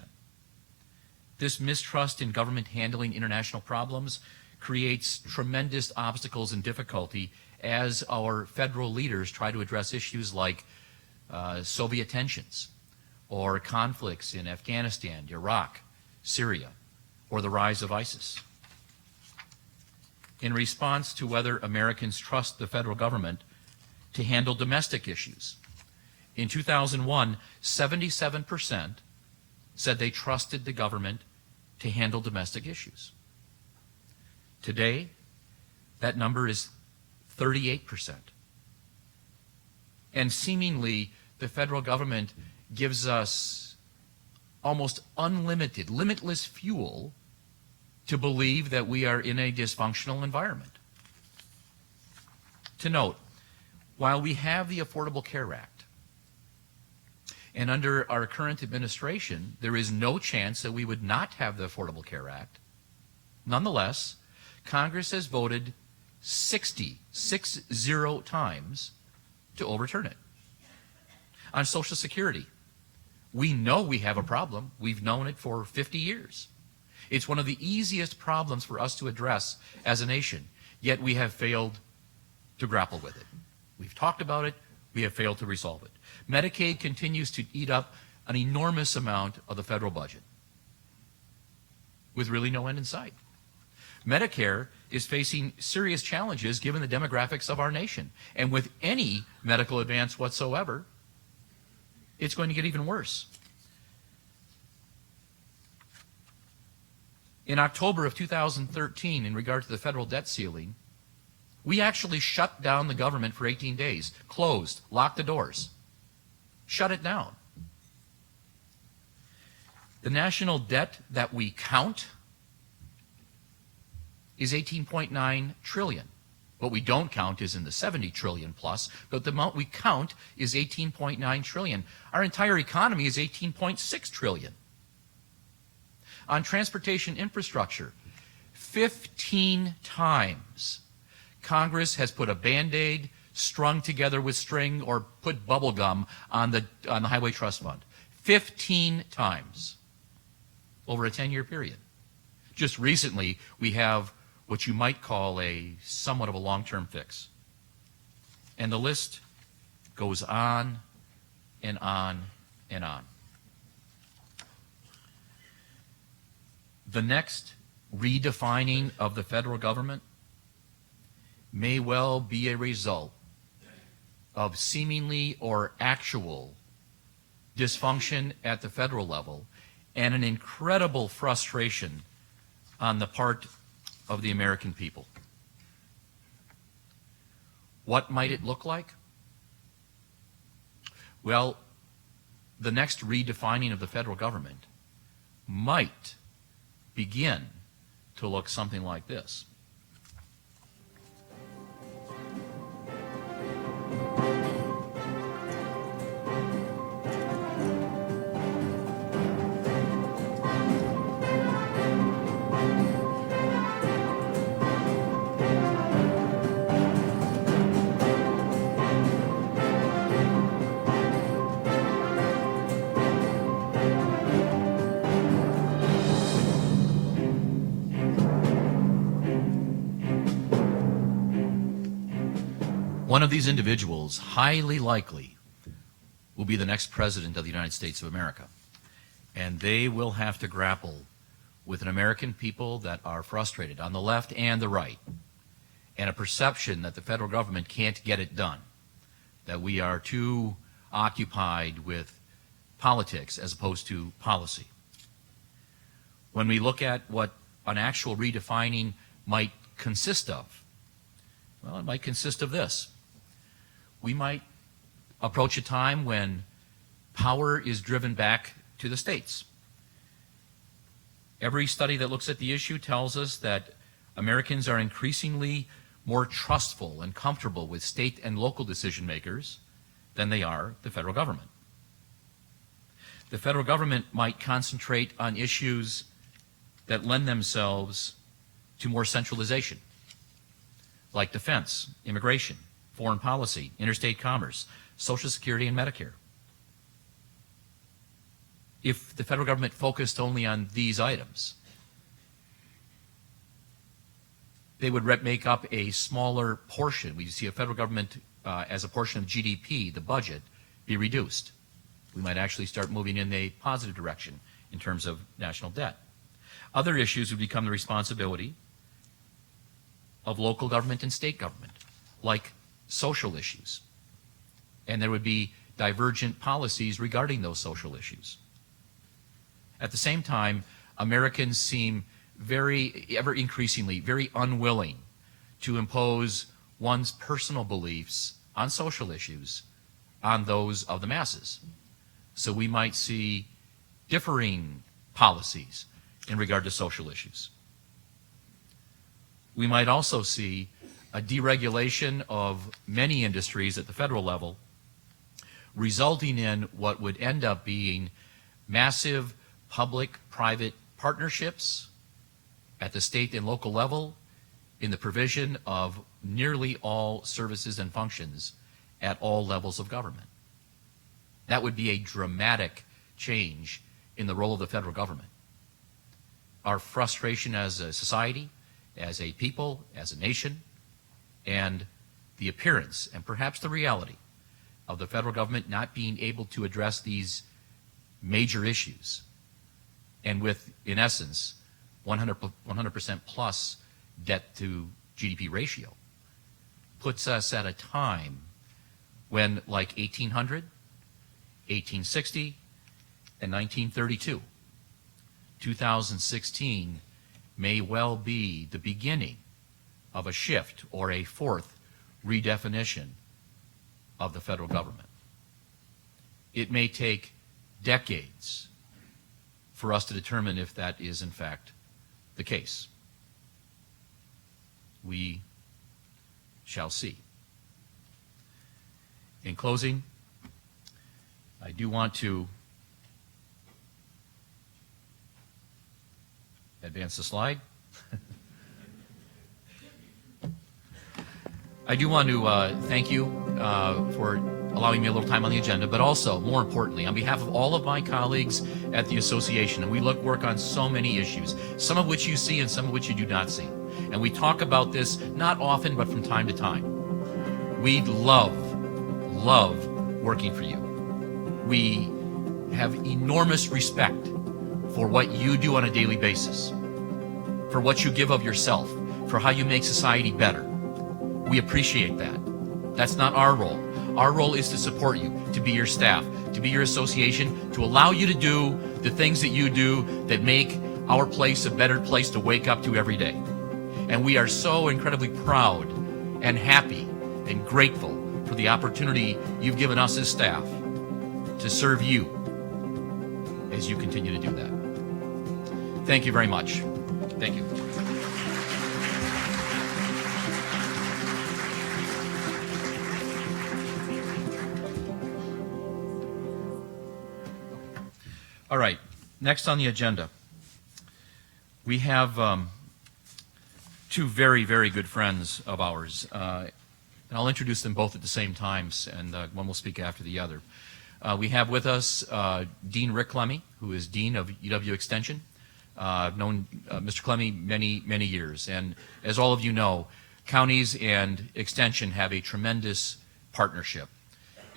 This mistrust in government handling international problems creates tremendous obstacles and difficulty as our federal leaders try to address issues like Soviet tensions or conflicts in Afghanistan, Iraq, Syria, or the rise of ISIS. In response to whether Americans trust the federal government to handle domestic issues, in 2001, 77% said they trusted the government to handle domestic issues. Today, that number is 38%. And seemingly, the federal government gives us almost unlimited, limitless fuel to believe that we are in a dysfunctional environment. To note, while we have the Affordable Care Act, and under our current administration, there is no chance that we would not have the Affordable Care Act, nonetheless, Congress has voted 60 times to overturn it. On Social Security, we know we have a problem. We've known it for 50 years. It's one of the easiest problems for us to address as a nation, yet we have failed to grapple with it. We've talked about it, we have failed to resolve it. Medicaid continues to eat up an enormous amount of the federal budget with really no end in sight. Medicare is facing serious challenges given the demographics of our nation. And with any medical advance whatsoever, it's going to get even worse. In October of 2013, in regard to the federal debt ceiling, we actually shut down the government for 18 days, closed, locked the doors, shut it down. The national debt that we count is $18.9 trillion. What we don't count is in the 70 trillion plus, but the amount we count is $18.9 trillion. Our entire economy is $18.6 trillion. On transportation infrastructure, 15 times Congress has put a Band-Aid strung together with string or put bubble gum on the Highway Trust Fund. 15 times over a 10-year period. Just recently, we have what you might call a somewhat of a long-term fix. And the list goes on and on and on. The next redefining of the federal government may well be a result of seemingly or actual dysfunction at the federal level and an incredible frustration on the part of the American people. What might it look like? Well, the next redefining of the federal government might begin to look something like this. One of these individuals, highly likely, will be the next president of the United States of America. And they will have to grapple with an American people that are frustrated on the left and the right, and a perception that the federal government can't get it done, that we are too occupied with politics as opposed to policy. When we look at what an actual redefining might consist of, well, it might consist of this. We might approach a time when power is driven back to the states. Every study that looks at the issue tells us that Americans are increasingly more trustful and comfortable with state and local decision makers than they are the federal government. The federal government might concentrate on issues that lend themselves to more centralization, like defense, immigration, foreign policy, interstate commerce, Social Security, and Medicare. If the federal government focused only on these items, they would make up a smaller portion. We see a federal government as a portion of GDP, the budget, be reduced. We might actually start moving in a positive direction in terms of national debt. Other issues would become the responsibility of local government and state government, like social issues. And there would be divergent policies regarding those social issues. At the same time, Americans seem ever increasingly, very unwilling to impose one's personal beliefs on social issues on those of the masses. So we might see differing policies in regard to social issues. We might also see a deregulation of many industries at the federal level, resulting in what would end up being massive public-private partnerships at the state and local level in the provision of nearly all services and functions at all levels of government. That would be a dramatic change in the role of the federal government. Our frustration as a society, as a people, as a nation, and the appearance and perhaps the reality of the federal government not being able to address these major issues, and with, in essence, 100% plus debt to GDP ratio, puts us at a time when, like 1800, 1860, and 1932, 2016 may well be the beginning of a shift or a fourth redefinition of the federal government. It may take decades for us to determine if that is in fact the case. We shall see. In closing, I do want to advance the slide. I do want to thank you for allowing me a little time on the agenda, but also, more importantly, on behalf of all of my colleagues at the association, and we work on so many issues, some of which you see and some of which you do not see. And we talk about this not often, but from time to time. We love working for you. We have enormous respect for what you do on a daily basis, for what you give of yourself, for how you make society better. We appreciate that. That's not our role. Our role is to support you, to be your staff, to be your association, to allow you to do the things that you do that make our place a better place to wake up to every day. And we are so incredibly proud and happy and grateful for the opportunity you've given us as staff to serve you as you continue to do that. Thank you very much. Thank you. All right, next on the agenda, we have two very, very good friends of ours. And I'll introduce them both at the same time, and one will speak after the other. We have with us Dean Rick Clemmie, who is Dean of UW Extension. I've known Mr. Clemmie many, many years, and as all of you know, counties and Extension have a tremendous partnership.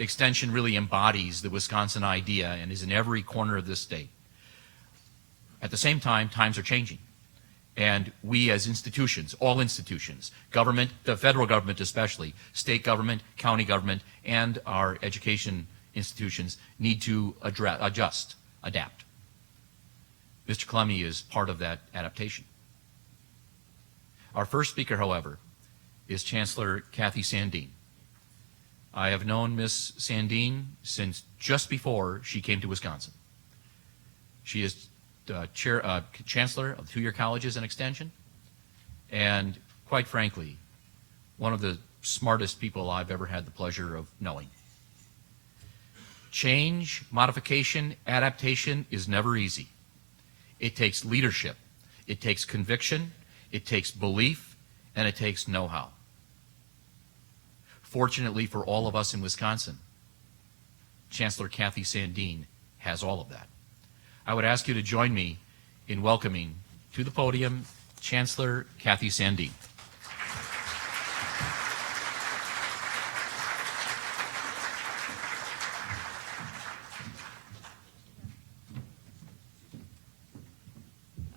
Extension really embodies the Wisconsin idea and is in every corner of this state. At the same time, times are changing. And we as institutions, all institutions, government, the federal government especially, state government, county government, and our education institutions need to adjust, adapt. Mr. Clemmie is part of that adaptation. Our first speaker, however, is Chancellor Cathy Sandeen. I have known Ms. Sandeen since just before she came to Wisconsin. She is Chancellor of 2-year colleges and Extension, and quite frankly, one of the smartest people I've ever had the pleasure of knowing. Change, modification, adaptation is never easy. It takes leadership, it takes conviction, it takes belief, and it takes know-how. Fortunately for all of us in Wisconsin, Chancellor Cathy Sandeen has all of that. I would ask you to join me in welcoming to the podium Chancellor Cathy Sandeen.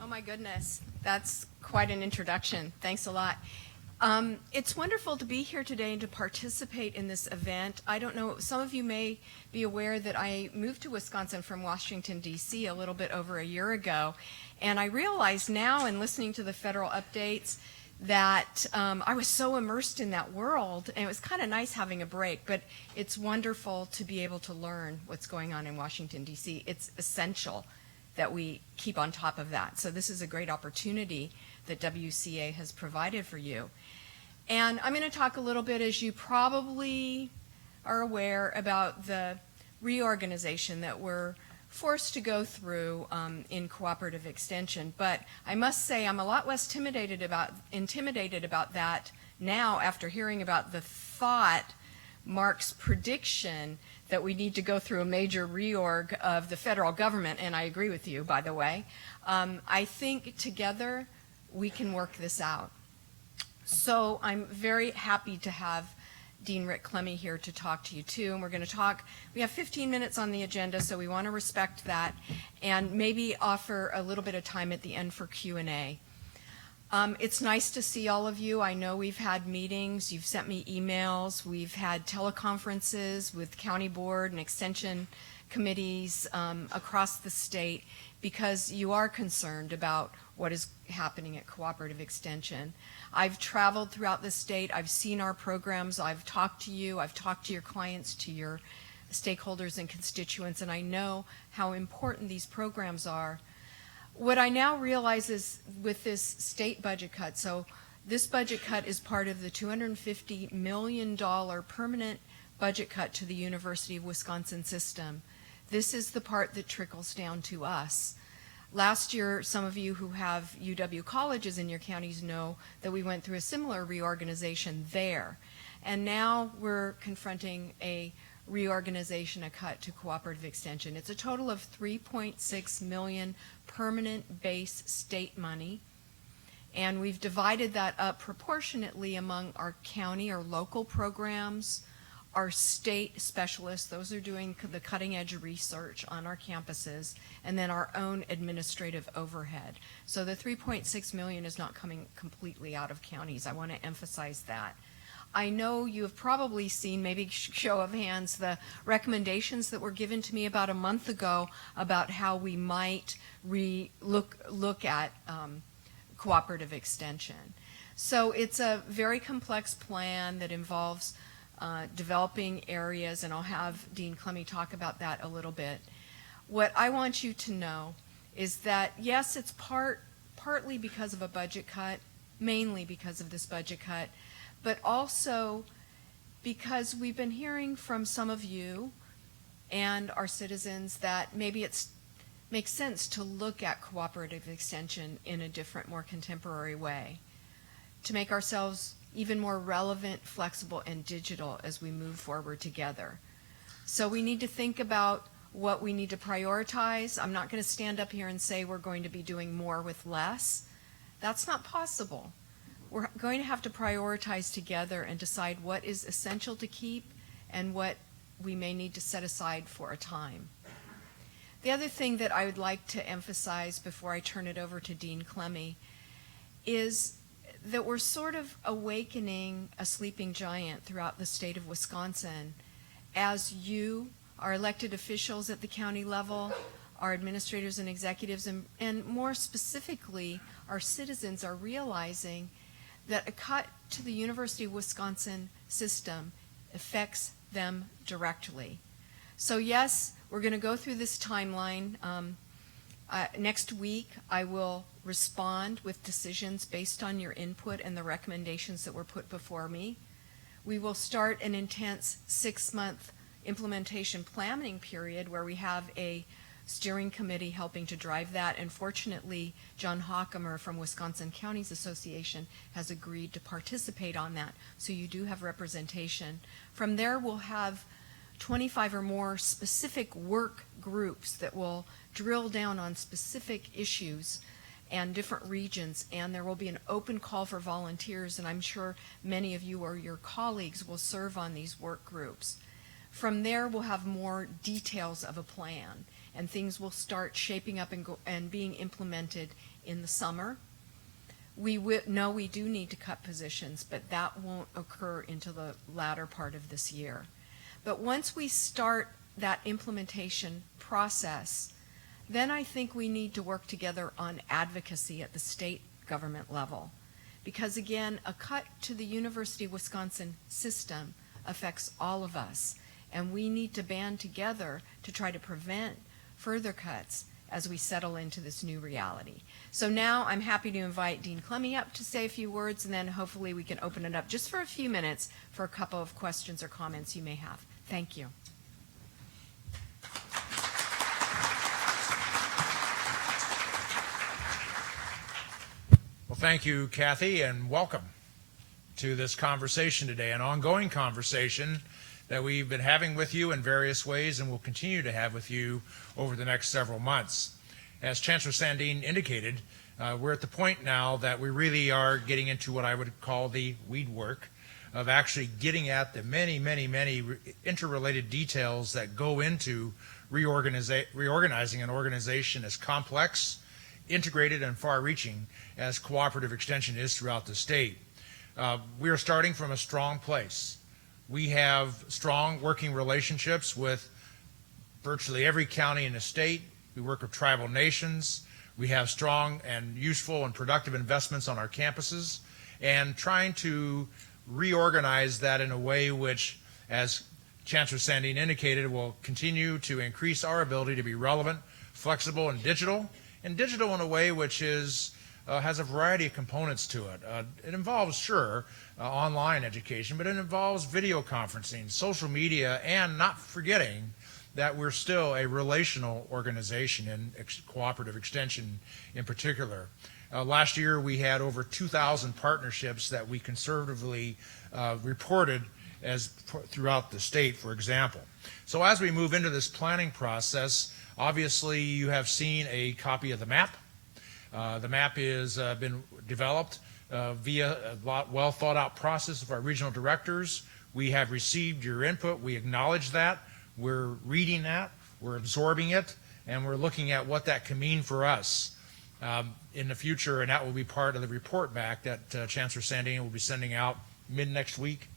Oh my goodness, that's quite an introduction. Thanks a lot. It's wonderful to be here today and to participate in this event. I don't know, some of you may be aware that I moved to Wisconsin from Washington, D.C. a little bit over a year ago, and I realize now in listening to the federal updates that I was so immersed in that world, and it was kind of nice having a break, but it's wonderful to be able to learn what's going on in Washington, D.C. It's essential that we keep on top of that. So this is a great opportunity that WCA has provided for you. And I'm going to talk a little bit, as you probably are aware, about the reorganization that we're forced to go through in cooperative extension. But I must say I'm a lot less intimidated about that now after hearing about the thought Mark's prediction that we need to go through a major reorg of the federal government, and I agree with you, by the way. I think together we can work this out. So I'm very happy to have Dean Rick Clemmie here to talk to you too, and we're going to talk, we have 15 minutes on the agenda, so we want to respect that and maybe offer a little bit of time at the end for Q&A. It's nice to see all of you. I know we've had meetings, you've sent me emails, we've had teleconferences with county board and extension committees across the state because you are concerned about what is happening at cooperative extension. I've traveled throughout the state, I've seen our programs, I've talked to you, I've talked to your clients, to your stakeholders and constituents, and I know how important these programs are. What I now realize is with this state budget cut, so this budget cut is part of the $250 million permanent budget cut to the University of Wisconsin system. This is the part that trickles down to us. Last year, some of you who have UW colleges in your counties know that we went through a similar reorganization there. And now we're confronting a reorganization, a cut to cooperative extension. It's a total of $3.6 million permanent base state money. And we've divided that up proportionately among our county or local programs, our state specialists, those are doing the cutting edge research on our campuses, and then our own administrative overhead. So the $3.6 million is not coming completely out of counties. I want to emphasize that. I know you have probably seen, maybe show of hands, the recommendations that were given to me about a month ago about how we might look at cooperative extension. So it's a very complex plan that involves developing areas, and I'll have Dean Clemmie talk about that a little bit. What I want you to know is that, yes, it's partly because of a budget cut, mainly because of this budget cut, but also because we've been hearing from some of you and our citizens that maybe it makes sense to look at cooperative extension in a different, more contemporary way, to make ourselves even more relevant, flexible, and digital as we move forward together. So we need to think about what we need to prioritize. I'm not going to stand up here and say we're going to be doing more with less. That's not possible. We're going to have to prioritize together and decide what is essential to keep and what we may need to set aside for a time. The other thing that I would like to emphasize before I turn it over to Dean Clemmie is that we're sort of awakening a sleeping giant throughout the state of Wisconsin as you, our elected officials at the county level, our administrators and executives, and more specifically, our citizens are realizing that a cut to the University of Wisconsin system affects them directly. So yes, we're going to go through this timeline. Next week, I will respond with decisions based on your input and the recommendations that were put before me. We will start an intense 6-month implementation planning period where we have a steering committee helping to drive that. And fortunately, John Hockemer from Wisconsin Counties Association has agreed to participate on that. So you do have representation. From there, we'll have 25 or more specific work groups that will drill down on specific issues and different regions, and there will be an open call for volunteers, and I'm sure many of you or your colleagues will serve on these work groups. From there, we'll have more details of a plan, and things will start shaping up and being implemented in the summer. We know we do need to cut positions, but that won't occur until the latter part of this year. But once we start that implementation process, then I think we need to work together on advocacy at the state government level. Because again, a cut to the University of Wisconsin system affects all of us, and we need to band together to try to prevent further cuts as we settle into this new reality. So now I'm happy to invite Dean Clemmie up to say a few words, and then hopefully we can open it up just for a few minutes for a couple of questions or comments you may have. Thank you. Well, thank you, Kathy, and welcome to this conversation today, an ongoing conversation that we've been having with you in various ways and will continue to have with you over the next several months. As Chancellor Sandin indicated, we're at the point now that we really are getting into what I would call the weed work of actually getting at the many interrelated details that go into reorganizing an organization as complex, integrated, and far-reaching as cooperative extension is throughout the state. We are starting from a strong place. We have strong working relationships with virtually every county in the state. We work with tribal nations. We have strong and useful and productive investments on our campuses, and trying to reorganize that in a way which, as Chancellor Sandin indicated, will continue to increase our ability to be relevant, flexible, and digital in a way which is has a variety of components to it. It involves, sure, online education, but it involves video conferencing, social media, and not forgetting that we're still a relational organization in cooperative extension in particular. Last year, we had over 2,000 partnerships that we conservatively reported as throughout the state, for example. So as we move into this planning process, obviously you have seen a copy of the map. The map has been developed via a well thought out process of our regional directors. We have received your input. We acknowledge that. We're reading that. We're absorbing it. And we're looking at what that can mean for us in the future. And that will be part of the report back that Chancellor Sandin will be sending out mid next week.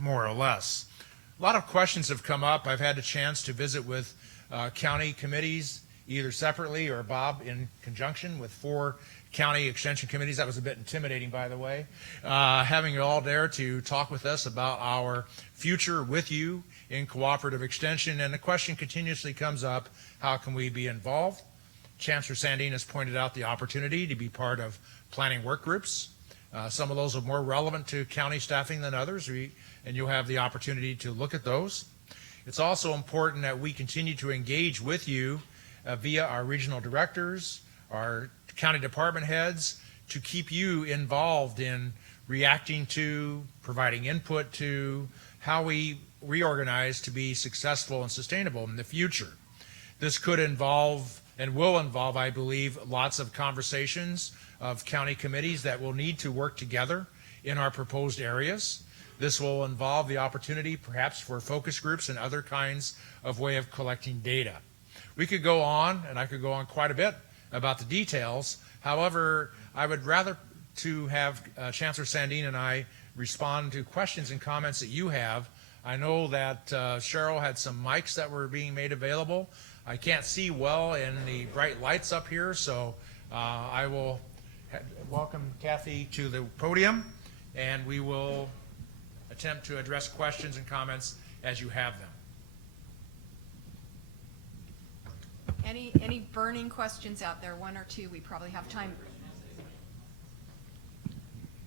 more or less. A lot of questions have come up. I've had a chance to visit with county committees, either separately or Bob in conjunction with 4 county extension committees. That was a bit intimidating, by the way. Having you all there to talk with us about our future with you in cooperative extension. And the question continuously comes up, how can we be involved? Chancellor Sandine has pointed out the opportunity to be part of planning work groups. Some of those are more relevant to county staffing than others, and you'll have the opportunity to look at those. It's also important that we continue to engage with you via our regional directors, our county department heads, to keep you involved in reacting to, providing input to how we reorganize to be successful and sustainable in the future. This could involve and will involve, I believe, lots of conversations of county committees that will need to work together in our proposed areas. This will involve the opportunity perhaps for focus groups and other kinds of way of collecting data. We could go on, and I could go on quite a bit about the details. However, I would rather to have Chancellor Sandine and I respond to questions and comments that you have. I know that Cheryl had some mics that were being made available. I can't see well in the bright lights up here, so I will welcome Kathy to the podium, and we will attempt to address questions and comments as you have them. Any burning questions out there? 1 or 2, we probably have time.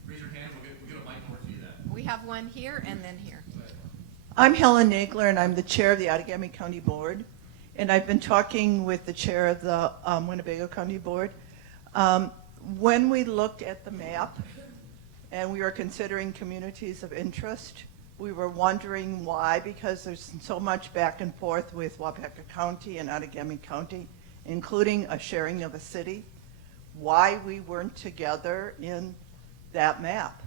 Raise your hand, we'll get a mic over to you then. We have one here and then here. I'm Helen Nagler, and I'm the chair of the Outagamie County Board. And I've been talking with the chair of the Winnebago County Board. When we looked at the map and we were considering communities of interest, we were wondering why, because there's so much back and forth with Waupaca County and Outagamie County, including a sharing of a city, why we weren't together in that map.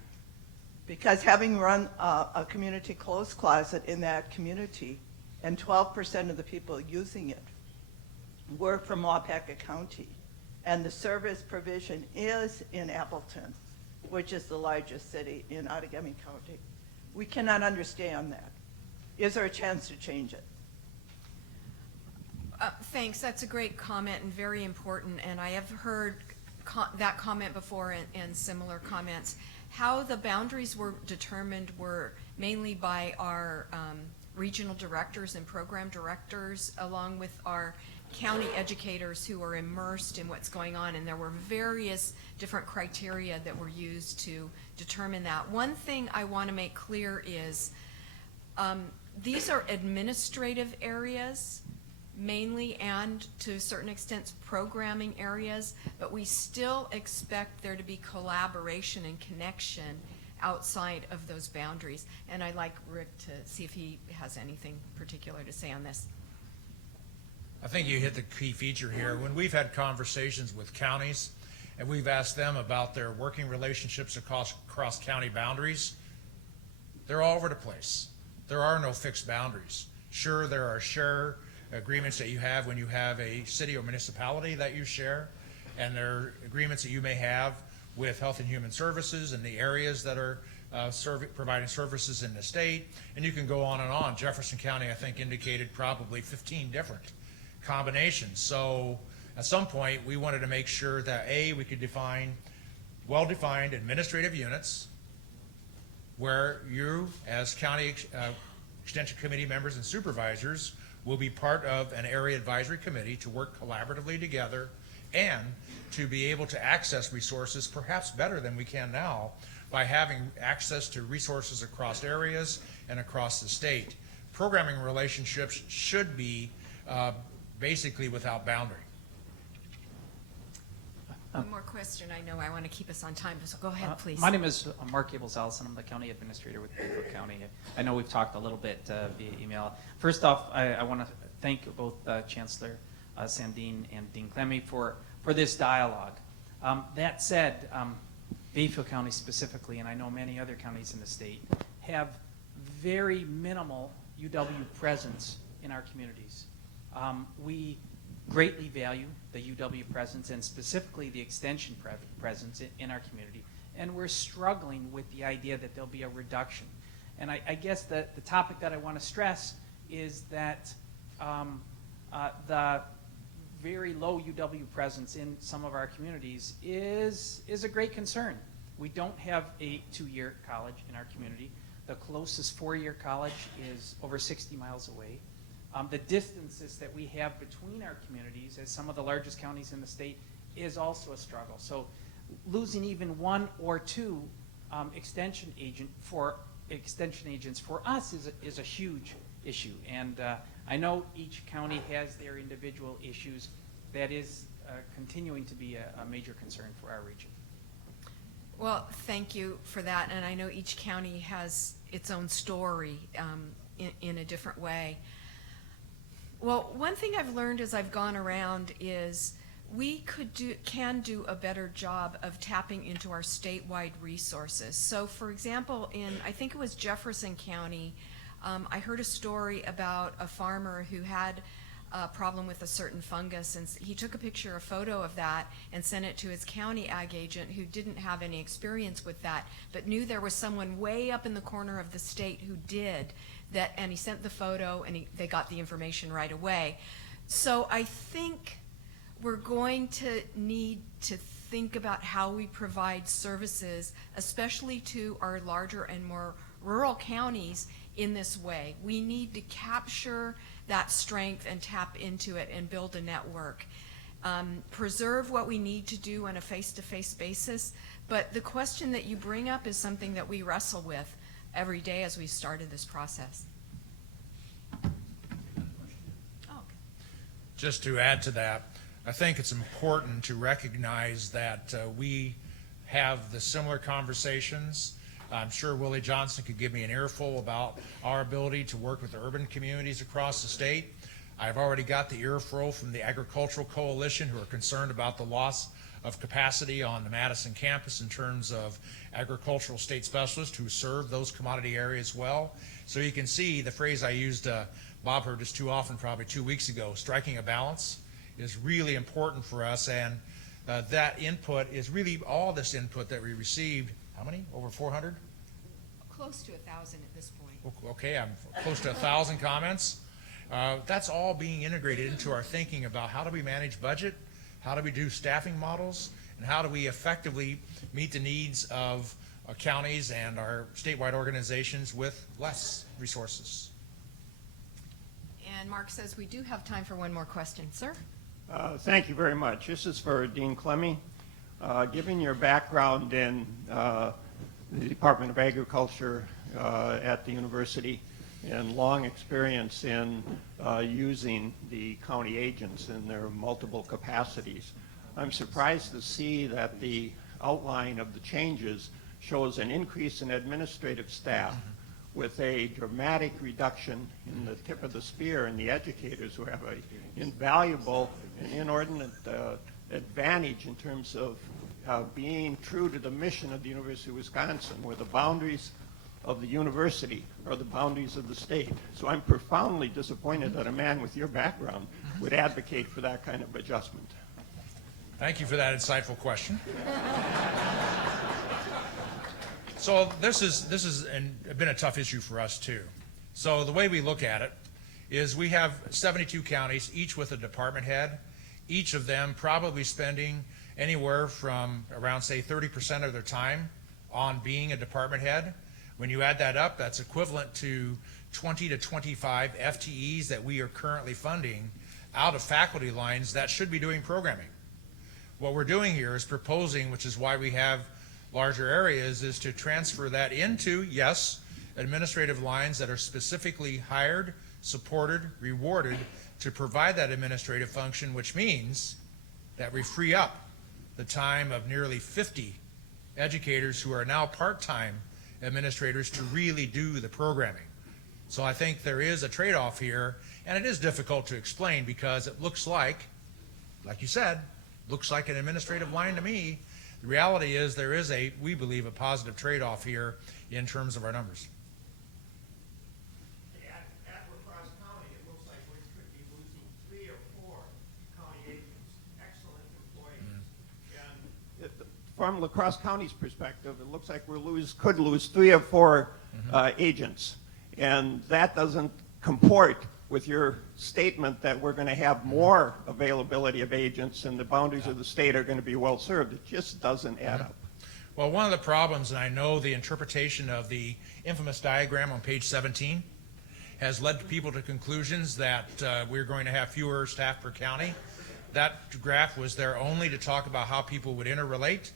Because having run a community clothes closet in that community, and 12% of the people using it were from Waupaca County, and the service provision is in Appleton, which is the largest city in Outagamie County. We cannot understand that. Is there a chance to change it? Thanks. That's a great comment and very important. And I have heard that comment before and similar comments. How the boundaries were determined were mainly by our regional directors and program directors, along with our county educators who are immersed in what's going on, and there were various different criteria that were used to determine that. One thing I want to make clear is these are administrative areas mainly, and to a certain extent programming areas, but we still expect there to be collaboration and connection outside of those boundaries. And I'd like Rick to see if he has anything particular to say on this. I think you hit the key feature here. When we've had conversations with counties and we've asked them about their working relationships across county boundaries, they're all over the place. There are no fixed boundaries. Sure, there are share agreements that you have when you have a city or municipality that you share, and there are agreements that you may have with Health and Human Services in the areas that are providing services in the state, and you can go on and on. Jefferson County, I think, indicated probably 15 different combinations. So at some point, we wanted to make sure that, A, we could define well-defined administrative units where you, as county extension committee members and supervisors, will be part of an area advisory committee to work collaboratively together and to be able to access resources perhaps better than we can now by having access to resources across areas and across the state. Programming relationships should be basically without boundary. One more question. I know I want to keep us on time, so go ahead, please. My name is Mark Abels-Allison. I'm the county administrator with Bayview County. I know we've talked a little bit via email. First off, I want to thank both Chancellor Sandine and Dean Clemmie for this dialogue. That said, Bayview County specifically, and I know many other counties in the state, have very minimal UW presence in our communities. We greatly value the UW presence and specifically the extension presence in our community. And we're struggling with the idea that there'll be a reduction. And I guess that the topic that I want to stress is that the very low UW presence in some of our communities is a great concern. We don't have a 2-year college in our community. The closest 4-year college is over 60 miles away. The distances that we have between our communities, as some of the largest counties in the state, is also a struggle. So losing even 1 or 2 extension agents for us is a huge issue. And I know each county has their individual issues. That is continuing to be a major concern for our region. Well, thank you for that, and I know each county has its own story in a different way. Well, one thing I've learned as I've gone around is we can do a better job of tapping into our statewide resources. So, for example, I think it was Jefferson County, I heard a story about a farmer who had a problem with a certain fungus, and he took a photo of that and sent it to his county ag agent who didn't have any experience with that, but knew there was someone way up in the corner of the state who did that, and he sent the photo and they got the information right away. So I think we're going to need to think about how we provide services, especially to our larger and more rural counties, in this way. We need to capture that strength and tap into it and build a network. Preserve what we need to do on a face-to-face basis, but the question that you bring up is something that we wrestle with every day as we started this process. Just to add to that, I think it's important to recognize that we have the similar conversations. I'm sure Willie Johnson could give me an earful about our ability to work with urban communities across the state. I've already got the earful from the Agricultural Coalition, who are concerned about the loss of capacity on the Madison campus in terms of agricultural state specialists who serve those commodity areas well. So you can see the phrase I used, Bob heard this too often probably 2 weeks ago, striking a balance is really important for us, and that input is really all this input that we received. How many? Over 400? Close to 1,000 at this point. Okay, I'm close to 1,000 comments. That's all being integrated into our thinking about how do we manage budget, how do we do staffing models, and how do we effectively meet the needs of counties and our statewide organizations with less resources. And Mark says we do have time for one more question. Sir? Thank you very much. This is for Dean Clemmie. Given your background in the Department of Agriculture at the university and long experience in using the county agents in their multiple capacities, I'm surprised to see that the outline of the changes shows an increase in administrative staff with a dramatic reduction in the tip of the spear in the educators who have an invaluable and inordinate advantage in terms of being true to the mission of the University of Wisconsin, where the boundaries of the university are the boundaries of the state. So I'm profoundly disappointed that a man with your background would advocate for that kind of adjustment. Thank you for that insightful question. So this is been a tough issue for us too. So the way we look at it is we have 72 counties, each with a department head, each of them probably spending anywhere from around, say, 30% of their time on being a department head. When you add that up, that's equivalent to 20 to 25 FTEs that we are currently funding out of faculty lines that should be doing programming. What we're doing here is proposing, which is why we have larger areas, is to transfer that into, yes, administrative lines that are specifically hired, supported, rewarded to provide that administrative function, which means that we free up the time of nearly 50 educators who are now part-time administrators to really do the programming. So I think there is a trade-off here, and it is difficult to explain because it looks like you said, looks like an administrative line to me. The reality is there is we believe, a positive trade-off here in terms of our numbers. At LaCrosse County, it looks like we could be losing 3 or 4 county agents, excellent employees. And from La Crosse County's perspective, it looks like could lose 3 of 4 agents. And that doesn't comport with your statement that we're going to have more availability of agents and the boundaries of the state are going to be well served. It just doesn't add up. Well, one of the problems, and I know the interpretation of the infamous diagram on page 17 has led people to conclusions that we're going to have fewer staff per county. That graph was there only to talk about how people would interrelate.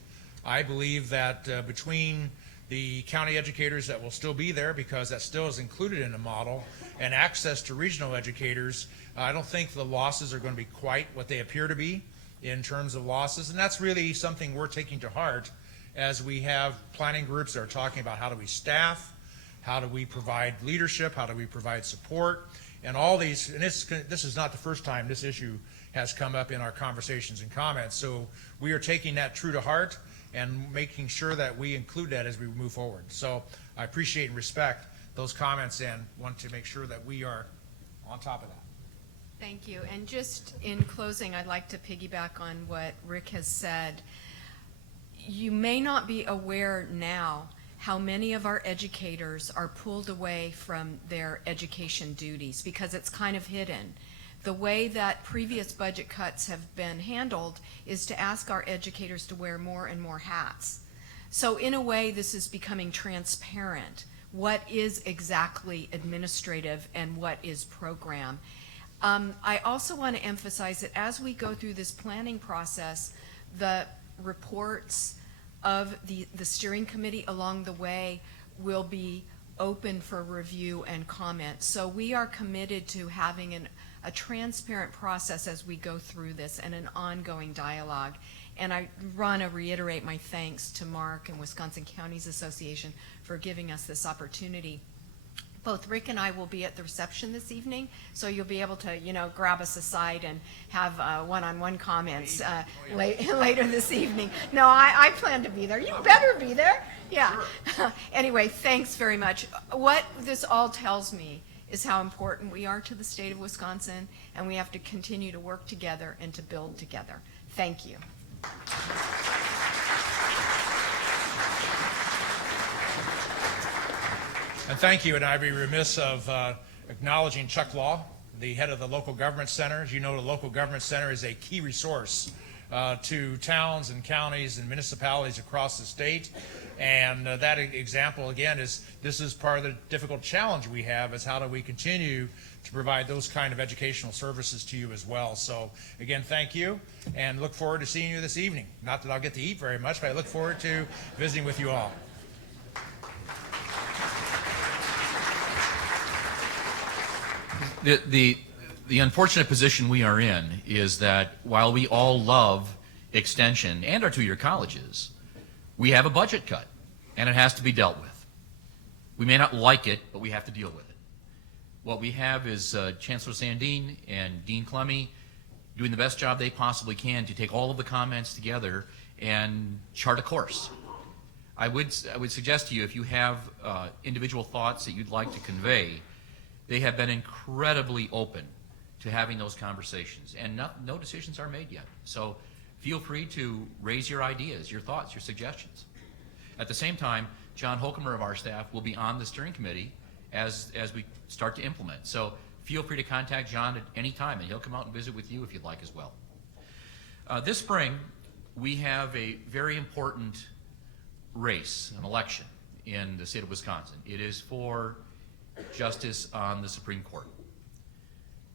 I believe that between the county educators that will still be there, because that still is included in the model, and access to regional educators, I don't think the losses are going to be quite what they appear to be in terms of losses. And that's really something we're taking to heart as we have planning groups that are talking about how do we staff, how do we provide leadership, how do we provide support, and all these. And this is not the first time this issue has come up in our conversations and comments. So we are taking that true to heart and making sure that we include that as we move forward. So I appreciate and respect those comments and want to make sure that we are on top of that. Thank you. And just in closing, I'd like to piggyback on what Rick has said. You may not be aware now how many of our educators are pulled away from their education duties because it's kind of hidden. The way that previous budget cuts have been handled is to ask our educators to wear more and more hats. So in a way, this is becoming transparent. What is exactly administrative and what is program? I also want to emphasize that as we go through this planning process, the reports of the steering committee along the way will be open for review and comment. So we are committed to having a transparent process as we go through this and an ongoing dialogue. And I want to reiterate my thanks to Mark and Wisconsin Counties Association for giving us this opportunity. Both Rick and I will be at the reception this evening, so you'll be able to, grab us aside and have one-on-one comments later this evening. No, I plan to be there. You better be there. Yeah. Anyway, thanks very much. What this all tells me is how important we are to the state of Wisconsin, and we have to continue to work together and to build together. Thank you. And thank you, and I'd be remiss of acknowledging Chuck Law, the head of the Local Government Center. As you know, the Local Government Center is a key resource to towns and counties and municipalities across the state. And that example, again, this is part of the difficult challenge we have, is how do we continue to provide those kind of educational services to you as well. So, again, thank you, and look forward to seeing you this evening. Not that I'll get to eat very much, but I look forward to visiting with you all. The unfortunate position we are in is that while we all love extension and our two-year colleges, we have a budget cut, and it has to be dealt with. We may not like it, but we have to deal with it. What we have is Chancellor Sandin and Dean Clemmy doing the best job they possibly can to take all of the comments together and chart a course. I would suggest to you, if you have individual thoughts that you'd like to convey, they have been incredibly open to having those conversations, and no decisions are made yet. So feel free to raise your ideas, your thoughts, your suggestions. At the same time, John Holcomer of our staff will be on the steering committee as we start to implement. So feel free to contact John at any time, and he'll come out and visit with you if you'd like as well. This spring, we have a very important race, an election in the state of Wisconsin. It is for Justice on the Supreme Court.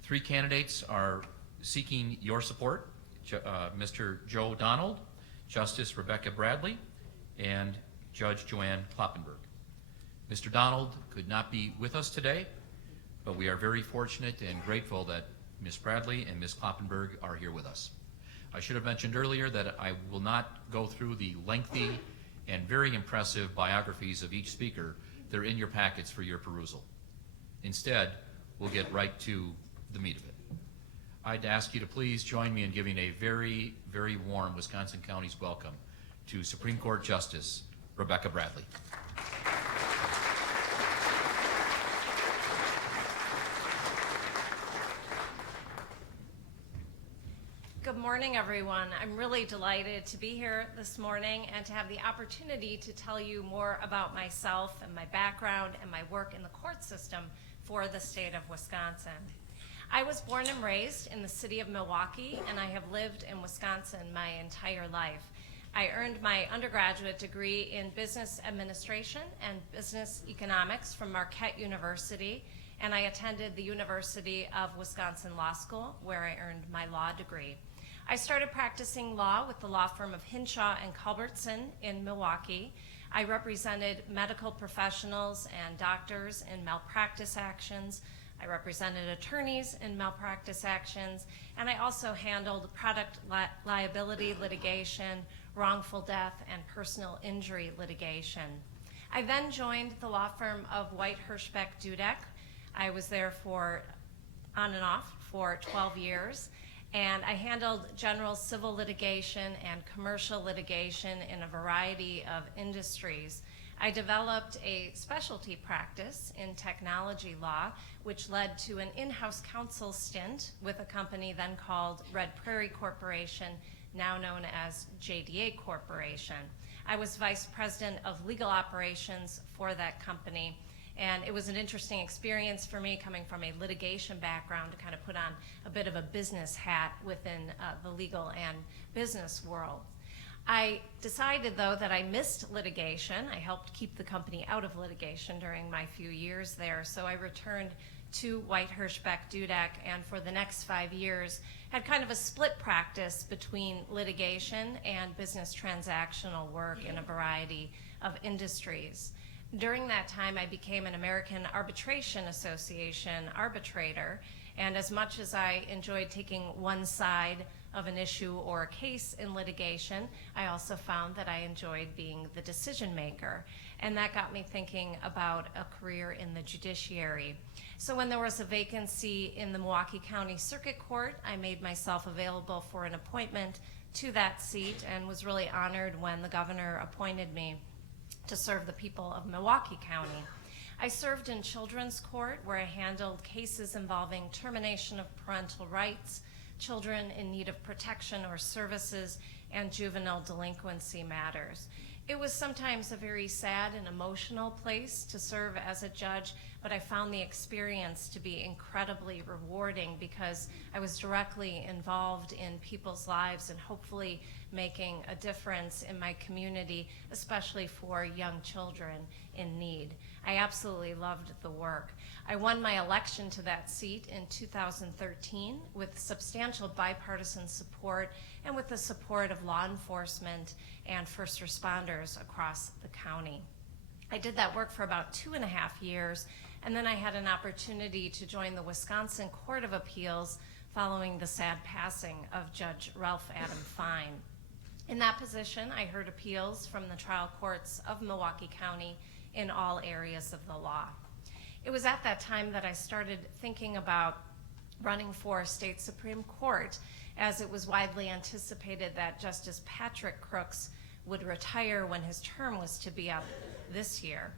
3 candidates are seeking your support: Mr. Joe Donald, Justice Rebecca Bradley, and Judge Joanne Kloppenburg. Mr. Donald could not be with us today, but we are very fortunate and grateful that Ms. Bradley and Ms. Kloppenburg are here with us. I should have mentioned earlier that I will not go through the lengthy and very impressive biographies of each speaker. They're in your packets for your perusal. Instead, we'll get right to the meat of it. I'd ask you to please join me in giving a very, very warm Wisconsin County's welcome to Supreme Court Justice Rebecca Bradley. Good morning, everyone. I'm really delighted to be here this morning and to have the opportunity to tell you more about myself and my background and my work in the court system for the state of Wisconsin. I was born and raised in the city of Milwaukee, and I have lived in Wisconsin my entire life. I earned my undergraduate degree in business administration and business economics from Marquette University, and I attended the University of Wisconsin Law School, where I earned my law degree. I started practicing law with the law firm of Hinshaw and Culbertson in Milwaukee. I represented medical professionals and doctors in malpractice actions. I represented attorneys in malpractice actions, and I also handled product liability litigation, wrongful death, and personal injury litigation. I then joined the law firm of White Hirschbeck Dudek. I was there for on and off for 12 years, and I handled general civil litigation and commercial litigation in a variety of industries. I developed a specialty practice in technology law, which led to an in-house counsel stint with a company then called Red Prairie Corporation, now known as JDA Corporation. I was vice president of legal operations for that company, and it was an interesting experience for me coming from a litigation background to kind of put on a bit of a business hat within the legal and business world. I decided, though, that I missed litigation. I helped keep the company out of litigation during my few years there, so I returned to White Hirschbeck Dudek, and for the next 5 years had kind of a split practice between litigation and business transactional work in a variety of industries. During that time, I became an American Arbitration Association arbitrator, and as much as I enjoyed taking one side of an issue or a case in litigation, I also found that I enjoyed being the decision maker, and that got me thinking about a career in the judiciary. So when there was a vacancy in the Milwaukee County Circuit Court, I made myself available for an appointment to that seat and was really honored when the governor appointed me to serve the people of Milwaukee County. I served in children's court, where I handled cases involving termination of parental rights, children in need of protection or services, and juvenile delinquency matters. It was sometimes a very sad and emotional place to serve as a judge, but I found the experience to be incredibly rewarding because I was directly involved in people's lives and hopefully making a difference in my community, especially for young children in need. I absolutely loved the work. I won my election to that seat in 2013 with substantial bipartisan support and with the support of law enforcement and first responders across the county. I did that work for about 2.5 years, and then I had an opportunity to join the Wisconsin Court of Appeals following the sad passing of Judge Ralph Adam Fine. In that position, I heard appeals from the trial courts of Milwaukee County in all areas of the law. It was at that time that I started thinking about running for state Supreme Court, as it was widely anticipated that Justice Patrick Crooks would retire when his term was to be up this year.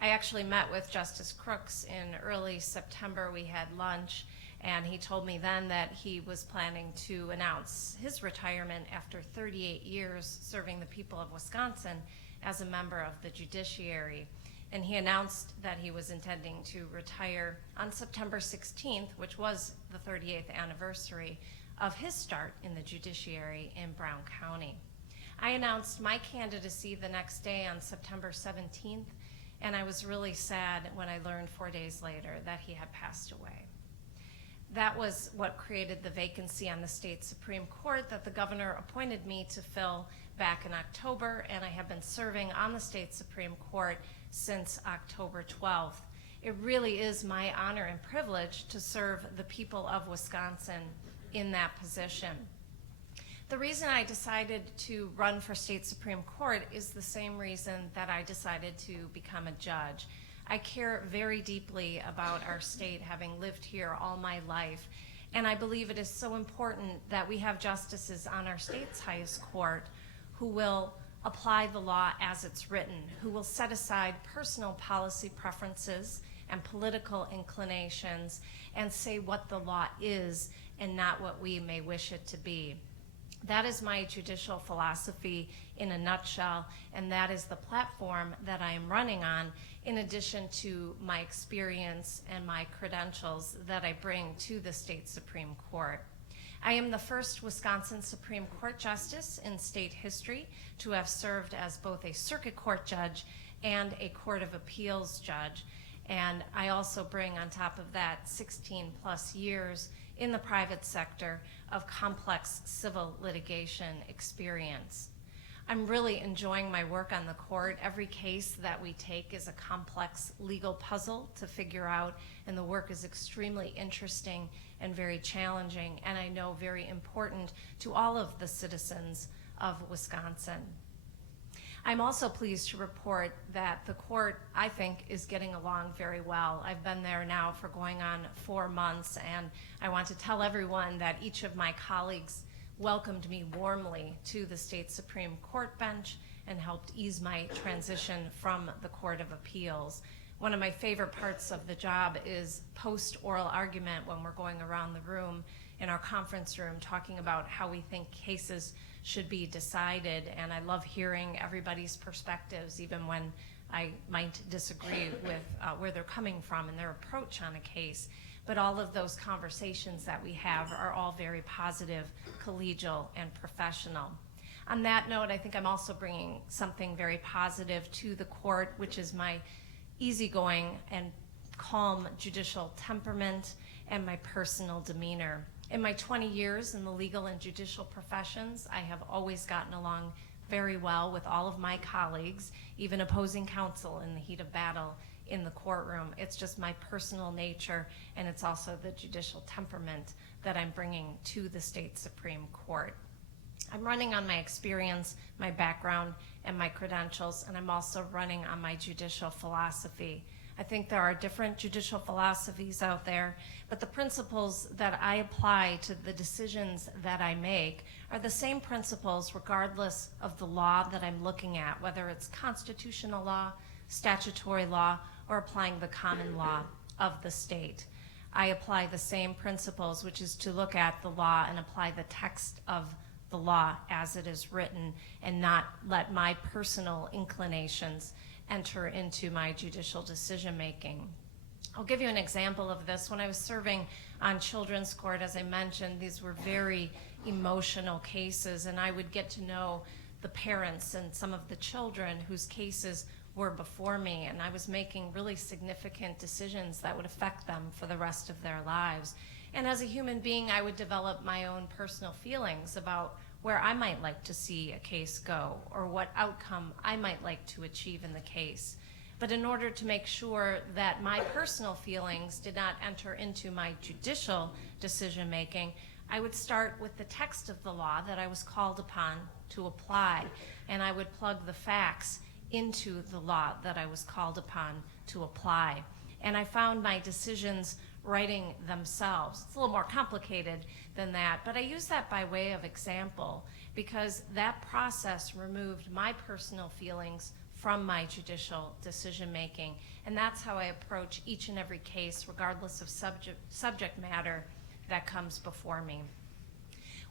I actually met with Justice Crooks in early September. We had lunch, and he told me then that he was planning to announce his retirement after 38 years serving the people of Wisconsin as a member of the judiciary. And he announced that he was intending to retire on September 16th, which was the 38th anniversary of his start in the judiciary in Brown County. I announced my candidacy the next day on September 17th, and I was really sad when I learned 4 days later that he had passed away. That was what created the vacancy on the state Supreme Court that the governor appointed me to fill back in October, and I have been serving on the state Supreme Court since October 12th. It really is my honor and privilege to serve the people of Wisconsin in that position. The reason I decided to run for state Supreme Court is the same reason that I decided to become a judge. I care very deeply about our state, having lived here all my life, and I believe it is so important that we have justices on our state's highest court who will apply the law as it's written, who will set aside personal policy preferences and political inclinations and say what the law is and not what we may wish it to be. That is my judicial philosophy in a nutshell, and that is the platform that I am running on, in addition to my experience and my credentials that I bring to the state Supreme Court. I am the first Wisconsin Supreme Court Justice in state history to have served as both a circuit court judge and a Court of Appeals judge. And I also bring on top of that 16 plus years in the private sector of complex civil litigation experience. I'm really enjoying my work on the court. Every case that we take is a complex legal puzzle to figure out, and the work is extremely interesting and very challenging, and I know very important to all of the citizens of Wisconsin. I'm also pleased to report that the court, I think, is getting along very well. I've been there now for going on 4 months, and I want to tell everyone that each of my colleagues welcomed me warmly to the state Supreme Court bench and helped ease my transition from the Court of Appeals. One of my favorite parts of the job is post-oral argument when we're going around the room in our conference room talking about how we think cases should be decided, and I love hearing everybody's perspectives, even when I might disagree with where they're coming from and their approach on a case. But all of those conversations that we have are all very positive, collegial, and professional. On that note, I think I'm also bringing something very positive to the court, which is my easygoing and calm judicial temperament and my personal demeanor. In my 20 years in the legal and judicial professions, I have always gotten along very well with all of my colleagues, even opposing counsel in the heat of battle in the courtroom. It's just my personal nature, and it's also the judicial temperament that I'm bringing to the state Supreme Court. I'm running on my experience, my background, and my credentials, and I'm also running on my judicial philosophy. I think there are different judicial philosophies out there, but the principles that I apply to the decisions that I make are the same principles regardless of the law that I'm looking at, whether it's constitutional law, statutory law, or applying the common law of the state. I apply the same principles, which is to look at the law and apply the text of the law as it is written and not let my personal inclinations enter into my judicial decision making. I'll give you an example of this. When I was serving on children's court, as I mentioned, these were very emotional cases, and I would get to know the parents and some of the children whose cases were before me, and I was making really significant decisions that would affect them for the rest of their lives. And as a human being, I would develop my own personal feelings about where I might like to see a case go or what outcome I might like to achieve in the case. But in order to make sure that my personal feelings did not enter into my judicial decision making, I would start with the text of the law that I was called upon to apply, and I would plug the facts into the law that I was called upon to apply. And I found my decisions writing themselves. It's a little more complicated than that, but I use that by way of example because that process removed my personal feelings from my judicial decision making, and that's how I approach each and every case regardless of subject matter that comes before me.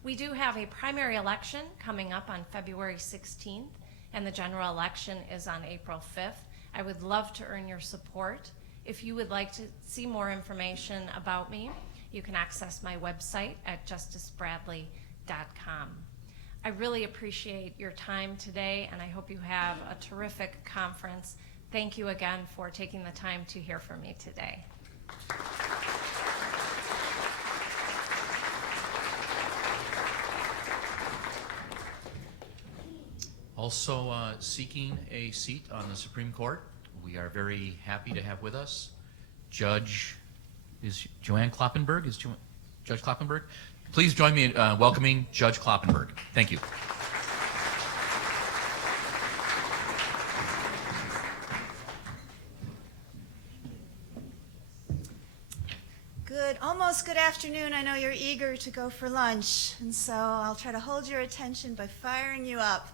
We do have a primary election coming up on February 16th, and the general election is on April 5th. I would love to earn your support. If you would like to see more information about me, you can access my website at justicebradley.com. I really appreciate your time today, and I hope you have a terrific conference. Thank you again for taking the time to hear from me today. Also seeking a seat on the Supreme Court, we are very happy to have with us Judge Kloppenberg? Judge Kloppenberg? Please join me in welcoming Judge Kloppenberg. Thank you. Almost good afternoon. I know you're eager to go for lunch, and so I'll try to hold your attention by firing you up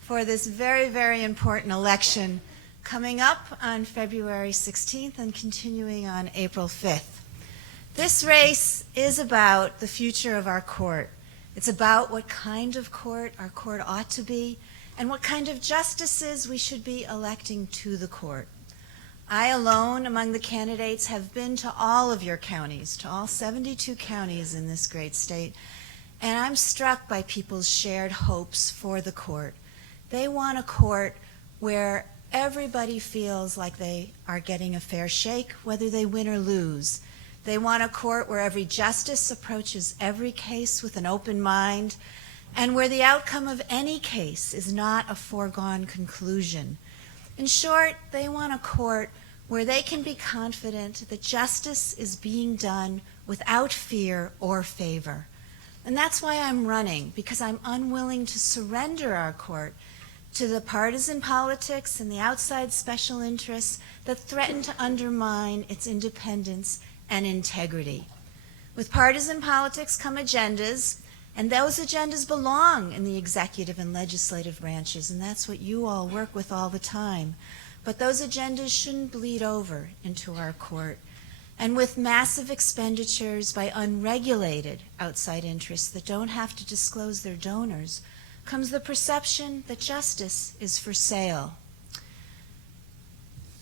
for this very, very important election coming up on February 16th and continuing on April 5th. This race is about the future of our court It's about what kind of court our court ought to be and what kind of justices we should be electing to the court. I alone among the candidates have been to all of your counties, to all 72 counties in this great state, and I'm struck by people's shared hopes for the court. They want a court where everybody feels like they are getting a fair shake, whether they win or lose. They want a court where every justice approaches every case with an open mind, and where the outcome of any case is not a foregone conclusion. In short, they want a court where they can be confident that justice is being done without fear or favor. And that's why I'm running, because I'm unwilling to surrender our court to the partisan politics and the outside special interests that threaten to undermine its independence and integrity. With partisan politics come agendas, and those agendas belong in the executive and legislative branches, and that's what you all work with all the time. But those agendas shouldn't bleed over into our court. And with massive expenditures by unregulated outside interests that don't have to disclose their donors, comes the perception that justice is for sale.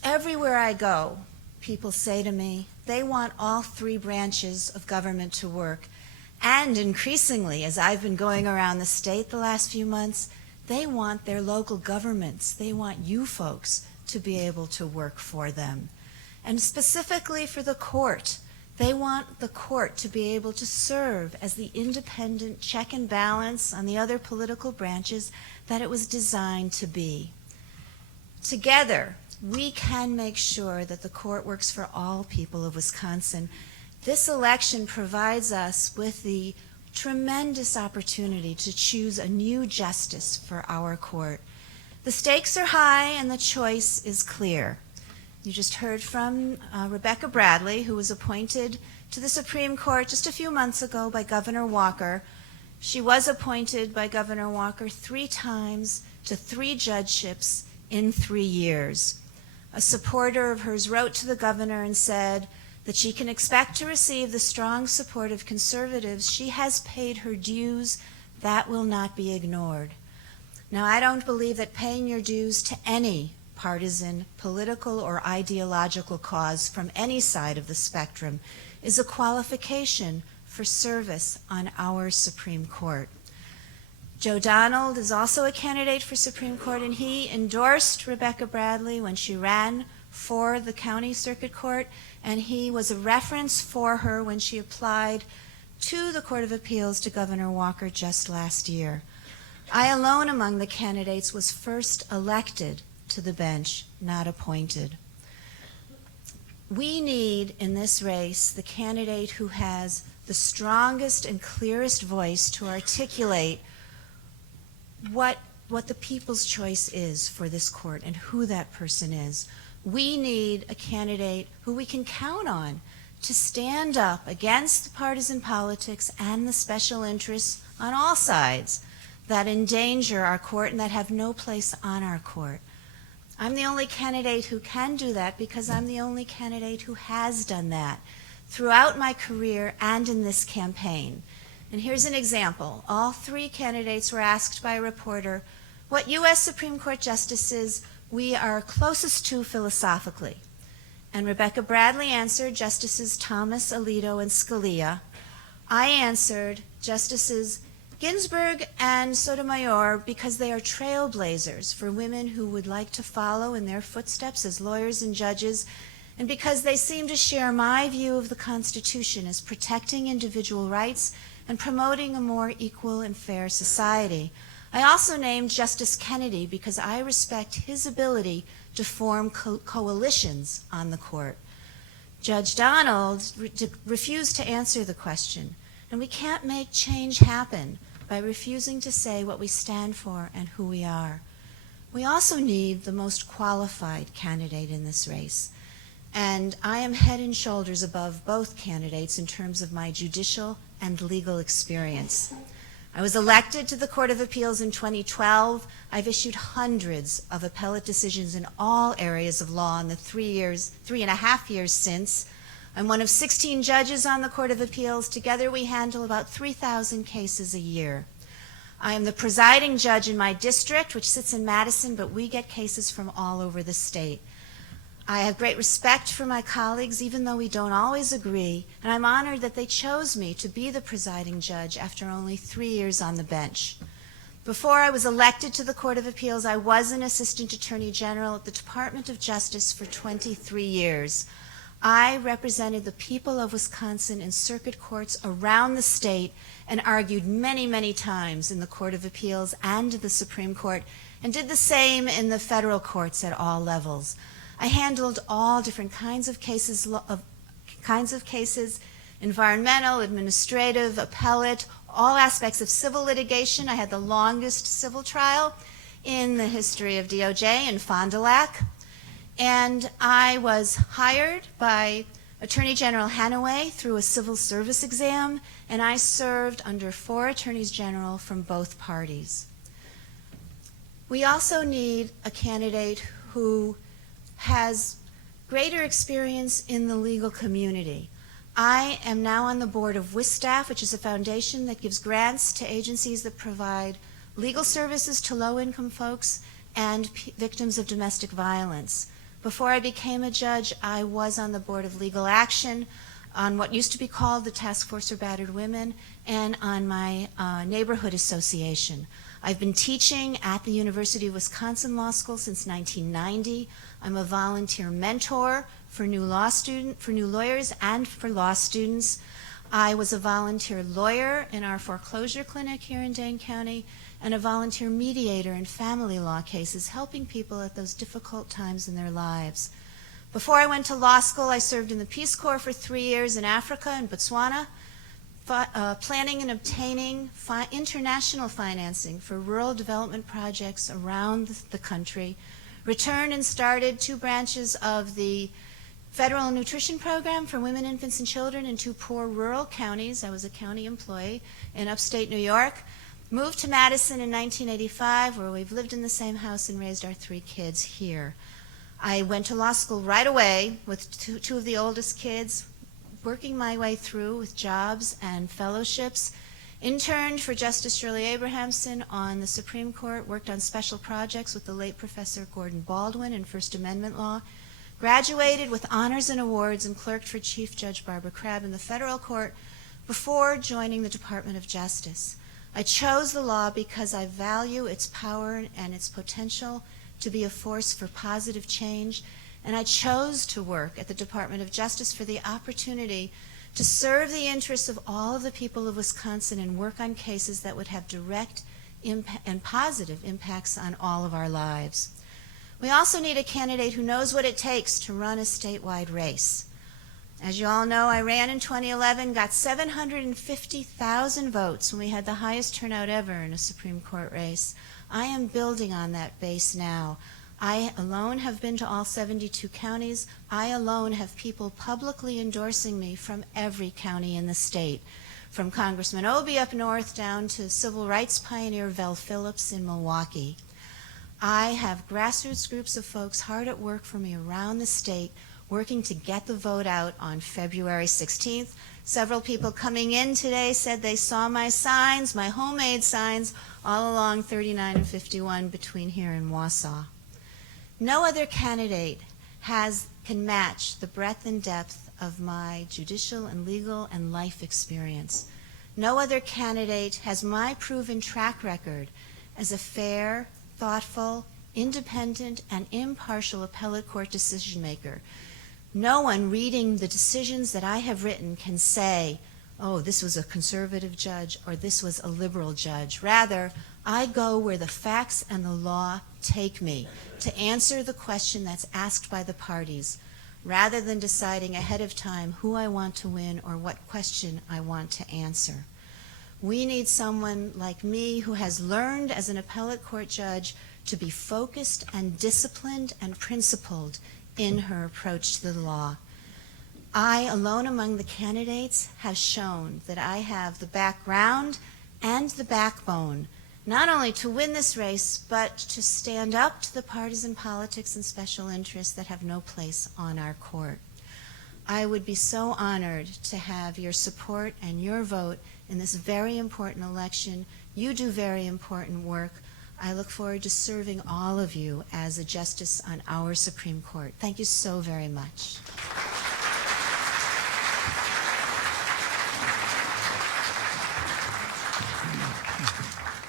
Everywhere I go, people say to me they want all three branches of government to work. And increasingly, as I've been going around the state the last few months, they want their local governments, they want you folks to be able to work for them. And specifically for the court, they want the court to be able to serve as the independent check and balance on the other political branches that it was designed to be. Together, we can make sure that the court works for all people of Wisconsin. This election provides us with the tremendous opportunity to choose a new justice for our court. The stakes are high and the choice is clear. You just heard from Rebecca Bradley, who was appointed to the Supreme Court just a few months ago by Governor Walker. She was appointed by Governor Walker 3 times to 3 judgeships in 3 years. A supporter of hers wrote to the governor and said that she can expect to receive the strong support of conservatives. She has paid her dues. That will not be ignored. Now, I don't believe that paying your dues to any partisan, political, or ideological cause from any side of the spectrum is a qualification for service on our Supreme Court. Joe Donald is also a candidate for Supreme Court, and he endorsed Rebecca Bradley when she ran for the county circuit court, and he was a reference for her when she applied to the Court of Appeals to Governor Walker just last year. I alone among the candidates was first elected to the bench, not appointed. We need in this race the candidate who has the strongest and clearest voice to articulate what the people's choice is for this court and who that person is. We need a candidate who we can count on to stand up against partisan politics and the special interests on all sides that endanger our court and that have no place on our court. I'm the only candidate who can do that because I'm the only candidate who has done that throughout my career and in this campaign. And here's an example. All 3 candidates were asked by a reporter what U.S. Supreme Court justices we are closest to philosophically. And Rebecca Bradley answered Justices Thomas, Alito, and Scalia. I answered Justices Ginsburg and Sotomayor because they are trailblazers for women who would like to follow in their footsteps as lawyers and judges, and because they seem to share my view of the Constitution as protecting individual rights and promoting a more equal and fair society. I also named Justice Kennedy because I respect his ability to form coalitions on the court. Judge Donald refused to answer the question, and we can't make change happen by refusing to say what we stand for and who we are. We also need the most qualified candidate in this race, and I am head and shoulders above both candidates in terms of my judicial and legal experience. I was elected to the Court of Appeals in 2012. I've issued hundreds of appellate decisions in all areas of law in the 3.5 years since. I'm one of 16 judges on the Court of Appeals. Together we handle about 3,000 cases a year. I am the presiding judge in my district, which sits in Madison, but we get cases from all over the state. I have great respect for my colleagues, even though we don't always agree, and I'm honored that they chose me to be the presiding judge after only 3 years on the bench. Before I was elected to the Court of Appeals, I was an Assistant Attorney General at the Department of Justice for 23 years. I represented the people of Wisconsin in circuit courts around the state and argued many, many times in the Court of Appeals and the Supreme Court, and did the same in the federal courts at all levels. I handled all different kinds of cases, environmental, administrative, appellate, all aspects of civil litigation. I had the longest civil trial in the history of DOJ in Fond du Lac. And I was hired by Attorney General Hanaway through a civil service exam, and I served under 4 attorneys general from both parties. We also need a candidate who has greater experience in the legal community. I am now on the board of WISTAF, which is a foundation that gives grants to agencies that provide legal services to low-income folks and victims of domestic violence. Before I became a judge, I was on the board of Legal Action on what used to be called the Task Force for Battered Women, and on my neighborhood association. I've been teaching at the University of Wisconsin Law School since 1990. I'm a volunteer mentor for new lawyers and for law students. I was a volunteer lawyer in our foreclosure clinic here in Dane County, and a volunteer mediator in family law cases, helping people at those difficult times in their lives. Before I went to law school, I served in the Peace Corps for 3 years in Africa and Botswana, planning and obtaining international financing for rural development projects around the country. Returned and started 2 branches of the Federal Nutrition Program for women, infants, and children in 2 poor rural counties. I was a county employee in upstate New York. Moved to Madison in 1985, where we've lived in the same house and raised our 3 kids here. I went to law school right away with two of the oldest kids, working my way through with jobs and fellowships. Interned for Justice Shirley Abrahamson on the Supreme Court, worked on special projects with the late Professor Gordon Baldwin in First Amendment law. Graduated with honors and awards and clerked for Chief Judge Barbara Crabb in the federal court before joining the Department of Justice. I chose the law because I value its power and its potential to be a force for positive change, and I chose to work at the Department of Justice for the opportunity to serve the interests of all of the people of Wisconsin and work on cases that would have direct and positive impacts on all of our lives. We also need a candidate who knows what it takes to run a statewide race. As you all know, I ran in 2011, got 750,000 votes when we had the highest turnout ever in a Supreme Court race. I am building on that base now. I alone have been to all 72 counties. I alone have people publicly endorsing me from every county in the state, from Congressman Obey up north down to civil rights pioneer Vel Phillips in Milwaukee. I have grassroots groups of folks hard at work for me around the state, working to get the vote out on February 16th. Several people coming in today said they saw my signs, my homemade signs, all along 39 and 51 between here and Wausau. No other candidate can match the breadth and depth of my judicial and legal and life experience. No other candidate has my proven track record as a fair, thoughtful, independent, and impartial appellate court decision maker. No one reading the decisions that I have written can say, oh, this was a conservative judge or this was a liberal judge. Rather, I go where the facts and the law take me to answer the question that's asked by the parties, rather than deciding ahead of time who I want to win or what question I want to answer. We need someone like me who has learned as an appellate court judge to be focused and disciplined and principled in her approach to the law. I, alone among the candidates, have shown that I have the background and the backbone, not only to win this race, but to stand up to the partisan politics and special interests that have no place on our court. I would be so honored to have your support and your vote in this very important election. You do very important work. I look forward to serving all of you as a justice on our Supreme Court. Thank you so very much.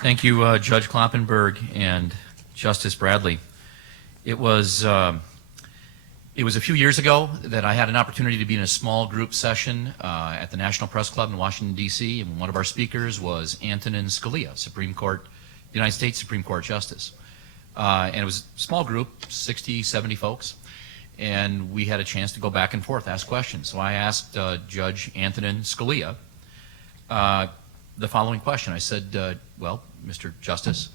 Thank you, Judge Kloppenberg and Justice Bradley. It was a few years ago that I had an opportunity to be in a small group session at the National Press Club in Washington, D.C., and one of our speakers was Antonin Scalia, United States Supreme Court Justice. And it was a small group, 60, 70 folks, and we had a chance to go back and forth, ask questions. So I asked Judge Antonin Scalia the following question. I said, well, Mr. Justice,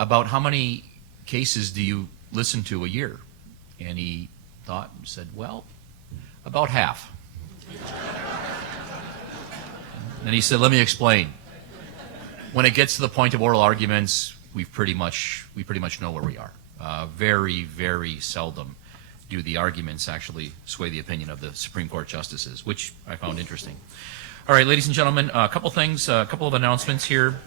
about how many cases do you listen to a year? And he thought and said, well, about half. And he said, let me explain. When it gets to the point of oral arguments, we pretty much know where we are. Very, very seldom do the arguments actually sway the opinion of the Supreme Court justices, which I found interesting. All right, ladies and gentlemen, a couple things, a couple of announcements here.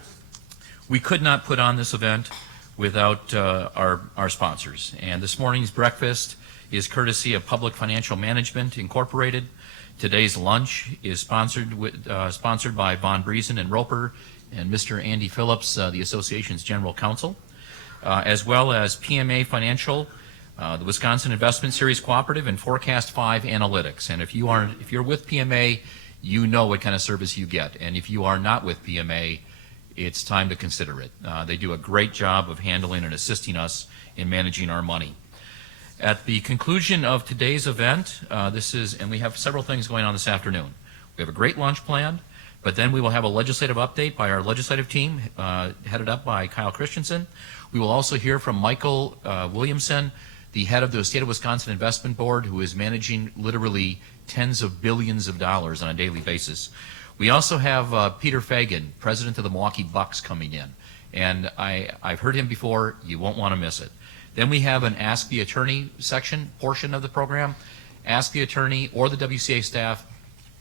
We could not put on this event without our sponsors. And this morning's breakfast is courtesy of Public Financial Management Incorporated. Today's lunch is sponsored by Von Briesen and Roper and Mr. Andy Phillips, the association's general counsel, as well as PMA Financial, the Wisconsin Investment Series Cooperative, and Forecast 5 Analytics. And if you're with PMA, you know what kind of service you get. And if you are not with PMA, it's time to consider it. They do a great job of handling and assisting us in managing our money. At the conclusion of today's event, and we have several things going on this afternoon. We have a great lunch planned, but then we will have a legislative update by our legislative team, headed up by Kyle Christensen. We will also hear from Michael Williamson, the head of the State of Wisconsin Investment Board, who is managing literally tens of billions of dollars on a daily basis. We also have Peter Fagan, president of the Milwaukee Bucks, coming in. And I've heard him before. You won't want to miss it. Then we have an Ask the Attorney portion of the program. Ask the attorney or the WCA staff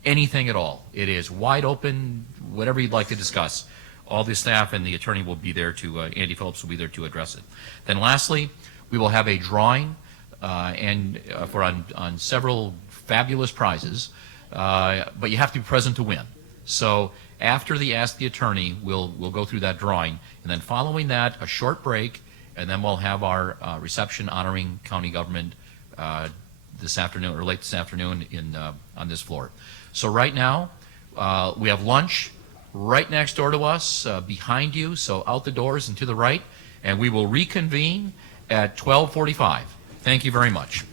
anything at all. It is wide open, whatever you'd like to discuss. All the staff and the attorney will be there Andy Phillips will be there to address it. Then lastly, we will have a drawing on several fabulous prizes, but you have to be present to win. So after the Ask the Attorney, we'll go through that drawing, and then following that, a short break, and then we'll have our reception honoring county government this afternoon or late this afternoon on this floor. So right now, we have lunch right next door to us, behind you, so out the doors and to the right, and we will reconvene at 12:45. Thank you very much.